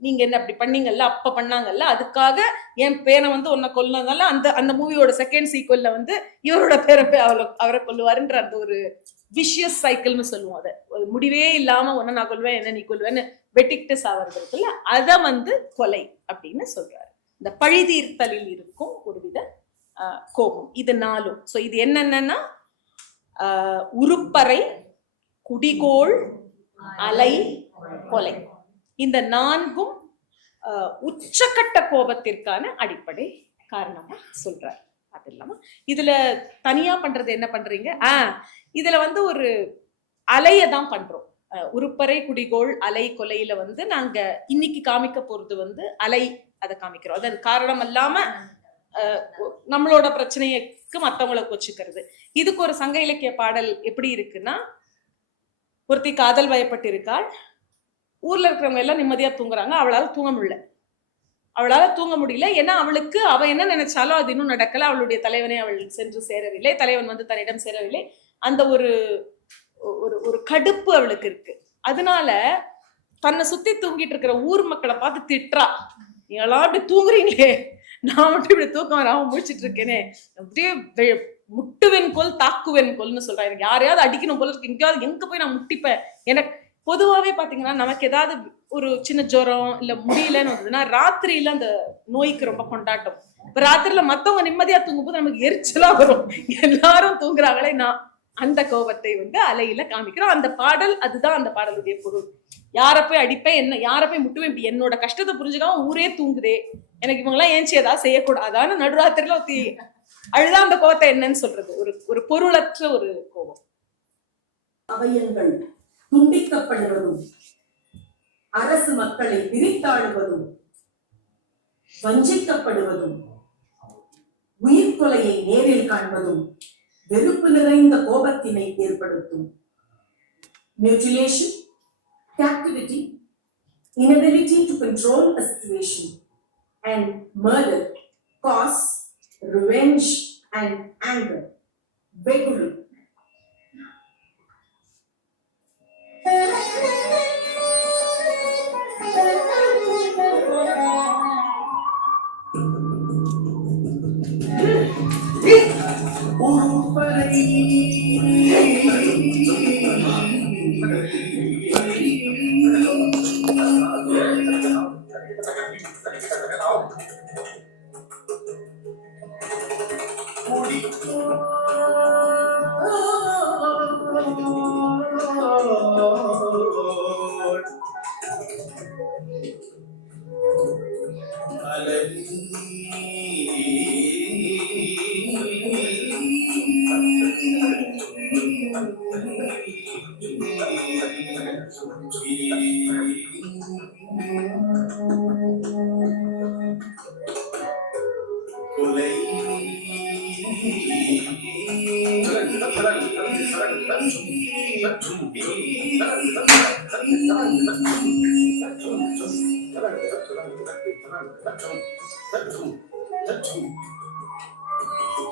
நீங்க என்ன அப்படி பண்ணீங்கல்ல, அப்ப பண்ணாங்கல்ல, அதுக்காக என் பேரை வந்து உன்னை கொல்லனால அந்த அந்த மூவியோட செகண்ட் சீக்வல்ல வந்து இவரோட பேரை அவரை கொல்லுவாருன்ற அந்த ஒரு விஷியஸ் சைக்கிள்னு சொல்லுவோம். அதை முடிவே இல்லாம ஒன்ன நான் கொல்வேன், என்ன நீ கொல்வேன்னு வெட்டிக்கிட்டு சாவது இருக்குல்ல, அதை வந்து கொலை அப்படின்னு சொல்றாரு. இந்த பழி தீர்த்தலில் இருக்கும் ஒரு வித கோபம். இது நாலும். ஸோ இது என்னென்னா உருப்பறை, குடிகோள், அலை, கொலை. இந்த நான்கும் உச்சக்கட்ட கோபத்திற்கான அடிப்படை காரணமா சொல்றாரு. அது இல்லாம இதுல தனியா பண்றது என்ன பண்றீங்க, இதுல வந்து ஒரு அலைய தான் பண்றோம். உருப்பறை, குடிகோள், அலை, கொலையில வந்து நாங்க இன்னைக்கு காமிக்க போறது வந்து அலை, அதை காமிக்கிறோம். அதன் காரணம் இல்லாம நம்மளோட பிரச்சனைக்கு மத்தவங்களை கொச்சுக்கிறது. இதுக்கு ஒரு சங்க இலக்கிய பாடல் எப்படி இருக்குன்னா, ஒருத்தி காதல் வயப்பட்டு இருக்காள், ஊர்ல இருக்கிறவங்க எல்லாம் நிம்மதியா தூங்குறாங்க, அவளால தூங்க முடியல. ஏன்னா அவளுக்கு அவ என்ன நினைச்சாலும் அது இன்னும் நடக்கல, அவளுடைய தலைவனை அவள் சென்று சேரவில்லை, தலைவன் வந்து தன்னிடம் சேரவில்லை. அந்த ஒரு ஒரு கடுப்பு அவளுக்கு இருக்கு. அதனால தன்னை சுத்தி தூங்கிட்டு இருக்கிற ஊர் மக்களை பார்த்து திட்டுறா, நீங்களாம் அப்படி தூங்குறீங்களே, நான் மட்டும் இப்படி தூக்கம் வராம முடிச்சிட்டு இருக்கேனே, அப்படியே முட்டுவென் கொல் தாக்குவென் கொல்னு சொல்றேன். எனக்கு யாரையாவது அடிக்கணும் போல இருக்கு, எங்கேயாவது எங்க போய் நான் முட்டிப்பேன். எனக்கு பொதுவாகவே பாத்தீங்கன்னா, நமக்கு ஏதாவது ஒரு சின்ன ஜுரம் இல்ல முடியலன்னு வந்ததுன்னா ராத்திரியில அந்த நோய்க்கு ரொம்ப கொண்டாட்டம். இப்ப ராத்திரில மத்தவங்க நிம்மதியா தூங்கும் போது நமக்கு எரிச்சலா வரும், எல்லாரும் தூங்குறாங்களே. நான் அந்த கோபத்தை வந்து அலையில காமிக்கிறோம். அந்த பாடல், அதுதான் அந்த பாடலுடைய பொருள். யார போய் அடிப்பேன், என்ன யார போய் முட்டுவேன், இப்படி என்னோட கஷ்டத்தை புரிஞ்சுக்காம ஊரே தூங்குதே, எனக்கு இவங்கெல்லாம் ஏஞ்சி ஏதாவது செய்யக்கூடாதான்னு நடுராத்திரில ஒத்தி அழுதா அந்த கோபத்தை என்னன்னு சொல்றது, ஒரு பொருளற்ற ஒரு கோபம். அவயங்கள் துண்டிக்கப்படுவதும், அரசு மக்களை பிரித்தாளுவதும், வஞ்சிக்கப்படுவதும், உயிர்கொலையை நேரில் காண்பதும் வெறுப்பு நிறைந்த கோபத்தினை ஏற்படுத்தும். Mutilation, captivity, inability to control a situation, and murder cause revenge and anger. Veguri.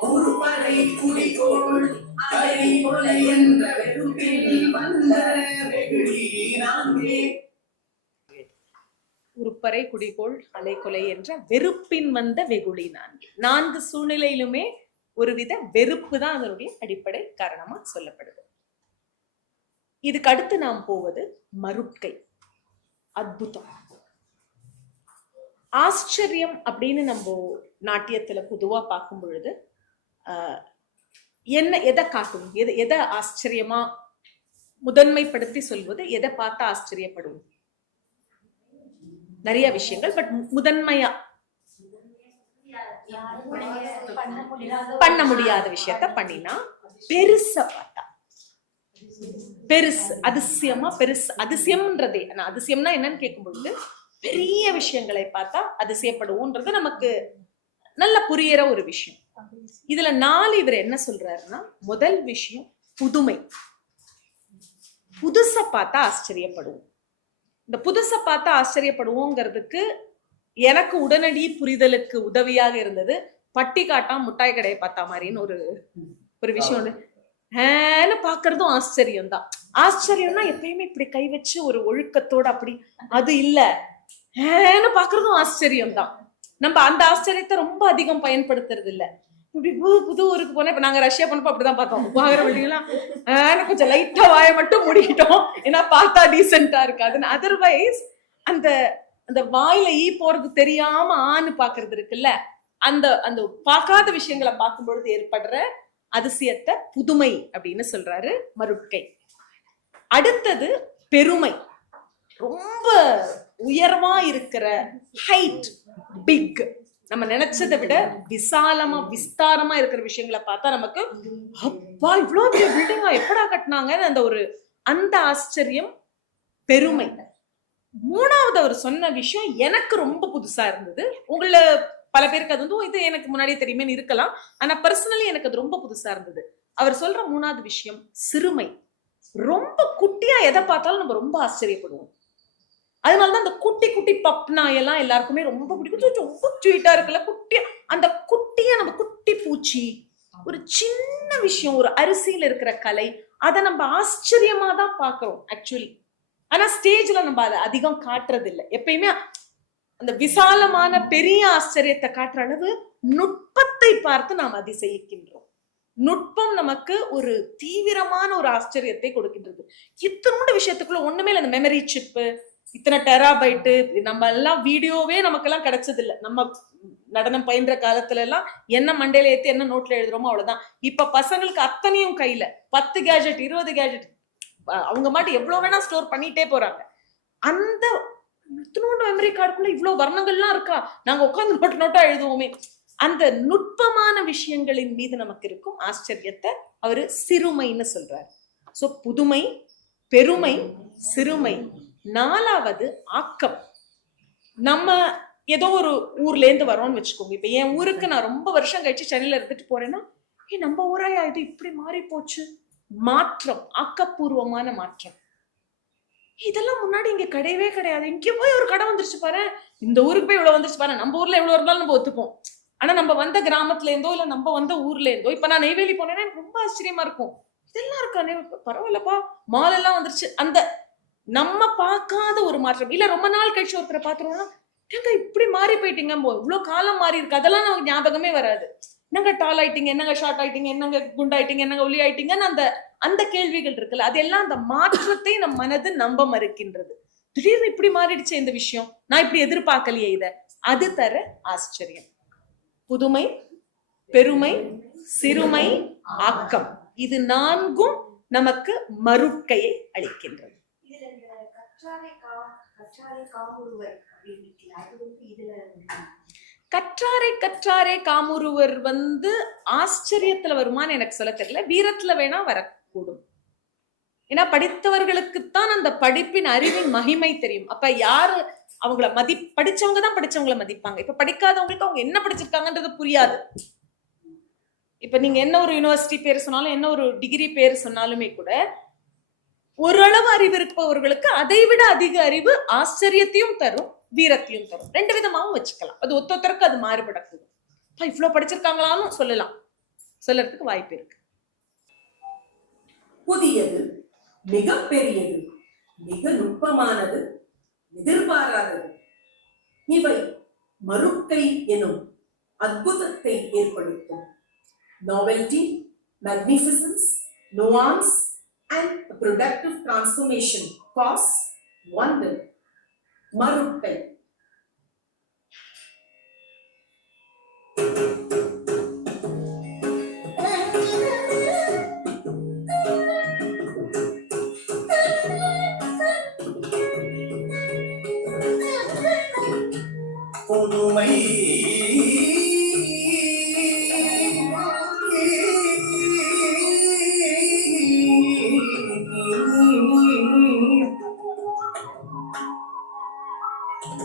உருப்பறை, குடிகோள், அலை, கொலை என்ற வெறுப்பில் வந்த வெகுளி நான்கே. உருப்பறை, குடிகோள், அலை, கொலை என்ற வெறுப்பின் வந்த வெகுளி நான்கு. 4 சூழ்நிலையிலுமே ஒருவித வெறுப்பு தான் அதனுடைய அடிப்படை காரணமா சொல்லப்படுது. இதுக்கு அடுத்து நாம் போவது மருட்கை, அத்புதம். ஆச்சரியம் அப்படின்னு நம்ம நாட்டியத்துல பொதுவா பார்க்கும் பொழுது என்ன, எதை காட்டும், எதை ஆச்சரியமா முதன்மைப்படுத்தி சொல்வது, எதை பார்த்தா ஆச்சரியப்படுவோம்? நிறைய விஷயங்கள், பட் முதன்மையா பண்ண முடியாத விஷயத்த பண்ணினா, பெருச பார்த்தா, பெருசு அதிசயமா, பெருசு அதிசயம்ன்றதே. அதிசயம்னா என்னன்னு கேட்கும் பொழுது, பெரிய விஷயங்களை பார்த்தா அதிசயப்படுவோன்றது நமக்கு நல்ல புரியற ஒரு விஷயம். இதுல 4 இவர் என்ன சொல்றாருன்னா, முதல் விஷயம் புதுமை. புதுசா பார்த்தா ஆச்சரியப்படுவோம். இந்த புதுசா பார்த்தா ஆச்சரியப்படுவோங்கிறதுக்கு எனக்கு உடனடி புரிதலுக்கு உதவியாக இருந்தது பட்டி காட்டா முட்டாய் கடையை பார்த்தா மாதிரின்னு ஒரு விஷயம் ஒண்ணு. ஹேன்னு பாக்குறதும் ஆச்சரியம் தான். ஆச்சரியம்னா எப்பயுமே இப்படி கை வச்சு ஒரு ஒழுக்கத்தோட அப்படி அது இல்ல, ஹேன்னு பாக்குறதும் ஆச்சரியம் தான். நம்ம அந்த ஆச்சரியத்தை ரொம்ப அதிகம் பயன்படுத்துறது இல்ல. இப்படி புது ஊருக்கு போனா, இப்ப நாங்க ரஷ்யா போனப்போ அப்படிதான் பார்த்தோம். வாங்குற வழியெல்லாம் கொஞ்சம் லைட்டா வாயை மட்டும் முடிக்கிட்டோம், ஏன்னா பார்த்தா டீசென்டா இருக்காதுன்னு. அதர்வைஸ் அந்த அந்த வாயில ஈ போறது தெரியாம ஆன்னு பாக்குறது இருக்குல்ல, அந்த அந்த பார்க்காத விஷயங்களை பார்க்கும் பொழுது ஏற்படுற அதிசயத்தை புதுமை அப்படின்னு சொல்றாரு மருட்கை. அடுத்தது பெருமை. ரொம்ப உயர்வா இருக்கிற ஹைட், பிக், நம்ம நினைச்சதை விட விசாலமா விஸ்தாரமா இருக்கிற விஷயங்களை பார்த்தா நமக்கு அப்பா இவ்வளவு பெரிய பில்டிங்கா எப்படா கட்டினாங்க அந்த ஆச்சரியம் பெருமை. மூணாவது அவர் சொன்ன விஷயம் எனக்கு ரொம்ப புதுசா இருந்தது. உங்கள பல பேருக்கு அது இது எனக்கு முன்னாடியே தெரியுமே இருக்கலாம், ஆனா பர்சனலி எனக்கு அது ரொம்ப புதுசா இருந்தது. அவர் சொல்ற மூணாவது விஷயம் சிறுமை. ரொம்ப குட்டியா எதை பார்த்தாலும் நம்ம ரொம்ப ஆச்சரியப்படுவோம். அதனாலதான் அந்த குட்டி குட்டி பப் நாயெல்லாம் எல்லாருக்குமே ரொம்ப பிடிக்கும். ரொம்ப ஸ்வீட்டா இருக்குல்ல, குட்டியா அந்த குட்டியா நம்ம குட்டி பூச்சி, ஒரு சின்ன விஷயம், ஒரு அரிசியில இருக்கிற கலை, அதை நம்ம ஆச்சரியமா தான் பாக்குறோம் ஆக்சுவலி. ஆனா ஸ்டேஜ்ல நம்ம அதை அதிகம் காட்டுறது இல்லை. எப்பயுமே அந்த விசாலமான பெரிய ஆச்சரியத்தை காட்டுற அளவு நுட்பத்தை பார்த்து நாம் அதிசயிக்கின்றோம். நுட்பம் நமக்கு ஒரு தீவிரமான ஒரு ஆச்சரியத்தை கொடுக்கின்றது. இத்தனோட விஷயத்துக்குள்ள ஒண்ணுமே இல்லை. அந்த மெமரி சிப்பு, இத்தனை டெராபைட்டு, நம்ம எல்லாம் வீடியோவே நமக்கெல்லாம் கிடைச்சது இல்லை. நம்ம நடனம் பயின்ற காலத்துல எல்லாம் என்ன மண்டையில ஏத்தி என்ன நோட்ல எழுதுறோமோ அவ்வளவுதான். இப்ப பசங்களுக்கு அத்தனையும் கையில 10 கேஜெட் 20 கேஜெட், அவங்க மட்டும் எவ்வளவு வேணா ஸ்டோர் பண்ணிட்டே போறாங்க. அந்த இத்தனோண்டு மெமரி கார்டுக்குள்ள இவ்வளவு வர்ணங்கள்லாம் இருக்கா, நாங்க உட்காந்து நோட்டா எழுதுவோமே. அந்த நுட்பமான விஷயங்களின் மீது நமக்கு இருக்கும் ஆச்சரியத்தை அவரு சிறுமைன்னு சொல்றாரு. சோ புதுமை, பெருமை, சிறுமை. 4வது ஆக்கம். நம்ம ஏதோ ஒரு ஊர்ல இருந்து வரோம்னு வச்சுக்கோங்க. இப்ப என் ஊருக்கு நான் ரொம்ப வருஷம் கழிச்சு சென்னையில இருந்துட்டு போறேன்னா, நம்ம ஊராயா இது இப்படி மாறி போச்சு. மாற்றம், ஆக்கப்பூர்வமான மாற்றம். இதெல்லாம் முன்னாடி இங்க கிடையவே கிடையாது. இங்க போய் ஒரு கடை வந்துருச்சு பாரு, இந்த ஊருக்கு போய் இவ்வளவு வந்துருச்சு பாரு. நம்ம ஊர்ல எவ்வளவு இருந்தாலும் நம்ம ஒத்துப்போம். ஆனா நம்ம வந்த கிராமத்துல இருந்தோ இல்ல நம்ம வந்த ஊர்ல இருந்தோ, இப்ப நான் நெய்வேலி போனேன்னா எனக்கு ரொம்ப ஆச்சரியமா இருக்கும். இதெல்லாம் இருக்கா, பரவாயில்லப்பா, மால் எல்லாம் வந்துருச்சு. அந்த நம்ம பார்க்காத ஒரு மாற்றம். இல்ல ரொம்ப நாள் கழிச்சு ஒருத்தரை பாத்துறோம்னா, ஏங்க இப்படி மாறி போயிட்டீங்க, இவ்வளவு காலம் மாறி இருக்கு, அதெல்லாம் நமக்கு ஞாபகமே வராது. என்னங்க டால் ஆயிட்டீங்க, என்னங்க ஷார்ட் ஆயிட்டீங்க, என்னங்க குண்டாயிட்டீங்க, என்னங்க ஒல்லி ஆயிட்டீங்கன்னு அந்த கேள்விகள் இருக்குல்ல, அதெல்லாம் அந்த மாற்றத்தை நம் மனது நம்ப மறுக்கின்றது. திடீர்னு இப்படி மாறிடுச்சு இந்த விஷயம், நான் இப்படி எதிர்பார்க்கலையே இத. அது தர ஆச்சரியம். புதுமை, பெருமை, சிறுமை, ஆக்கம். இது 4ம் நமக்கு மருட்கையை அளிக்கின்றது. கற்றாரை காமுறுவர் ஆச்சரியத்துல வருமானு எனக்கு சொல்ல தெரியல, வீரத்துல வேணா வரக்கூடும். ஏன்னா படித்தவர்களுக்குத்தான் அந்த படிப்பின் அறிவின் மகிமை தெரியும். அப்ப யாரு அவங்கள படிச்சவங்க தான் படிச்சவங்களை மதிப்பாங்க. இப்ப படிக்காதவங்களுக்கு அவங்க என்ன படிச்சிருக்காங்கன்றது புரியாது. இப்ப நீங்க என்ன ஒரு யூனிவர்சிட்டி பேர் சொன்னாலும், என்ன ஒரு டிகிரி பேர் சொன்னாலுமே கூட, ஓரளவு அறிவு இருப்பவர்களுக்கு அதை விட அதிக அறிவு ஆச்சரியத்தையும் தரும், வீரத்தையும் தரும். 2 விதமாவும் வச்சுக்கலாம். அது ஒத்தொத்தருக்கு அது மாறுபடக்கூடும். இவ்வளவு படிச்சிருக்காங்களான்னு சொல்லலாம், சொல்லறதுக்கு வாய்ப்பு இருக்கு. புதியது, மிக பெரியது, மிக நுட்பமானது, எதிர்பாராதது, இவை மருட்கை எனும் அற்புதத்தை ஏற்படுத்தும். Novelty, magnificence, nuance and a productive transformation cause wonder. மருட்கை. புதுமை பெருமை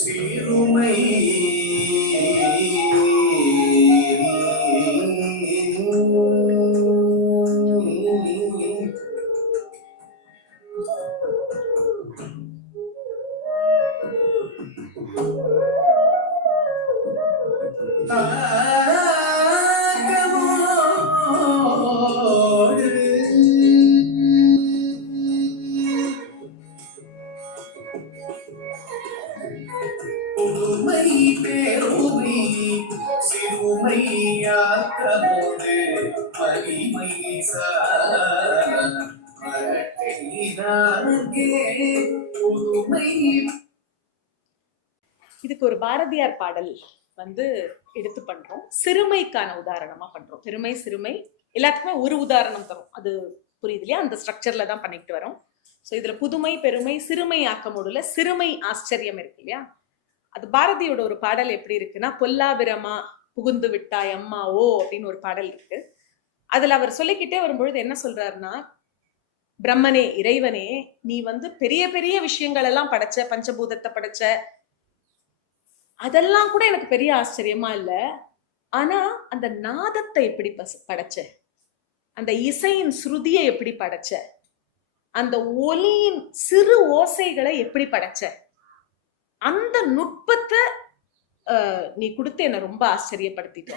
சிறுமை ஆகமோடு புதுமை பெருமை சிறுமை ஆக்கமோடு வலிமை சாரே புதுமை. இதுக்கு ஒரு பாரதியார் பாடல் வந்து எடுத்து பண்றோம். சிறுமைக்கான உதாரணமா பண்றோம். பெருமை சிறுமை எல்லாத்துக்குமே ஒரு உதாரணம் தரும். அது புரியுது இல்லையா? அந்த ஸ்ட்ரக்சர்ல தான் பண்ணிட்டு வரோம். ஸோ இதுல புதுமை பெருமை சிறுமை ஆக்கமோடுல சிறுமை ஆச்சரியம் இருக்கு இல்லையா? அது பாரதியோட ஒரு பாடல் எப்படி இருக்குன்னா, பொல்லாபிரமா புகுந்து விட்டாய் அம்மா ஓ அப்படின்னு ஒரு பாடல் இருக்கு. அதுல அவர் சொல்லிக்கிட்டே வரும்பொழுது என்ன சொல்றாருன்னா, பிரம்மனே இறைவனே, நீ வந்து பெரிய பெரிய விஷயங்கள் எல்லாம் படைச்ச, பஞ்சபூதத்தை படைச்ச, அதெல்லாம் கூட எனக்கு பெரிய ஆச்சரியமா இல்ல. ஆனா அந்த நாதத்தை எப்படி படைச்ச, அந்த இசையின் ஸ்ருதியை எப்படி படைச்ச, அந்த ஒலியின் சிறு ஓசைகளை எப்படி படைச்ச, அந்த நுட்பத்தை நீ கொடுத்து என்ன ரொம்ப ஆச்சரியப்படுத்திட்ட.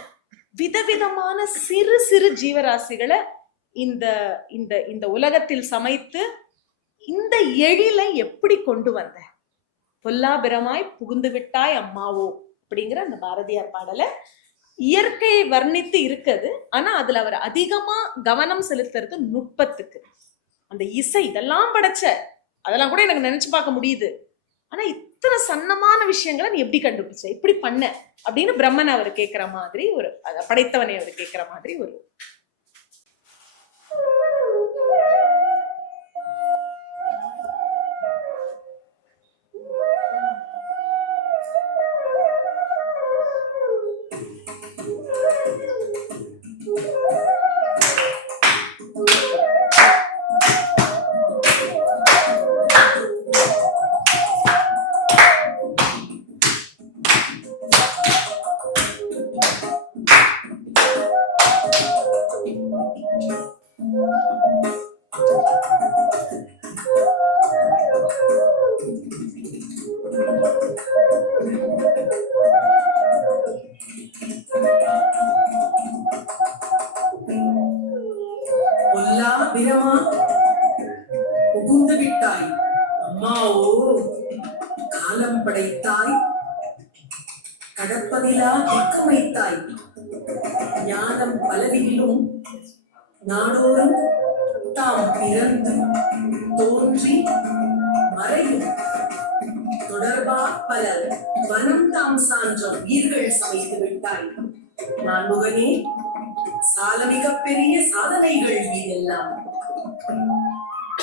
விதவிதமான சிறு சிறு ஜீவராசிகளை இந்த இந்த இந்த உலகத்தில் சமைத்து இந்த எழிலை எப்படி கொண்டு வந்த, பொல்லாபிரமாய் புகுந்து விட்டாய் அம்மாவோ அப்படிங்கிற அந்த பாரதியார் பாடல இயற்கையை வர்ணித்து இருக்குது. ஆனா அதுல அவர் அதிகமா கவனம் செலுத்துறது நுட்பத்துக்கு. அந்த இசை இதெல்லாம் படைச்ச, அதெல்லாம் கூட எனக்கு நினைச்சு பார்க்க முடியுது. ஆனா இத்தனை சன்னமான விஷயங்களை நீ எப்படி கண்டுபிடிச்ச, எப்படி பண்ண அப்படின்னு பிரம்மன் அவர் கேட்கிற மாதிரி ஒரு, அதை படைத்தவனை அவர் கேட்கிற மாதிரி ஒரு. பொல்லாபிரமா புகுந்து விட்டாய் அம்மாவோ, காலம் படைத்தாய், கடப்பதிலா திக்கமைத்தாய், ஞானம் பலவிலும் நாடோறும் தாம் பிறந்து தோன்றி மறையும் தொடர்பா பல வனம் தாம் சான்ற உயிர்கள் சமைத்து விட்டாய். நான் முகனே, சால மிகப்பெரிய சாதனைகள் இதெல்லாம்.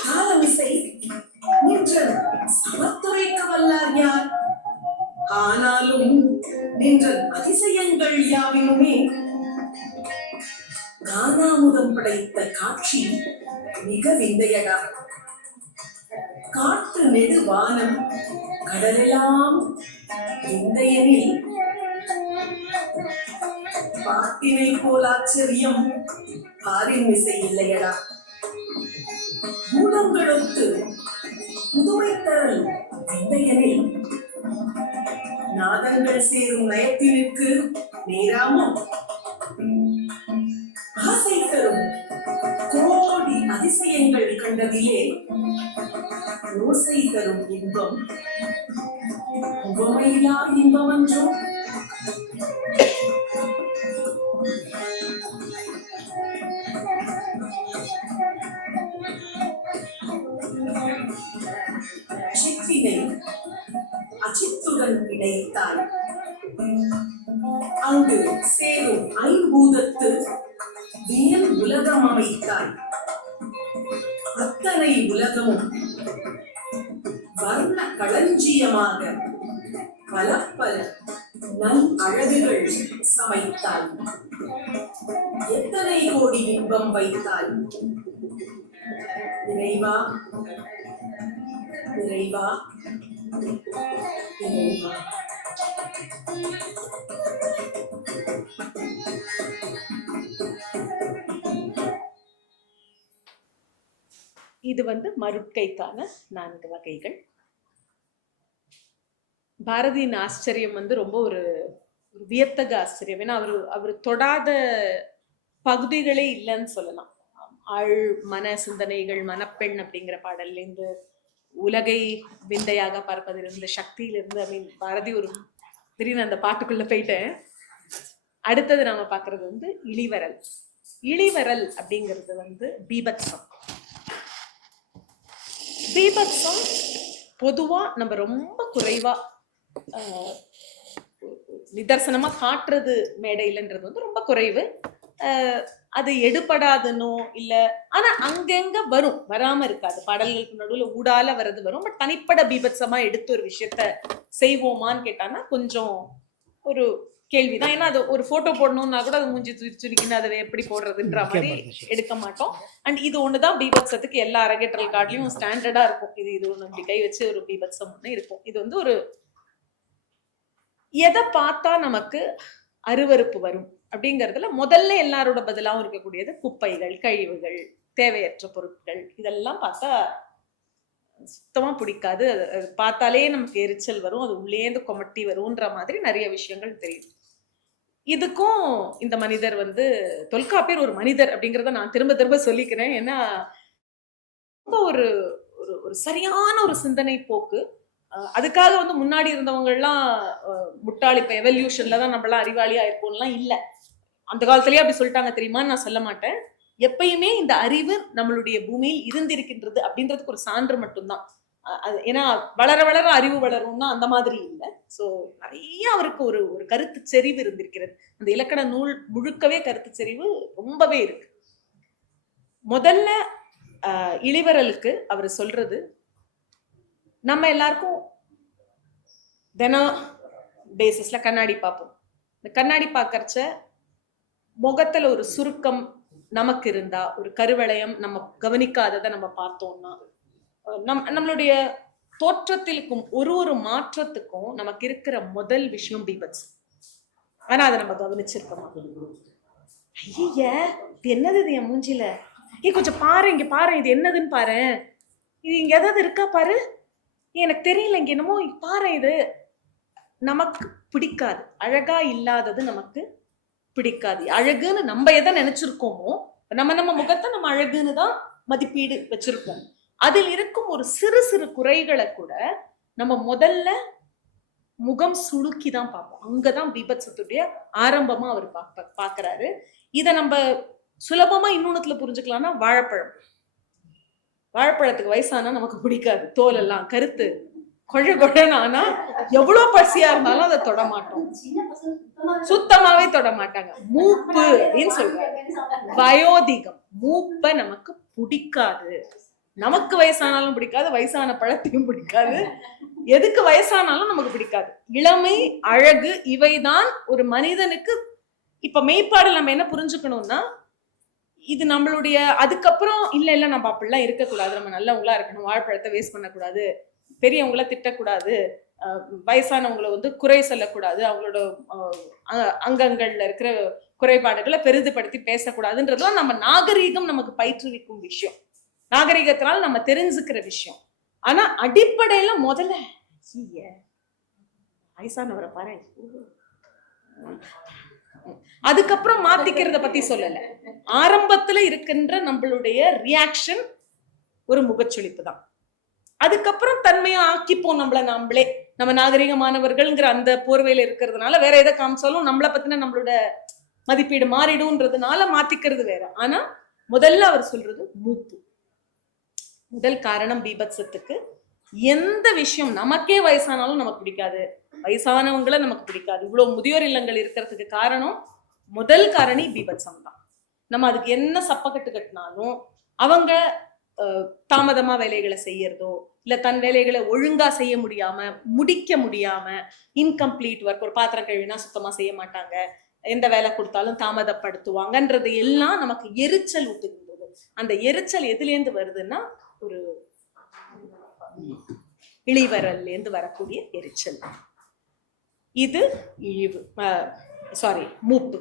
காலமிசை நின்ற சமத்துரைக்க வல்லார் யார்? ஆனாலும் நின்ற அதிசயங்கள் யாவினுமே கானாமுதம் படைத்த காட்சி மிக விந்தையடா. காற்று நெடு வானம் கடலெல்லாம் விந்தையனில் பாட்டினை போல் ஆச்சரியம் பாரின் மிசை இல்லையடா. மூலங்களொத்து புதுமை தரல் விந்தையனில் நாதங்கள் சேரும் நயத்திற்கு நேராமோ. ஆசை தரும் கோடி அதிசயங்கள் கண்டதிலே ஓசை தரும் இன்பம் உவமையிலா இன்பம் என்றோ. சித்தினை அச்சித்துடன் இணைத்தாய், அங்கு சேரும் ஐம்பூதத்து வியல் உலகம் அமைத்தாய். அத்தனை உலகமும் வர்ண களஞ்சியமாக பல பல நல் அழகுகள் சமைத்தாய். எத்தனை கோடி இன்பம் வைத்தாய். நிறைவா நிறைவா நிறைவா. இது மருட்கைக்கான 4 வகைகள். பாரதியின் ஆச்சரியம் ரொம்ப ஒரு வியத்தக ஆச்சரியம். ஏன்னா அவர் தொடாத பகுதிகளே இல்லைன்னு சொல்லலாம். ஆழ் மன சிந்தனைகள், மனப்பெண் அப்படிங்கிற பாடல்லேருந்து, உலகை விந்தையாக பார்ப்பதிலிருந்து, சக்தியிலிருந்து, பாரதி ஒரு திடீர்னு அந்த பாட்டுக்குள்ள போயிட்டேன். அடுத்தது நாம பார்க்கறது இளிவரல். இளிவரல் அப்படிங்கிறது பீபத்சம். பீபத்சம் பொதுவா நம்ம ரொம்ப குறைவா நிதர்சனமா காட்டுறது மேடையிலன்றது ரொம்ப குறைவு. அது எடுபடாதுன்னோ இல்ல, ஆனா அங்கங்க வரும், வராம இருக்காது. பாடல்களுக்கு நடுவுல ஊடால வர்றது வரும். பட் தனிப்பட பீபத்சமா எடுத்து ஒரு விஷயத்த செய்வோமான்னு கேட்டான்னா கொஞ்சம் ஒரு கேள்விதான். ஏன்னா அது ஒரு போட்டோ போடணும்னா கூட அது மூஞ்சி சுருக்கின்னு அதை எப்படி போடுறதுன்ற மாதிரி எடுக்க மாட்டோம். அண்ட் இது ஒண்ணுதான் பீபத்சத்துக்கு எல்லா அரங்கேற்றல் கார்ட்லயும் ஸ்டாண்டர்டா இருக்கும். இது ஒண்ணு இப்படி கை வச்சு ஒரு பீபத்சம் ஒண்ணு இருக்கும். இது ஒரு எதை பார்த்தா நமக்கு அருவருப்பு வரும் அப்படிங்கறதுல முதல்ல எல்லாரோட பதிலாவும் இருக்கக்கூடியது குப்பைகள், கழிவுகள், தேவையற்ற பொருட்கள். இதெல்லாம் பார்த்தா சுத்தமா பிடிக்காது. அது பார்த்தாலே நமக்கு எரிச்சல் வரும், அது உள்ளேந்து கொமட்டி வரும்ன்ற மாதிரி நிறைய விஷயங்கள் தெரியும். இதுக்கும் இந்த மனிதர் தொல்காப்பியர் ஒரு மனிதர் அப்படிங்கிறத நான் திரும்ப திரும்ப சொல்லிக்கிறேன். ஏன்னா ரொம்ப ஒரு ஒரு சரியான ஒரு சிந்தனை போக்கு. அதுக்காக முன்னாடி இருந்தவங்க எல்லாம் முட்டாள், இப்ப எவல்யூஷன்ல தான் நம்மளாம் அறிவாளியா இருப்போம்லாம் இல்லை. அந்த காலத்திலேயே அப்படி சொல்லிட்டாங்க தெரியுமான்னு நான் சொல்ல மாட்டேன். எப்பயுமே இந்த அறிவு நம்மளுடைய பூமியில் இருந்திருக்கின்றது அப்படின்றதுக்கு ஒரு சான்று மட்டும்தான். ஏன்னா வளர வளர அறிவு வளரும்னா அந்த மாதிரி இல்லை. ஸோ நிறைய அவருக்கு ஒரு ஒரு கருத்து செறிவு இருந்திருக்கிறது. அந்த இலக்கண நூல் முழுக்கவே கருத்து செறிவு ரொம்பவே இருக்கு. முதல்ல இளிவரலுக்கு அவர் சொல்றது, நம்ம எல்லாருக்கும் தினம் பேசிஸ்ல கண்ணாடி பார்ப்போம். இந்த கண்ணாடி பார்க்கறச்ச முகத்துல ஒரு சுருக்கம் நமக்கு இருந்தா, ஒரு கருவளையம் நம்ம கவனிக்காததை நம்ம பார்த்தோம்னா, நம்மளுடைய தோற்றத்திற்கும் ஒரு மாற்றத்துக்கும் நமக்கு இருக்கிற முதல் விஷயம் பீபத்சம். ஆனா அதை நம்ம கவனிச்சிருக்கோமா? ஐய, இது என்னது, இது என் மூஞ்சில, கொஞ்சம் பாரு, இங்க பாரு, இது என்னதுன்னு பாரு, இது இங்க ஏதாவது இருக்கா பாரு, எனக்கு தெரியல, இங்க என்னமோ பாரு. இது நமக்கு பிடிக்காது. அழகா இல்லாதது நமக்கு பிடிக்காது. அழகுன்னு நம்ம எதை நினைச்சிருக்கோமோ, நம்ம முகத்தை நம்ம அழகுன்னு தான் மதிப்பீடு வச்சிருக்கோம். அதில் இருக்கும் ஒரு சிறு சிறு குறைகளை கூட நம்ம முதல்ல முகம் சுளுக்கி தான் பார்ப்போம். அங்கதான் பீபத்சத்துடைய ஆரம்பமா அவர் பாக்குறாரு. இதை நம்ம சுலபமா இன்னொன்னுத்துல புரிஞ்சுக்கலாம்னா, வாழைப்பழத்துக்கு வயசானா நமக்கு பிடிக்காது. தோல் எல்லாம் கருத்து கொழனா எவ்வளவு பசியா இருந்தாலும் அதை தொட மாட்டோம், சுத்தமாவே தொட மாட்டாங்க. மூப்பு அப்படின்னு சொல்றாங்க, வயோதிகம். மூப்பை நமக்கு பிடிக்காது. நமக்கு வயசானாலும் பிடிக்காது, வயசான பழத்தையும் பிடிக்காது, எதுக்கு வயசானாலும் நமக்கு பிடிக்காது. இளமை, அழகு, இவைதான் ஒரு மனிதனுக்கு. இப்ப மெய்ப்பாடு நம்ம என்ன புரிஞ்சுக்கணும்னா, இது நம்மளுடைய அதுக்கப்புறம் இல்ல நம்ம அப்படிலாம் இருக்கக்கூடாது, நம்ம நல்லவங்களா இருக்கணும், வாழைப்பழத்தை வேஸ்ட் பண்ணக்கூடாது, பெரியவங்கள திட்டக்கூடாது, வயசானவங்களை குறை சொல்லக்கூடாது, அவங்களோட அங்கங்கள்ல இருக்கிற குறைபாடுகளை பெரிதுபடுத்தி பேசக்கூடாதுன்றதுலாம் நம்ம நாகரீகம் நமக்கு பயிற்றுவிக்கும் விஷயம், நாகரீகத்தினால நம்ம தெரிஞ்சுக்கிற விஷயம். ஆனா அடிப்படையில முதல்ல வயசானவரை பாரு, அதுக்கப்புறம் மாத்திக்கிறத பத்தி சொல்லல. ஆரம்பத்துல இருக்கின்ற நம்மளுடைய ரியாக்ஷன் ஒரு முகச்சுளிப்பு தான். அதுக்கப்புறம் தன்மையா ஆக்கிப்போம் நம்மளே. நம்ம நாகரிகமானவர்கள்ங்கிற அந்த போர்வையில இருக்கிறதுனால வேற எதை காமிச்சாலும் நம்மளை பத்தின நம்மளோட மதிப்பீடு மாறிடும்ன்றதுனால மாத்திக்கிறது வேற. ஆனா முதல்ல அவர் சொல்றது மூப்பு. முதல் காரணம் பீபத்சத்துக்கு, எந்த விஷயம் நமக்கே வயசானாலும் நமக்கு பிடிக்காது, வயசானவங்களை நமக்கு பிடிக்காது. இவ்வளவு முதியோர் இல்லங்கள் இருக்கிறதுக்கு காரணம், முதல் காரணி பீபத்சம் தான். நம்ம அதுக்கு என்ன சப்பக்கட்டு கட்டினாலும் அவங்க தாமதமா வேலைகளை செய்யறதோ இல்ல தன் வேலைகளை ஒழுங்கா செய்ய முடியாம, முடிக்க முடியாம, இன்கம்ப்ளீட் ஒர்க், ஒரு பாத்திரம் கழுவினா சுத்தமா செய்ய மாட்டாங்க, எந்த வேலை கொடுத்தாலும் தாமதப்படுத்துவாங்கன்றது எல்லாம் நமக்கு எரிச்சல் ஊட்டுகின்றது. அந்த எரிச்சல் எதுலேருந்து வருதுன்னா ஒரு இழிவரல்ல இருந்து வரக்கூடிய எரிச்சல். இது இழிவு, மூப்பு.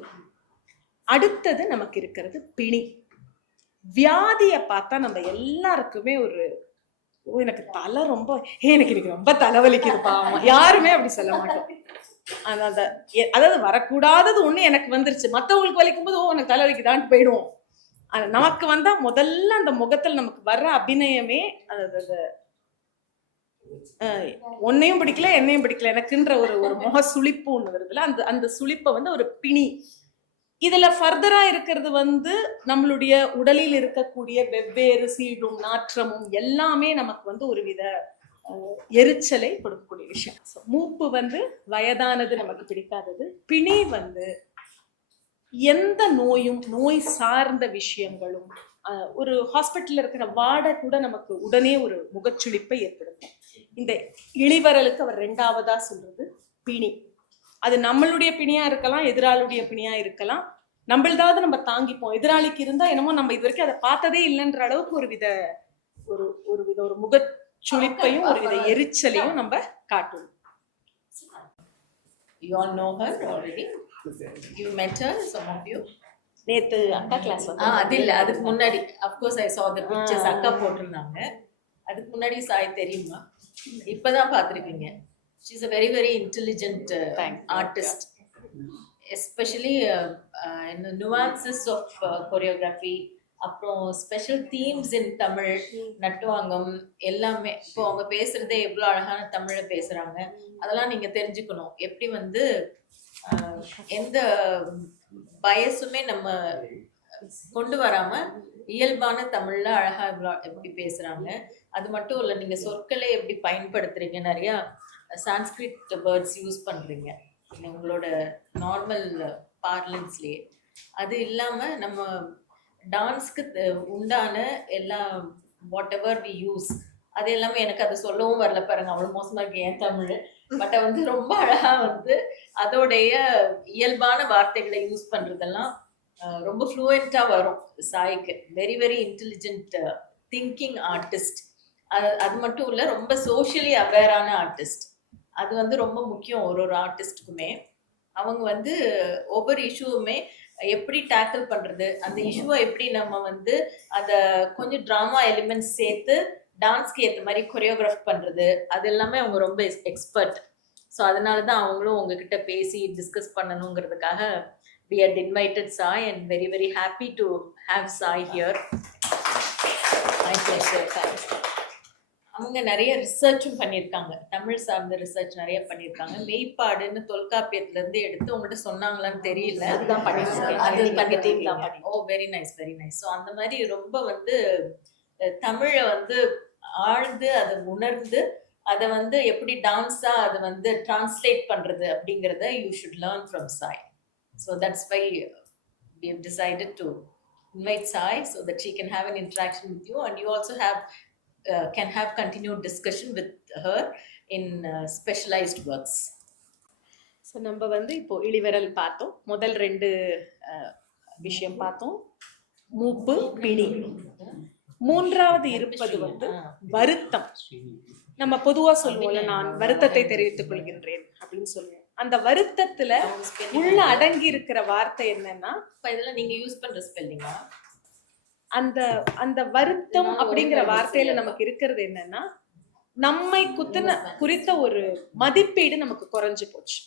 அடுத்தது நமக்கு இருக்கிறது பிணி. வியாதியை பார்த்தா நம்ம எல்லாருக்குமே ஒரு எனக்கு தலை ரொம்ப எனக்கு ரொம்ப தலைவலிக்குதுப்பா, யாருமே அப்படி சொல்ல மாட்டோம். அதாவது வரக்கூடாதது ஒண்ணு எனக்கு வந்துருச்சு, மத்தவங்களுக்கு வலிக்கும் போது எனக்கு தலை வலிக்குதான்னு போயிடுவோம். நமக்கு வந்தா முதல்ல அந்த முகத்தில் நமக்கு வர்ற அபிநயமே ஒன்னையும் பிடிக்கல என்னையும் பிடிக்கல எனக்குன்ற ஒரு முக சுளிப்பு ஒண்ணு வருதுல, அந்த சுளிப்பை ஒரு பிணி. இதுல ஃபர்தரா இருக்கிறது நம்மளுடைய உடலில் இருக்கக்கூடிய வெவ்வேறு சீடும் நாற்றமும் எல்லாமே நமக்கு ஒரு வித எரிச்சலை கொடுக்கக்கூடிய விஷயம். மூப்பு வயதானது நமக்கு பிடிக்காதது. பிணி எந்த நோயும் நோய் சார்ந்த விஷயங்களும் ஒரு ஹாஸ்பிட்டல்ல இருக்கிற வார்டை கூட நமக்கு உடனே ஒரு முகச்சுளிப்பை ஏற்படுத்தும். இந்த இழிவரலுக்கு அவர் ரெண்டாவதா சொல்றது பிணி. அது நம்மளுடைய பிணியா இருக்கலாம், எதிராளுடைய பிணியா இருக்கலாம். நம்மளதாவது நம்ம தாங்கிப்போம், எதிராளிக்கு இருந்தா என்னமோ நம்ம இது வரைக்கும் அதை பார்த்ததே இல்லைன்ற அளவுக்கு ஒரு வித முகச்சுளிப்பையும் ஒரு வித எரிச்சலையும் நம்ம காட்டுவோம். You all know her already. You met her, some of you. நேத்து அக்கா கிளாஸ் அது இல்ல, அதுக்கு முன்னாடி of course I saw the pictures. அக்கா போட்டிருந்தாங்க. அதுக்கு முன்னாடி சாய் தெரியுமா? இப்பதான் பார்த்திருக்கீங்க. She is a very very intelligent artist, especially in the nuances of choreography, அப்புறம் ஸ்பெஷல் தீம்ஸ் இன் தமிழ், நட்டுவாங்கம் எல்லாமே. இப்போ அவங்க பேசுறதே எவ்வளோ அழகான தமிழை பேசுறாங்க, அதெல்லாம் நீங்க தெரிஞ்சுக்கணும். எப்படி எந்த பயசுமே நம்ம கொண்டு வராம இயல்பான தமிழ்ல அழகா எப்படி பேசுறாங்க. அது மட்டும் இல்லை, நீங்க சொற்களை எப்படி பயன்படுத்துறீங்க, நிறைய சான்ஸ்கிரிட் வேர்ட்ஸ் யூஸ் பண்றீங்க உங்களோட நார்மல் பார்லன்ஸ்லயே. அது இல்லாம நம்ம டான்ஸ்க்கு உண்டான எல்லா வாட் எவர் வி யூஸ், அது எல்லாமே எனக்கு அது சொல்லவும் வரல பாருங்க, அவ்வளோ மோசமா இருக்கு என் தமிழ். பட் ரொம்ப அழகா அதோடைய இயல்பான வார்த்தைகளை யூஸ் பண்றதெல்லாம் ரொம்ப ஃப்ளூயண்டா வரும் சாய்க்கு. Very very intelligent thinking artist. அது மட்டும் இல்லை, ரொம்ப சோஷியலி அவேரான ஆர்டிஸ்ட். அது ரொம்ப முக்கியம் ஒரு ஆர்டிஸ்டுக்குமே. அவங்க ஒவ்வொரு இஷ்யூவுமே எப்படி டேக்கிள் பண்றது, அந்த இஷ்யூவை எப்படி நம்ம அதை கொஞ்சம் ட்ராமா எலிமெண்ட்ஸ் சேர்த்து டான்ஸ்க்கு ஏற்ற மாதிரி கொரியோகிராஃப் பண்றது, அது எல்லாமே அவங்க ரொம்ப எக்ஸ்பர்ட். ஸோ அதனால தான் அவங்களும் உங்ககிட்ட பேசி discuss பண்ணணுங்கிறதுக்காக we had invited Sai and very very happy to have Sai here. My pleasure. Thanks. அவங்க நிறைய ரிசர்ச்சும் பண்ணியிருக்காங்க, தமிழ் சார்ந்த ரிசர்ச் நிறைய பண்ணியிருக்காங்க. மெய்ப்பாடுன்னு தொல்காப்பியத்துல இருந்து எடுத்து உங்கள்கிட்ட சொன்னாங்களான்னு தெரியல, அதுதான் பண்ணிருக்கேன். Oh very nice very nice. So அந்த மாதிரி ரொம்ப தமிழை ஆழ்ந்து அதை உணர்ந்து அதை எப்படி டான்ஸா அதை டிரான்ஸ்லேட் பண்றது அப்படிங்கிறத you should learn from Sai. So that's why we have decided to invite Sai so that she can have an interaction with you and you also can have continued discussion with her in specialized works. So நம்ம இப்போ இழிவரல் பார்த்தோம், முதல் 2 விஷயம் பார்த்தோம், மூப்பு பிணி. மூன்றாவது இருப்பது வருத்தம். நம்ம பொதுவா சொல்லுவோம்ல, நான் வருத்தத்தை தெரிவித்துக் கொள்கின்றேன் அப்படின்னு சொல்லுவோம். அந்த வருத்தத்துல உள்ள அடங்கி இருக்கிற வார்த்தை என்னன்னா, இதெல்லாம் நீங்க யூஸ் பண்ற ஸ்பெல்லிங்கா? அந்த வருத்தம் அப்படிங்கிற வார்த்தையில நமக்கு இருக்கிறது என்னன்னா, நம்மை குறித்த ஒரு மதிப்பீடு நமக்கு குறைஞ்சு போச்சு.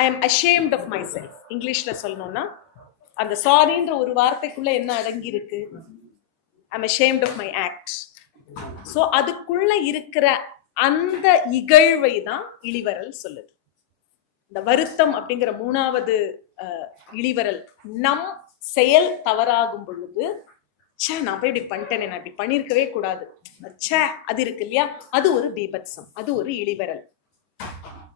I am ashamed of myself. இங்கிலீஷ்ல சொல்லணும்னா அந்த சாரின்ற ஒரு வார்த்தைக்குள்ள என்ன அடங்கி இருக்கு? I am ashamed of my act. So அதுக்குள்ள இருக்கிற அந்த இகழ்வை தான் இழிவரல் சொல்லுது. இந்த வருத்தம் அப்படிங்கிற மூணாவது இழிவரல் நம் செயல் தவறாகும் பொழுது, சே நான் போய் இப்படி பண்ணிட்டேனே, நான் இப்படி பண்ணியிருக்கவே கூடாது, சே அது இருக்கு இல்லையா, அது ஒரு பீபத்சம், அது ஒரு இழிவரல்.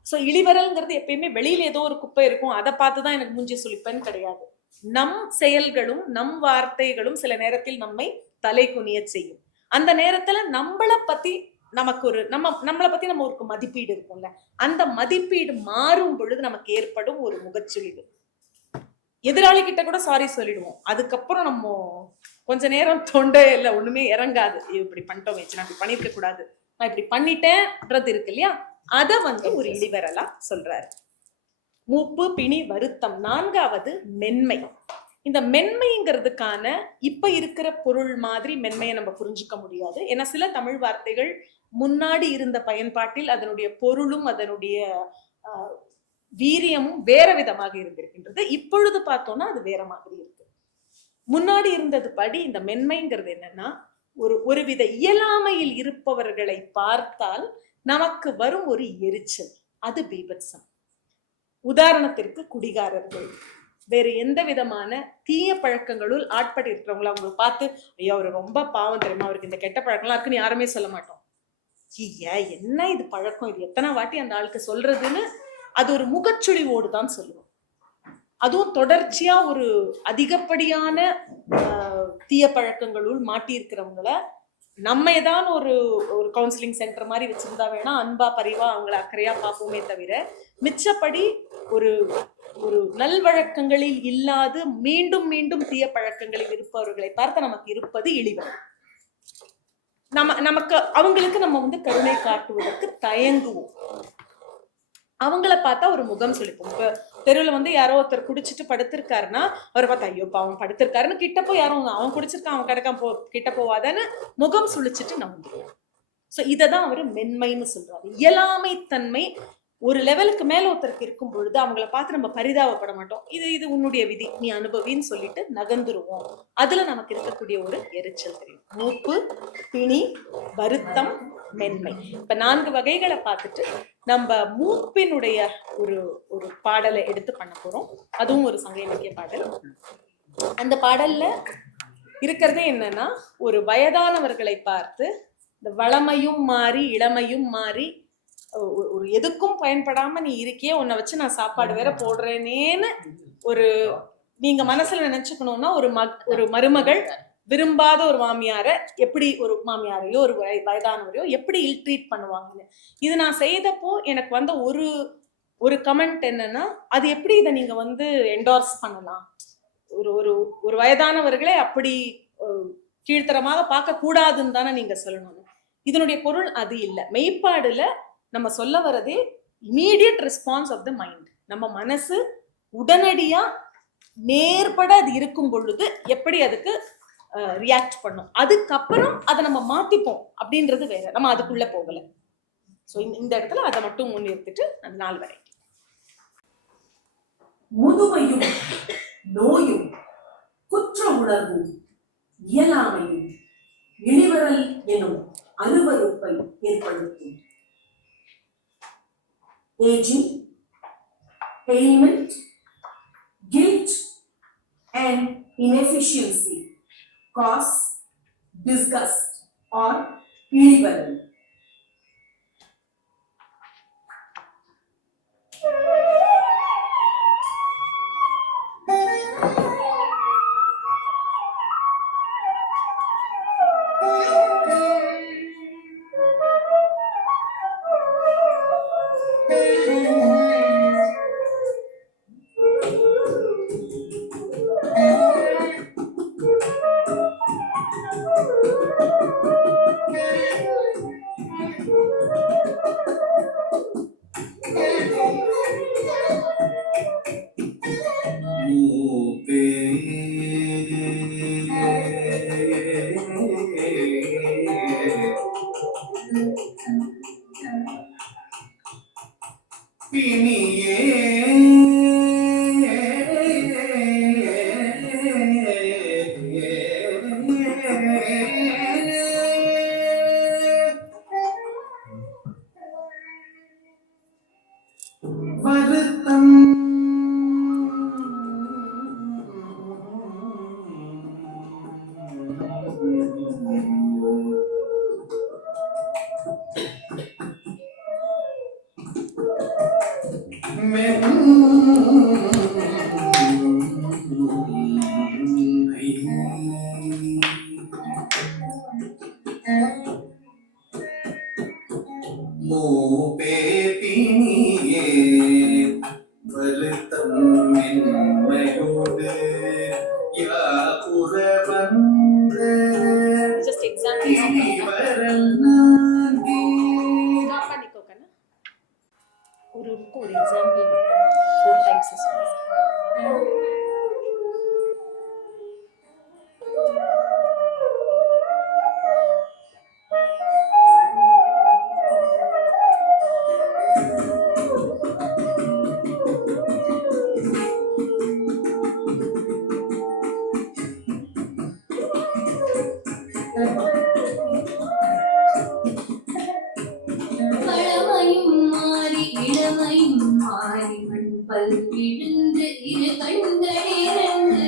ஸோ இளிவரல்ங்கிறது எப்பயுமே வெளியில ஏதோ ஒரு குப்பை இருக்கும், அதை பார்த்துதான் எனக்கு மூஞ்சி சுளிப்பேன்னு கிடையாது. நம் செயல்களும் நம் வார்த்தைகளும் சில நேரத்தில் நம்மை தலை குனிய செய்யும். அந்த நேரத்துல நம்மளை பத்தி நமக்கு ஒரு நம்மளை பத்தி நம்ம ஒரு மதிப்பீடு இருக்கும்ல, அந்த மதிப்பீடு மாறும் பொழுது நமக்கு ஏற்படும் ஒரு முகச்சுளிவு. எதிராளி கிட்ட கூட சாரி சொல்லிடுவோம், அதுக்கப்புறம் நம்ம கொஞ்ச நேரம் தொண்டை இல்லை ஒண்ணுமே இறங்காது. இப்படி பண்ணிட்டோம், நான் இப்படி பண்ணிருக்க கூடாது, நான் இப்படி பண்ணிட்டேன்ன்றது இருக்கு இல்லையா, அத ஒரு இளிவரலா சொல்றாரு. மூப்பு, பிணி, வருத்தம். நான்காவது மென்மை. இந்த மென்மைங்கிறதுக்கான இப்ப இருக்கிற பொருள் மாதிரி மென்மையை நம்ம புரிஞ்சுக்க முடியாது. ஏன்னா சில தமிழ் வார்த்தைகள் முன்னாடி இருந்த பயன்பாட்டில் அதனுடைய பொருளும் அதனுடைய வீரியமும் வேற விதமாக இருந்திருக்கின்றது. இப்பொழுது பார்த்தோம்னா அது வேற மாதிரி இருக்கு. முன்னாடி இருந்தது படி இந்த மென்மைங்கிறது என்னன்னா, ஒருவித இயலாமையில் இருப்பவர்களை பார்த்தால் நமக்கு வரும் ஒரு எரிச்சல், அது பீபத்சம். உதாரணத்திற்கு குடிகாரர்கள், வேறு எந்த விதமான தீய பழக்கங்களுள் ஆட்பட்டு இருக்கிறவங்கள அவங்க பார்த்து ஐயோ அவரு ரொம்ப பாவம் தெரியுமா, அவருக்கு இந்த கெட்ட பழக்கம்லாம் இருக்குன்னு யாருமே சொல்ல மாட்டோம். என்ன இது பழக்கம், இது எத்தனை வாட்டி அந்த ஆளுக்கு சொல்றதுன்னு அது ஒரு முகச்சுழிவோடு தான் சொல்லுவோம். அதுவும் தொடர்ச்சியா ஒரு அதிகப்படியான தீய பழக்கங்களுள் மாட்டி இருக்கிறவங்கள நம்ம ஏதாவது ஒரு கவுன்சிலிங் சென்டர் மாதிரி வச்சிருந்தா வேணா அன்பா பரிவா அவங்கள அக்கறையா பார்ப்போமே தவிர, மிச்சப்படி ஒரு நல்வழக்கங்களில் இல்லாது மீண்டும் மீண்டும் தீய பழக்கங்களில் இருப்பவர்களை பார்த்து நமக்கு இருப்பது இழிவு. நமக்கு அவங்களுக்கு நம்ம கருணை காட்டுவதற்கு தயங்குவோம். அவங்கள பார்த்தா ஒரு முகம் சுளிப்போம். இப்ப தெருவில் யாரோ ஒருத்தர் குடிச்சிட்டு படுத்திருக்காருன்னா அவரை பார்த்தா ஐயோ அவன் படுத்திருக்காருன்னு கிட்ட போய் யாரும் அவன் குடிச்சிருக்கான் அவன் கிடக்காம கிட்ட போவாதான்னு முகம் சுழிச்சிட்டு நம்புவோம். ஸோ இதைதான் அவர் மென்மைன்னு சொல்றாரு. இயலாமை தன்மை ஒரு லெவலுக்கு மேல ஒருத்தருக்கு இருக்கும் பொழுது அவங்கள பார்த்து நம்ம பரிதாபப்பட மாட்டோம். இது உன்னுடைய விதி, நீ அனுபவின்னு சொல்லிட்டு நகர்ந்துருவோம். அதுல நமக்கு இருக்கக்கூடிய ஒரு எரிச்சல் தெரியும். மூப்பு, பிணி, வருத்தம், மென்மை. இப்ப 4 வகைகளை பார்த்துட்டு நம்ம மூப்பினுடைய ஒரு பாடலை எடுத்து பண்ண போறோம். அதுவும் ஒரு சங்க இலக்கிய பாடல். அந்த பாடல்ல இருக்கிறதே என்னன்னா, ஒரு வயதானவர்களை பார்த்து இந்த வளமையும் மாறி இளமையும் மாறி ஒரு எதுக்கும் பயன்படாம நீ இருக்கியே, உன்னை வச்சு நான் சாப்பாடு வேற போடுறேனேன்னு நீங்க மனசுல நினைச்சுக்கணும்னா, ஒரு மருமகள் விரும்பாத ஒரு மாமியார எப்படி, ஒரு மாமியாரையோ ஒரு வயதானவரையோ எப்படி ட்ரீட் பண்ணுவாங்கன்னு. இது நான் செய்தப்போ எனக்கு வந்த ஒரு கமெண்ட் என்னன்னா, அது எப்படி இதை நீங்க என்டோர்ஸ் பண்ணலாம், ஒரு வயதானவர்களே அப்படி கீழ்த்தரமாக பார்க்க கூடாதுன்னு தானே நீங்க சொல்லணும். இதனுடைய பொருள் அது இல்லை. மெய்ப்பாடுல நம்ம சொல்ல வரதே immediate response of the mind. நம்ம மனசு உடனடியா நேர்பட அது இருக்கும் பொழுது எப்படி அதுக்கு ரியாக்ட் பண்ணும், அதுக்கப்புறம் அதை நம்ம மாத்திப்போம் அப்படின்றது வேற. நம்ம அதுக்குள்ள போகல. ஸோ இந்த இடத்துல அதை மட்டும் முன்னிறுத்திட்டு அந்த 4 வரை. முதுமையும் நோயும் குற்ற உணர்வும் இயலாமையும் இழிவரல் எனும் அருவருப்பை ஏற்படுத்தும். Aging, ailment, guilt and inefficiency cause disgust or இழிவரல். தம்மென்மையோடு யாபுற வந்த ஜஸ்ட் எக்ஸாம்பிள் திரிவரல் நான்கே. ஸ்டாப் பண்ணிக்கோ கண்ணா. ஒரு எக்ஸாம்பிள் 4 டைம்ஸ் பழமையும் மாறி இளமையும் மாறி மண்பல் விழுந்து இரு கண்களிரண்டு.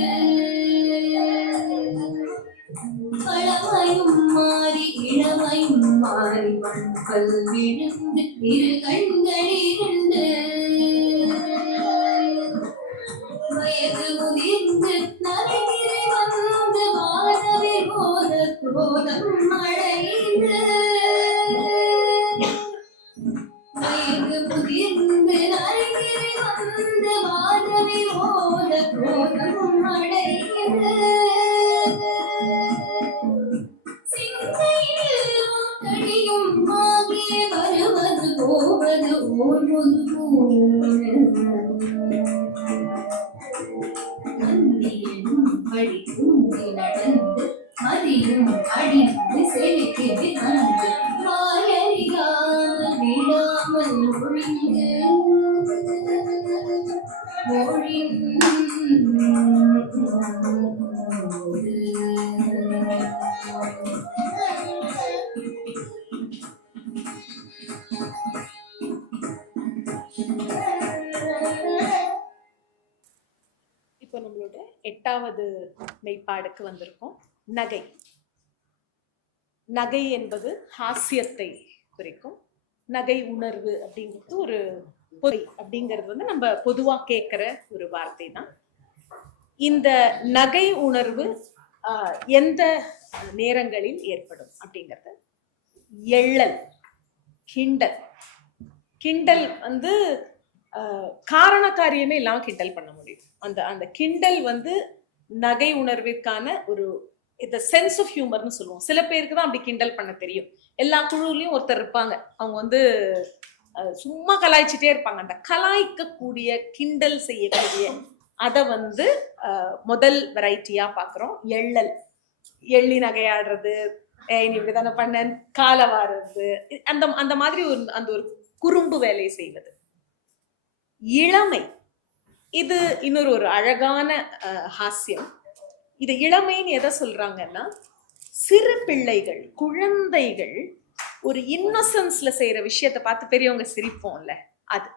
பழமையும் மாறி இளமையும் மாறி மண்பல் விழுந்து இரு கண்களிரண்டு. வயது முதிர்ந்து நரைகிறை வந்து வானவில் போத கோதம் மழைந்து. வயது முதிர்ந்து நரைகிறை வந்து வானவில் போத கோதம் மழைந்து. சிந்தையில் கடியும் ஆகிய வருவது போவது ஓர் நந்தியனும் படி தூங்கி நடந்து மதியும் அடிந்து செலுத்தி வந்து வாயறியாமல் விடாமல் ஒழிந்து இப்போ நம்மளோட 8வது மெய்ப்பாடுக்கு வந்திருக்கோம். நகை. நகை என்பது ஹாஸ்யத்தை குறிக்கும். நகை உணர்வு அப்படிங்கிறது ஒரு பொய் அப்படிங்கிறது வந்து நம்ம பொதுவா கேட்கிற ஒரு வார்த்தை தான். இந்த நகை உணர்வு எந்த நேரங்களில் ஏற்படும் அப்படிங்கிறது எள்ளல், கிண்டல். கிண்டல் வந்து காரண காரியமே இல்லாம கிண்டல் பண்ண முடியும். அந்த கிண்டல் வந்து நகை உணர்விற்கான ஒரு இந்த சென்ஸ் ஆஃப் ஹியூமர்னு சொல்லுவோம். சில பேருக்கு தான் அப்படி கிண்டல் பண்ண தெரியும். எல்லா குழுவிலையும் ஒருத்தர் இருப்பாங்க, அவங்க வந்து சும்மா கலாய்ச்சிட்டே இருப்பாங்க. அந்த கலாய்க்கக்கூடிய கிண்டல் செய்யக்கூடிய அதை வந்து முதல் வெரைட்டியா பாக்குறோம். எள்ளல், எள்ளி நகையாடுறது, நீ இப்படிதானே பண்ண, காலை வாடுறது, அந்த மாதிரி அந்த ஒரு குறும்பு வேலையை செய்வது. இளமை, இது இன்னொரு ஒரு அழகான ஹாஸ்யம். இது இளமைன்னு எதை சொல்றாங்கன்னா, சிறு பிள்ளைகள், குழந்தைகள் ஒரு இன்னோசன்ஸ்ல செய்யற விஷயத்த பார்த்து பெரியவங்க சிரிப்போம்ல, அது.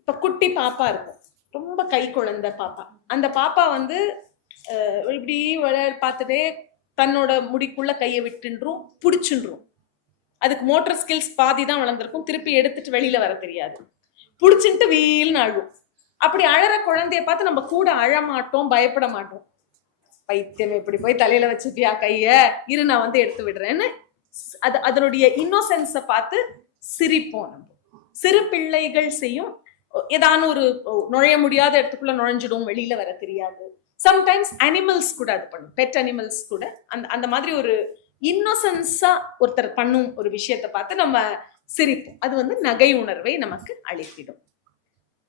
இப்ப குட்டி பாப்பா இருக்கும், ரொம்ப கை குழந்தை பாப்பா. அந்த பாப்பா வந்து இப்படி பார்த்துட்டே தன்னோட முடிக்குள்ள கையை விட்டுன்றும் பிடிச்சுன்றும். அதுக்கு மோட்டர் ஸ்கில்ஸ் பாதி தான் வளர்ந்துருக்கும், திருப்பி எடுத்துட்டு வெளியில வர தெரியாது. பிடிச்சிட்டு வீல்னு அழுவும். அப்படி அழற குழந்தைய பார்த்து நம்ம கூட அழமாட்டோம், பயப்பட மாட்டோம். பைத்தியம், எப்படி போய் தலையில வச்சுப்பியா கைய, இரு நான் வந்து எடுத்து விடுறேன்னு அதனுடைய இன்னோசென்ஸை பார்த்து சிரிப்போம். நம்ம சிறு பிள்ளைகள் செய்யும் ஏதான ஒரு நுழைய முடியாத இடத்துக்குள்ள நுழைஞ்சிடும், வெளியில வர தெரியாது. சம்டைம்ஸ் அனிமல்ஸ் கூட அது பண்ணும், பெட் அனிமல்ஸ் கூட அந்த மாதிரி ஒரு இன்னோசென்ஸா ஒருத்தர் பண்ணும் ஒரு விஷயத்தை பார்த்து நம்ம சிரிப்போம். அது வந்து நகை உணர்வை நமக்கு அளித்திடும்.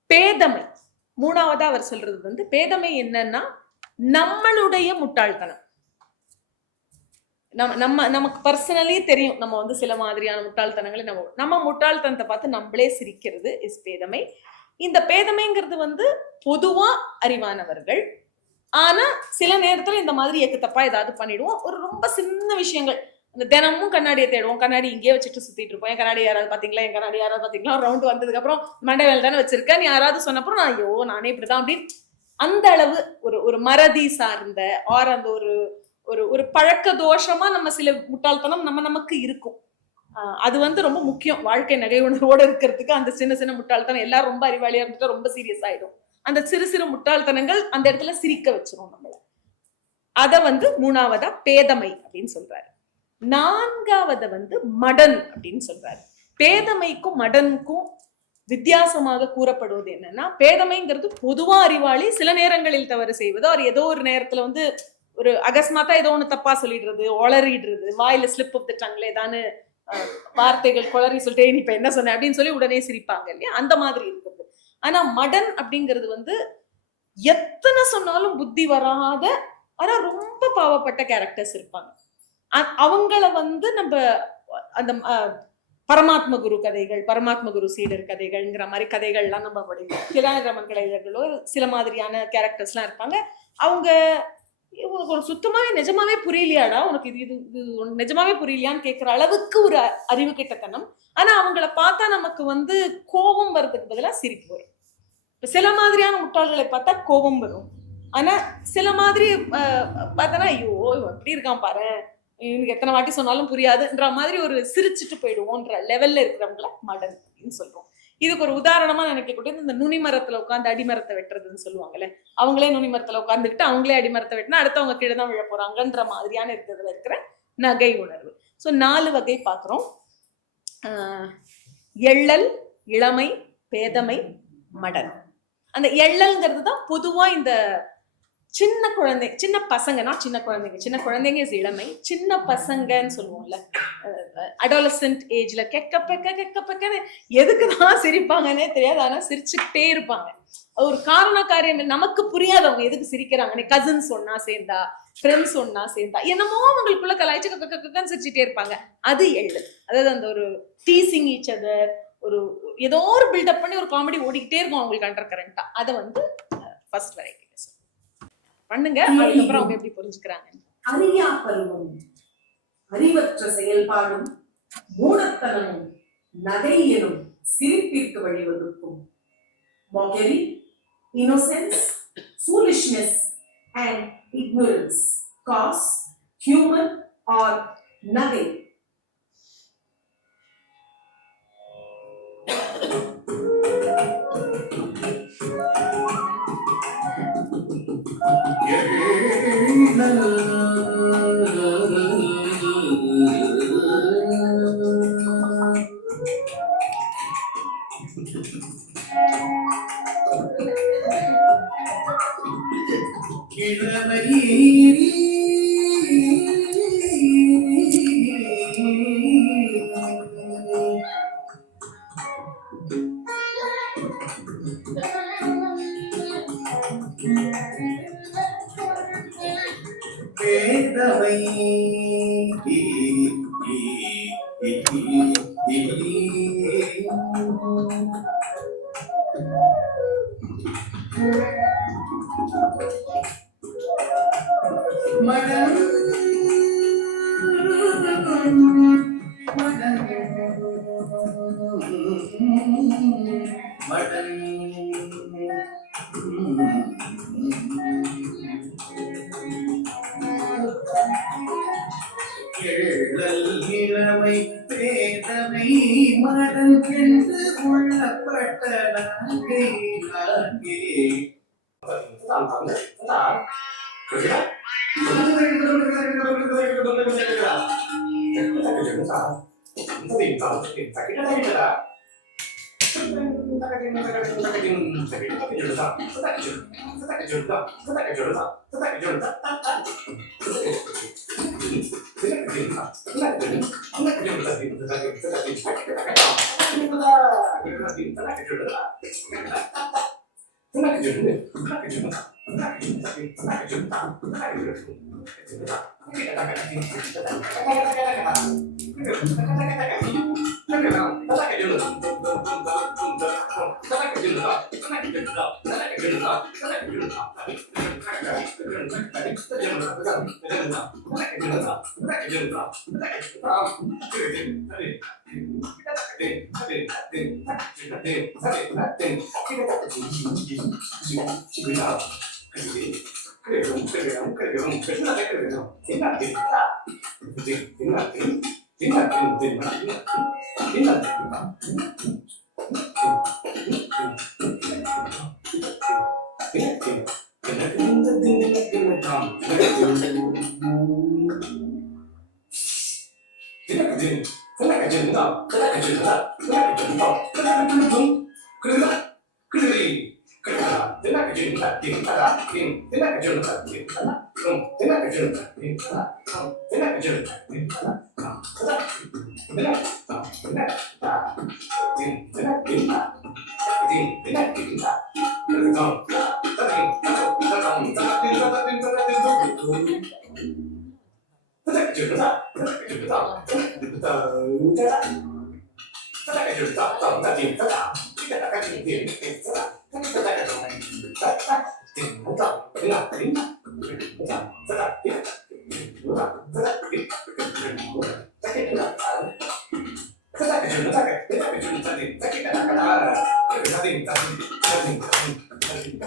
பேதமை, மூணாவதா அவர் சொல்றது வந்து பேதமை என்னன்னா நம்மளுடைய முட்டாள்தனம். நமக்கு பர்சனலி தெரியும் நம்ம வந்து சில மாதிரியான முட்டாள்தனங்களை நம்ம முட்டாள்தனத்தை பார்த்து நம்மளே சிரிக்கிறது இஸ் பேதமை. இந்த பேதமைங்கிறது வந்து பொதுவா அறிவானவர்கள், ஆனா சில நேரத்துல இந்த மாதிரி எக்கு தப்பா ஏதாவது பண்ணிடுவோம். ஒரு ரொம்ப சின்ன விஷயங்கள், இந்த தினமும் கண்ணாடியை தேடுவோம், கண்ணாடி இங்கேயே வச்சுட்டு சுத்திட்டு இருப்போம். என் கண்ணாடி யாராவது பாத்தீங்களா, என் கண்ணாடி யாராவது பாத்தீங்களா, ரவுண்ட் வந்ததுக்கு அப்புறம் மண்டை வேலை தானே வச்சிருக்கேன், நீ யாராவது சொன்னப்பறம் நான் ஐயோ நானே இப்படிதான் அப்படின்னு அந்த அளவு ஒரு மறதி சார்ந்த ஆர் அந்த ஒரு பழக்க தோஷமா நம்ம சில முட்டாள்தனம் நமக்கு இருக்கும். அது வந்து ரொம்ப முக்கியம் வாழ்க்கை நகை உணர்வோடு இருக்கிறதுக்கு. அந்த சின்ன சின்ன முட்டாள்தனம், எல்லாரும் ரொம்ப அறிவாளியா இருந்துட்டு ரொம்ப சீரியஸ் ஆயிடும். அந்த சிறு சிறு முட்டாள்தனங்கள் அந்த இடத்துல சிரிக்க வச்சிரும் நம்மள. அத வந்து மூணாவதா பேதமை அப்படின்னு சொல்றாரு. நான்காவத வந்து மடன் அப்படின்னு சொல்றாரு. பேதமைக்கும் மடனுக்கும் வித்தியாசமாக கூறப்படுவது என்னன்னா, பேதமைங்கிறது பொதுவா அறிவாளி சில நேரங்களில் தவறு செய்வது, அவர் ஏதோ ஒரு நேரத்துல வந்து ஒரு அகஸ்மாத்தா ஏதோ ஒண்ணு தப்பா சொல்லிடுறது, ஒளறிடுறது, வாயில ஸ்லிப் ஆஃப் த டங்ல ஏதானு வார்த்தைகள் குளறி சொல்லிட்டு நீ இப்ப என்ன சொன்ன அப்படின்னு சொல்லி உடனே சிரிப்பாங்க இல்லையா, அந்த மாதிரி இருக்கிறது. ஆனா மடன் அப்படிங்கிறது வந்து எத்தனை சொன்னாலும் புத்தி வராத, ஆனா ரொம்ப பாவப்பட்ட கேரக்டர்ஸ் இருப்பாங்க. அவங்கள வந்து நம்ம அந்த பரமாத்ம குரு கதைகள், பரமாத்ம குரு சீடர் கதைகள்ங்கிற மாதிரி கதைகள்லாம் நம்ம படிப்போம். கிலானகிராமன் கலைஞர்களோ சில மாதிரியான கேரக்டர்ஸ்லாம் இருப்பாங்க. அவங்க உனக்கு ஒரு சுத்தமாவே நிஜமாவே புரியலையாடா, உனக்கு இது இது இது நிஜமாவே புரியலையான்னு கேட்கிற அளவுக்கு ஒரு அறிவு கிட்டத்தனம். ஆனா அவங்கள பார்த்தா நமக்கு வந்து கோபம் வர்றதுக்கு பதிலாக சிரிப்பு வரும். சில மாதிரியான முட்டாள்களை பார்த்தா கோபம் வரும். ஆனா சில மாதிரி பார்த்தனா ஐயோ எப்படி இருக்கான் பாரு, இவனுக்கு எத்தனை வாட்டி சொன்னாலும் புரியாதுன்ற மாதிரி ஒரு சிரிச்சுட்டு போயிடுவோன்ற லெவல்ல இருக்கிறவங்கள மடன் அப்படின்னு சொல்றோம். இதுக்கு ஒரு உதாரணமா நினைக்கக்கூடிய இந்த நுனி மரத்துல உட்காந்து அடிமரத்தை வெட்டுறதுன்னு சொல்லுவாங்கல்ல, அவங்களே நுனி மரத்துல உட்காந்துக்கிட்டு அவங்களே அடிமரத்தை வெட்டினா அடுத்தவங்க கீழே தான் விழ போறாங்கன்ற மாதிரியான இருக்கிறதுல இருக்கிற நகை உணர்வு. ஸோ 4 வகை பார்க்குறோம். எள்ளல், இளமை, பேதமை, மடன். அந்த எள்ளல்ங்கிறது தான் பொதுவா இந்த சின்ன குழந்தை, சின்ன பசங்க, நான் சின்ன குழந்தைங்க, சின்ன குழந்தைங்க இஸ் இளமை, சின்ன பசங்கன்னு சொல்லுவோம்ல, அடாலசென்ட் ஏஜ்ல கெக்க பெக்கன்னு எதுக்குதான் சிரிப்பாங்கன்னே தெரியாது, ஆனா சிரிச்சுக்கிட்டே இருப்பாங்க. ஒரு காரண காரியம் நமக்கு புரியாதவங்க எதுக்கு சிரிக்கிறாங்கன்னு, கசின்ஸ் ஒன்னா சேர்ந்தா, ஃப்ரெண்ட்ஸ் ஒன்னா சேர்ந்தா என்னமோ அவங்களுக்குள்ள கலாய்ச்சி கக்கன்னு சிரிச்சுட்டே இருப்பாங்க. அது எள்ளல். அதாவது அந்த ஒரு டீசிங் ஈச் அதர், ஒரு ஏதோ ஒரு பில்டப் பண்ணி ஒரு காமெடி ஓடிக்கிட்டே இருக்கும் அவங்களுக்கு அண்டர் கரண்டா. அதை வந்து ஃபர்ஸ்ட் வெரைட்டி பண்ணுங்க, அதுக்கப்புறம் அவங்க எப்படி புரிஞ்சுக்கிறாங்க. அறியா பருவம், அறிவற்ற செயல்பாடும் மூடத்தனமும் நகை எனும் சிரிப்பிற்கு வழிவகுக்கும். Mockery, innocence, foolishness and ignorance cause humor or நகை. இளமை பேதமை மடன் என்று கொள்ளப்பட்ட நாகை நாகே.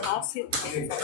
ஹாஸ்யம்.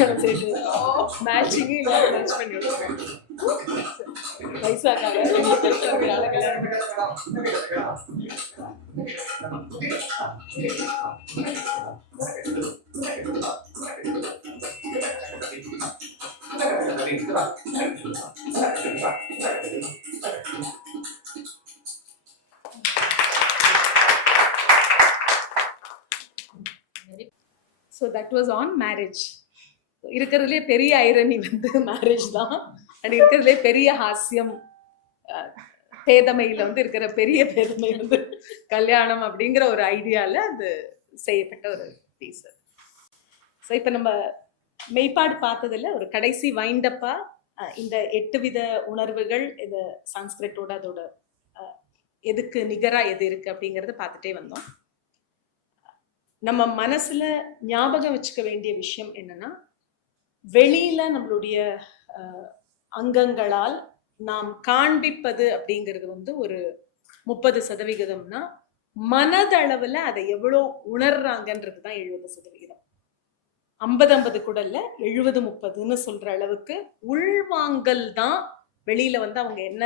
கல்யாணம் செய்து மேட்சிங்கே இல்லாம மேட்ச் பண்ணி விடுவேன். வயசாக்காக கல்யாணம் so that was on marriage. இருக்கிறதுலே பெரிய ஐரணி வந்து மேரேஜ் தான். அண்ட் இருக்கிறதுலே பெரிய ஹாஸ்யம் பேதமையில் வந்து இருக்கிற பெரிய பேதமை வந்து கல்யாணம் அப்படிங்கிற ஒரு ஐடியாவில் அது செய்யப்பட்ட ஒரு பீஸ். ஸோ இப்போ நம்ம மெய்ப்பாடு பார்த்ததில் ஒரு கடைசி வைண்டப்பா இந்த 8 வித உணர்வுகள் இது சான்ஸ்கிரிட்டோட அதோட எதுக்கு நிகராக எது இருக்குது அப்படிங்கிறத பார்த்துட்டே வந்தோம். நம்ம மனசுல ஞாபகம் வச்சுக்க வேண்டிய விஷயம் என்னன்னா, வெளியில நம்மளுடைய அங்கங்களால் நாம் காண்பிப்பது அப்படிங்கிறது வந்து ஒரு 30%, மனதளவுல அதை எவ்வளோ உணர்றாங்கன்றது தான் 70%. 50-50 கூட இல்ல, 70-30ன்னு சொல்ற அளவுக்கு உள்வாங்கல் தான் வெளியில வந்து அவங்க என்ன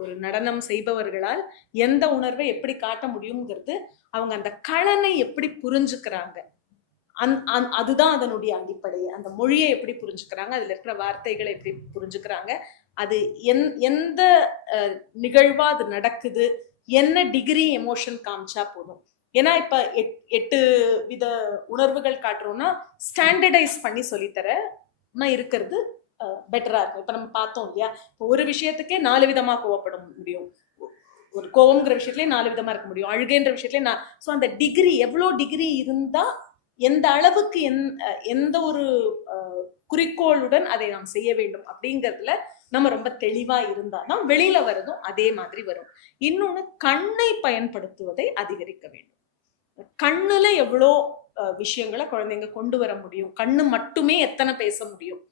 ஒரு நடனம் செய்பவர்களால் எந்த உணர்வை எப்படி காட்ட முடியுங்கிறது அவங்க அந்த களனை எப்படி புரிஞ்சுக்கிறாங்க, அதுதான் அதனுடைய அடிப்படை. அந்த மொழியை எப்படி புரிஞ்சுக்கிறாங்க, அதுல இருக்கிற வார்த்தைகளை எப்படி புரிஞ்சுக்கிறாங்க, அது எந்த நிகழ்வா அது நடக்குது, என்ன டிகிரி எமோஷன் காமிச்சா போதும். ஏன்னா இப்ப 8 வித உணர்வுகள் காட்டுறோம்னா ஸ்டாண்டர்டைஸ் பண்ணி சொல்லித்தர இருக்கிறது பெட்டரா இருக்கும். இப்ப நம்ம பார்த்தோம் இல்லையா, இப்போ ஒரு விஷயத்துக்கே 4 விதமா கோவப்பட முடியும், ஒரு கோவம்ங்கிற விஷயத்துலயே 4 விதமா இருக்க முடியும், அழுகைன்ற விஷயத்துலயே ஸோ அந்த டிகிரி எவ்வளோ டிகிரி இருந்தா எந்த அளவுக்கு எந்த ஒரு குறிக்கோளுடன் அதை நாம் செய்ய வேண்டும் அப்படிங்கிறதுல நம்ம ரொம்ப தெளிவா இருந்தாதான் வெளியில வரதும் அதே மாதிரி வரும். இன்னொன்னு கண்ணை பயன்படுத்துவதை அதிகரிக்க வேண்டும். கண்ணுல எவ்வளோ விஷயங்களை குழந்தைங்க கொண்டு வர முடியும், கண்ணு மட்டுமே எத்தனை பேச முடியும்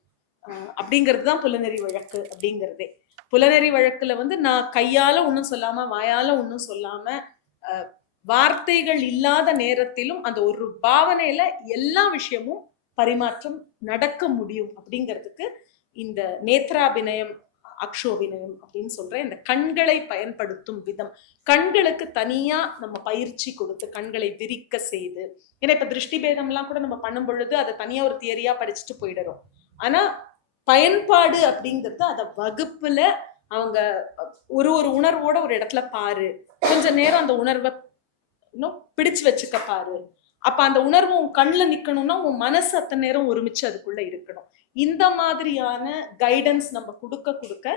அப்படிங்கிறது தான் புலனறி வழக்கு அப்படிங்கிறதே. புலனறி வழக்குல வந்து நான் கையால ஒன்றும் சொல்லாம வாயால ஒன்றும் சொல்லாம வார்த்தைகள் இல்லாத நேரத்திலும் அந்த ஒரு பாவனையில எல்லா விஷயமும் பரிமாற்றம் நடக்க முடியும் அப்படிங்கிறதுக்கு இந்த நேத்ராபிநயம் அக்ஷோபிநயம் அப்படின்னு சொல்ற இந்த கண்களை பயன்படுத்தும் விதம், கண்களுக்கு தனியா நம்ம பயிற்சி கொடுத்து கண்களை விரிக்க செய்து. ஏன்னா இப்ப திருஷ்டி பேதம்லாம் கூட நம்ம பண்ணும் பொழுது அதை தனியா ஒரு தியரியா படிச்சுட்டு போயிடுறோம். ஆனா பயன்பாடு அப்படிங்கிறது அதை வகுப்புல அவங்க ஒரு உணர்வோட ஒரு இடத்துல பாரு, கொஞ்ச நேரம் அந்த உணர்வை இன்னும் பிடிச்சு வச்சுக்க பாரு, அப்ப அந்த உணர்வு உன் கண்ணுல நிக்கணும்னா உன் மனசு அத்தனை நேரம் ஒருமிச்சு அதுக்குள்ள இருக்கணும். இந்த மாதிரியான கைடன்ஸ் நம்ம கொடுக்க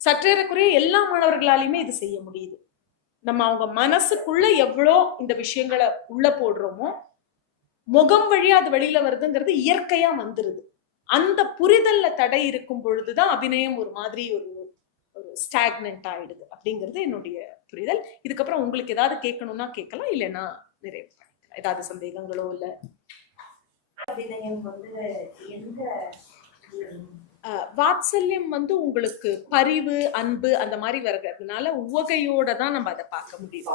சற்றேறக்குறைய எல்லா மாணவர்களாலையுமே இது செய்ய முடியுது. நம்ம அவங்க மனசுக்குள்ள எவ்வளோ இந்த விஷயங்களை உள்ள போடுறோமோ முகம் வழியா அது வெளியில வருதுங்கிறது இயற்கையா வந்துருது. அந்த புரிதல்ல தடை இருக்கும் பொழுதுதான் அபிநயம் ஒரு மாதிரி ஒரு ஸ்டாக்னன்ட் ஆயிடுது அப்படிங்கிறது என்னுடைய புரிதல். இதுக்கப்புறம் உங்களுக்கு ஏதாவது கேட்கணும்னா கேட்கலாம், இல்லைன்னா நிறைவு பண்ணிக்கலாம். ஏதாவது சந்தேகங்களோ இல்ல. அபிநயம் வந்து எந்த வாத்சல்யம் வந்து உங்களுக்கு பரிவு அன்பு அந்த மாதிரி வர்றதுனால உவகையோட தான் நம்ம அதை பார்க்க முடியும்.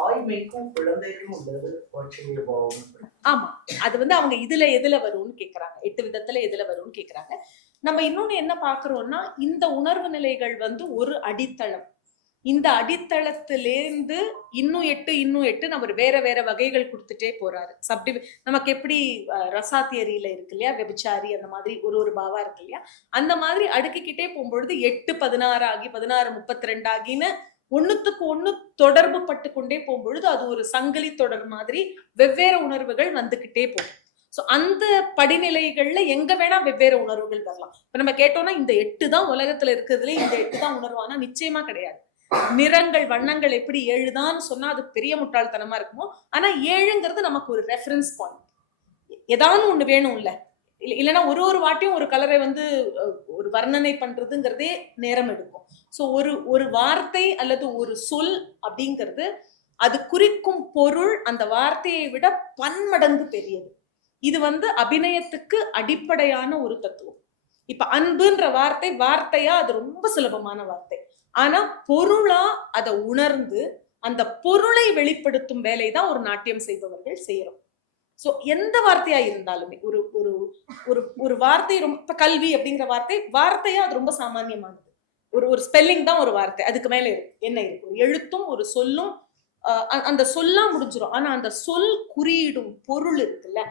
ஆமா, அது வந்து அவங்க எதுல வரும்னு கேக்குறாங்க, 8 விதத்துல எதுல வரும்னு கேக்குறாங்க. நம்ம இன்னொன்னு என்ன பாக்குறோம்னா, இந்த உணர்வு நிலைகள் வந்து ஒரு அடித்தளம். இந்த அடித்தளத்திலேருந்து இன்னும் 8 நம்ம வேற வகைகள் கொடுத்துட்டே போறாரு. நமக்கு எப்படி ரசா தியரியில இருக்கு இல்லையா, வெபிச்சாரி அந்த மாதிரி ஒரு பாவா இருக்கு இல்லையா, அந்த மாதிரி அடுக்கிக்கிட்டே போகும்பொழுது 8 16 ஆகி 16 32 ஆகின்னு ஒண்ணுத்துக்கு ஒண்ணு தொடர்பு பட்டு கொண்டே போகும்பொழுது அது ஒரு சங்கிலி தொடர் மாதிரி வெவ்வேறு உணர்வுகள் வந்துகிட்டே போகும். ஸோ அந்த படிநிலைகள்ல எங்க வேணா வெவ்வேறு உணர்வுகள் வரலாம். இப்ப நம்ம கேட்டோம்னா இந்த 8 தான் உலகத்துல இருக்கிறதுல இந்த 8 தான் உணர்வானா நிச்சயமா கிடையாது. நிறங்கள் வண்ணங்கள் எப்படி 7 தான் சொன்னா அது பெரிய முட்டாள்தனமா இருக்குமோ, ஆனா 7ங்கிறது நமக்கு ஒரு ரெஃபரன்ஸ் பாயிண்ட். ஏதாவது ஒண்ணு வேணும் இல்ல, இல்லைன்னா ஒரு வாட்டியும் ஒரு கலரை வந்து ஒரு வர்ணனை பண்றதுங்கிறதே நேரம் எடுக்கும். ஸோ ஒரு வார்த்தை அல்லது ஒரு சொல் அப்படிங்கிறது அது குறிக்கும் பொருள் அந்த வார்த்தையை விட பன்மடங்கு பெரியது. இது வந்து அபிநயத்துக்கு அடிப்படையான ஒரு தத்துவம். இப்ப அன்புன்ற வார்த்தையா அது ரொம்ப சுலபமான வார்த்தை, ஆனா பொருளா அதை உணர்ந்து அந்த பொருளை வெளிப்படுத்தும் வேலைதான் ஒரு நாட்டியம் செய்பவர்கள் செய்யறோம். ஸோ எந்த வார்த்தையா இருந்தாலுமே ஒரு ஒரு ஒரு ஒரு வார்த்தை ரொம்ப இப்ப கல்வி அப்படிங்கிற வார்த்தையா அது ரொம்ப சாமானியமானது. ஒரு ஸ்பெல்லிங் தான் ஒரு வார்த்தை, அதுக்கு மேல இருக்கு என்ன இருக்கு, ஒரு எழுத்தும் ஒரு சொல்லும், அந்த சொல்லா முடிஞ்சிடும். ஆனா அந்த சொல் குறியிடும் பொருள் இருக்குல்ல,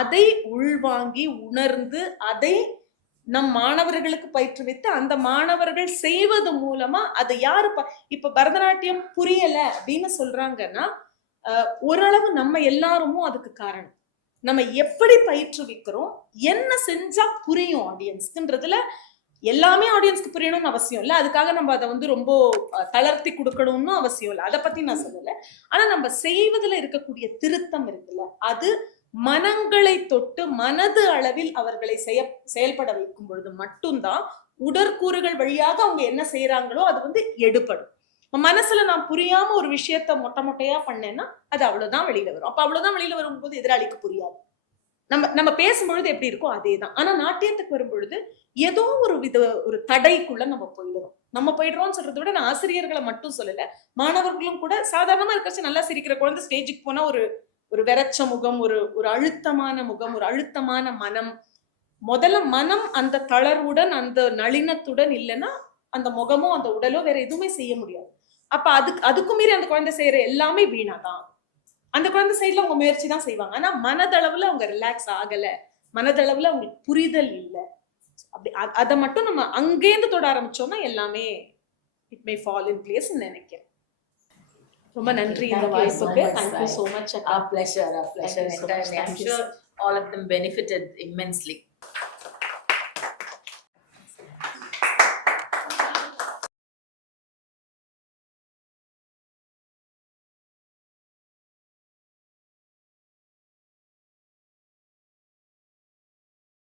அதை உள்வாங்கி உணர்ந்து அதை நம் மாணவர்களுக்கு பயிற்றுவித்து அந்த மாணவர்கள் செய்வது மூலமா அதை யாரு இப்ப பரதநாட்டியம் புரியல அப்படின்னு சொல்றாங்கன்னா ஓரளவு நம்ம எல்லாருமும் அதுக்கு காரணம். நம்ம எப்படி பயிற்றுவிக்கிறோம், என்ன செஞ்சா புரியும் ஆடியன்ஸ்க்குன்றதுல எல்லாமே ஆடியன்ஸ்க்கு புரியணும்னு அவசியம் இல்லை. அதுக்காக நம்ம அதை வந்து ரொம்ப தளர்த்தி கொடுக்கணும்னு அவசியம் இல்லை, அதை பத்தி நான் சொல்லலை. ஆனா நம்ம செய்வதில் இருக்கக்கூடிய திருத்தம் இருக்குல்ல, அது மனங்களை தொட்டு மனது அளவில் அவர்களை செயல்பட வைக்கும் பொழுது மட்டும்தான் உடற்கூறுகள் வழியாக அவங்க என்ன செய்யறாங்களோ அது வந்து எடுபடும். மனசுல நான் புரியாம ஒரு விஷயத்த மொட்டையா பண்ணேன்னா அது அவ்வளவுதான் வெளியில வரும். அப்ப அவ்வளவுதான் வெளியில வரும்போது எதிராளிக்கு புரியாது. நம்ம பேசும்பொழுது எப்படி இருக்கோ அதே தான். ஆனா நாட்டியத்துக்கு வரும்பொழுது ஏதோ ஒரு தடைக்குள்ள நம்ம போயிடுறோம்னு சொல்றதை விட நான் ஆசிரியர்களை மட்டும் சொல்லல, மாணவர்களும் கூட சாதாரணமா இருக்கச்சு நல்லா சிரிக்கிற குழந்தை ஸ்டேஜுக்கு போனா ஒரு வெறச்ச முகம், ஒரு அழுத்தமான முகம், ஒரு அழுத்தமான மனம். முதல்ல மனம் அந்த தளர்வுடன் அந்த நளினத்துடன் இல்லைன்னா அந்த முகமோ அந்த உடலோ வேற எதுவுமே செய்ய முடியாது. அப்ப அதுக்கும் மீறி அந்த குழந்தை செய்யற எல்லாமே வீணாதான். அந்த குழந்தை சைட்ல அவங்க முயற்சி தான் செய்வாங்க, ஆனா மனதளவுல அவங்க ரிலாக்ஸ் ஆகல, மனதளவுல அவங்களுக்கு புரிதல் இல்லை. அப்படி அதை மட்டும் நம்ம அங்கேருந்து தொட ஆரம்பிச்சோம்னா எல்லாமே it may fall in place நினைக்கிறேன். ரொம்ப நன்றி இந்த வாய்ப்புக்கு. Thank you so much. Our pleasure. I'm sure all of them benefited immensely.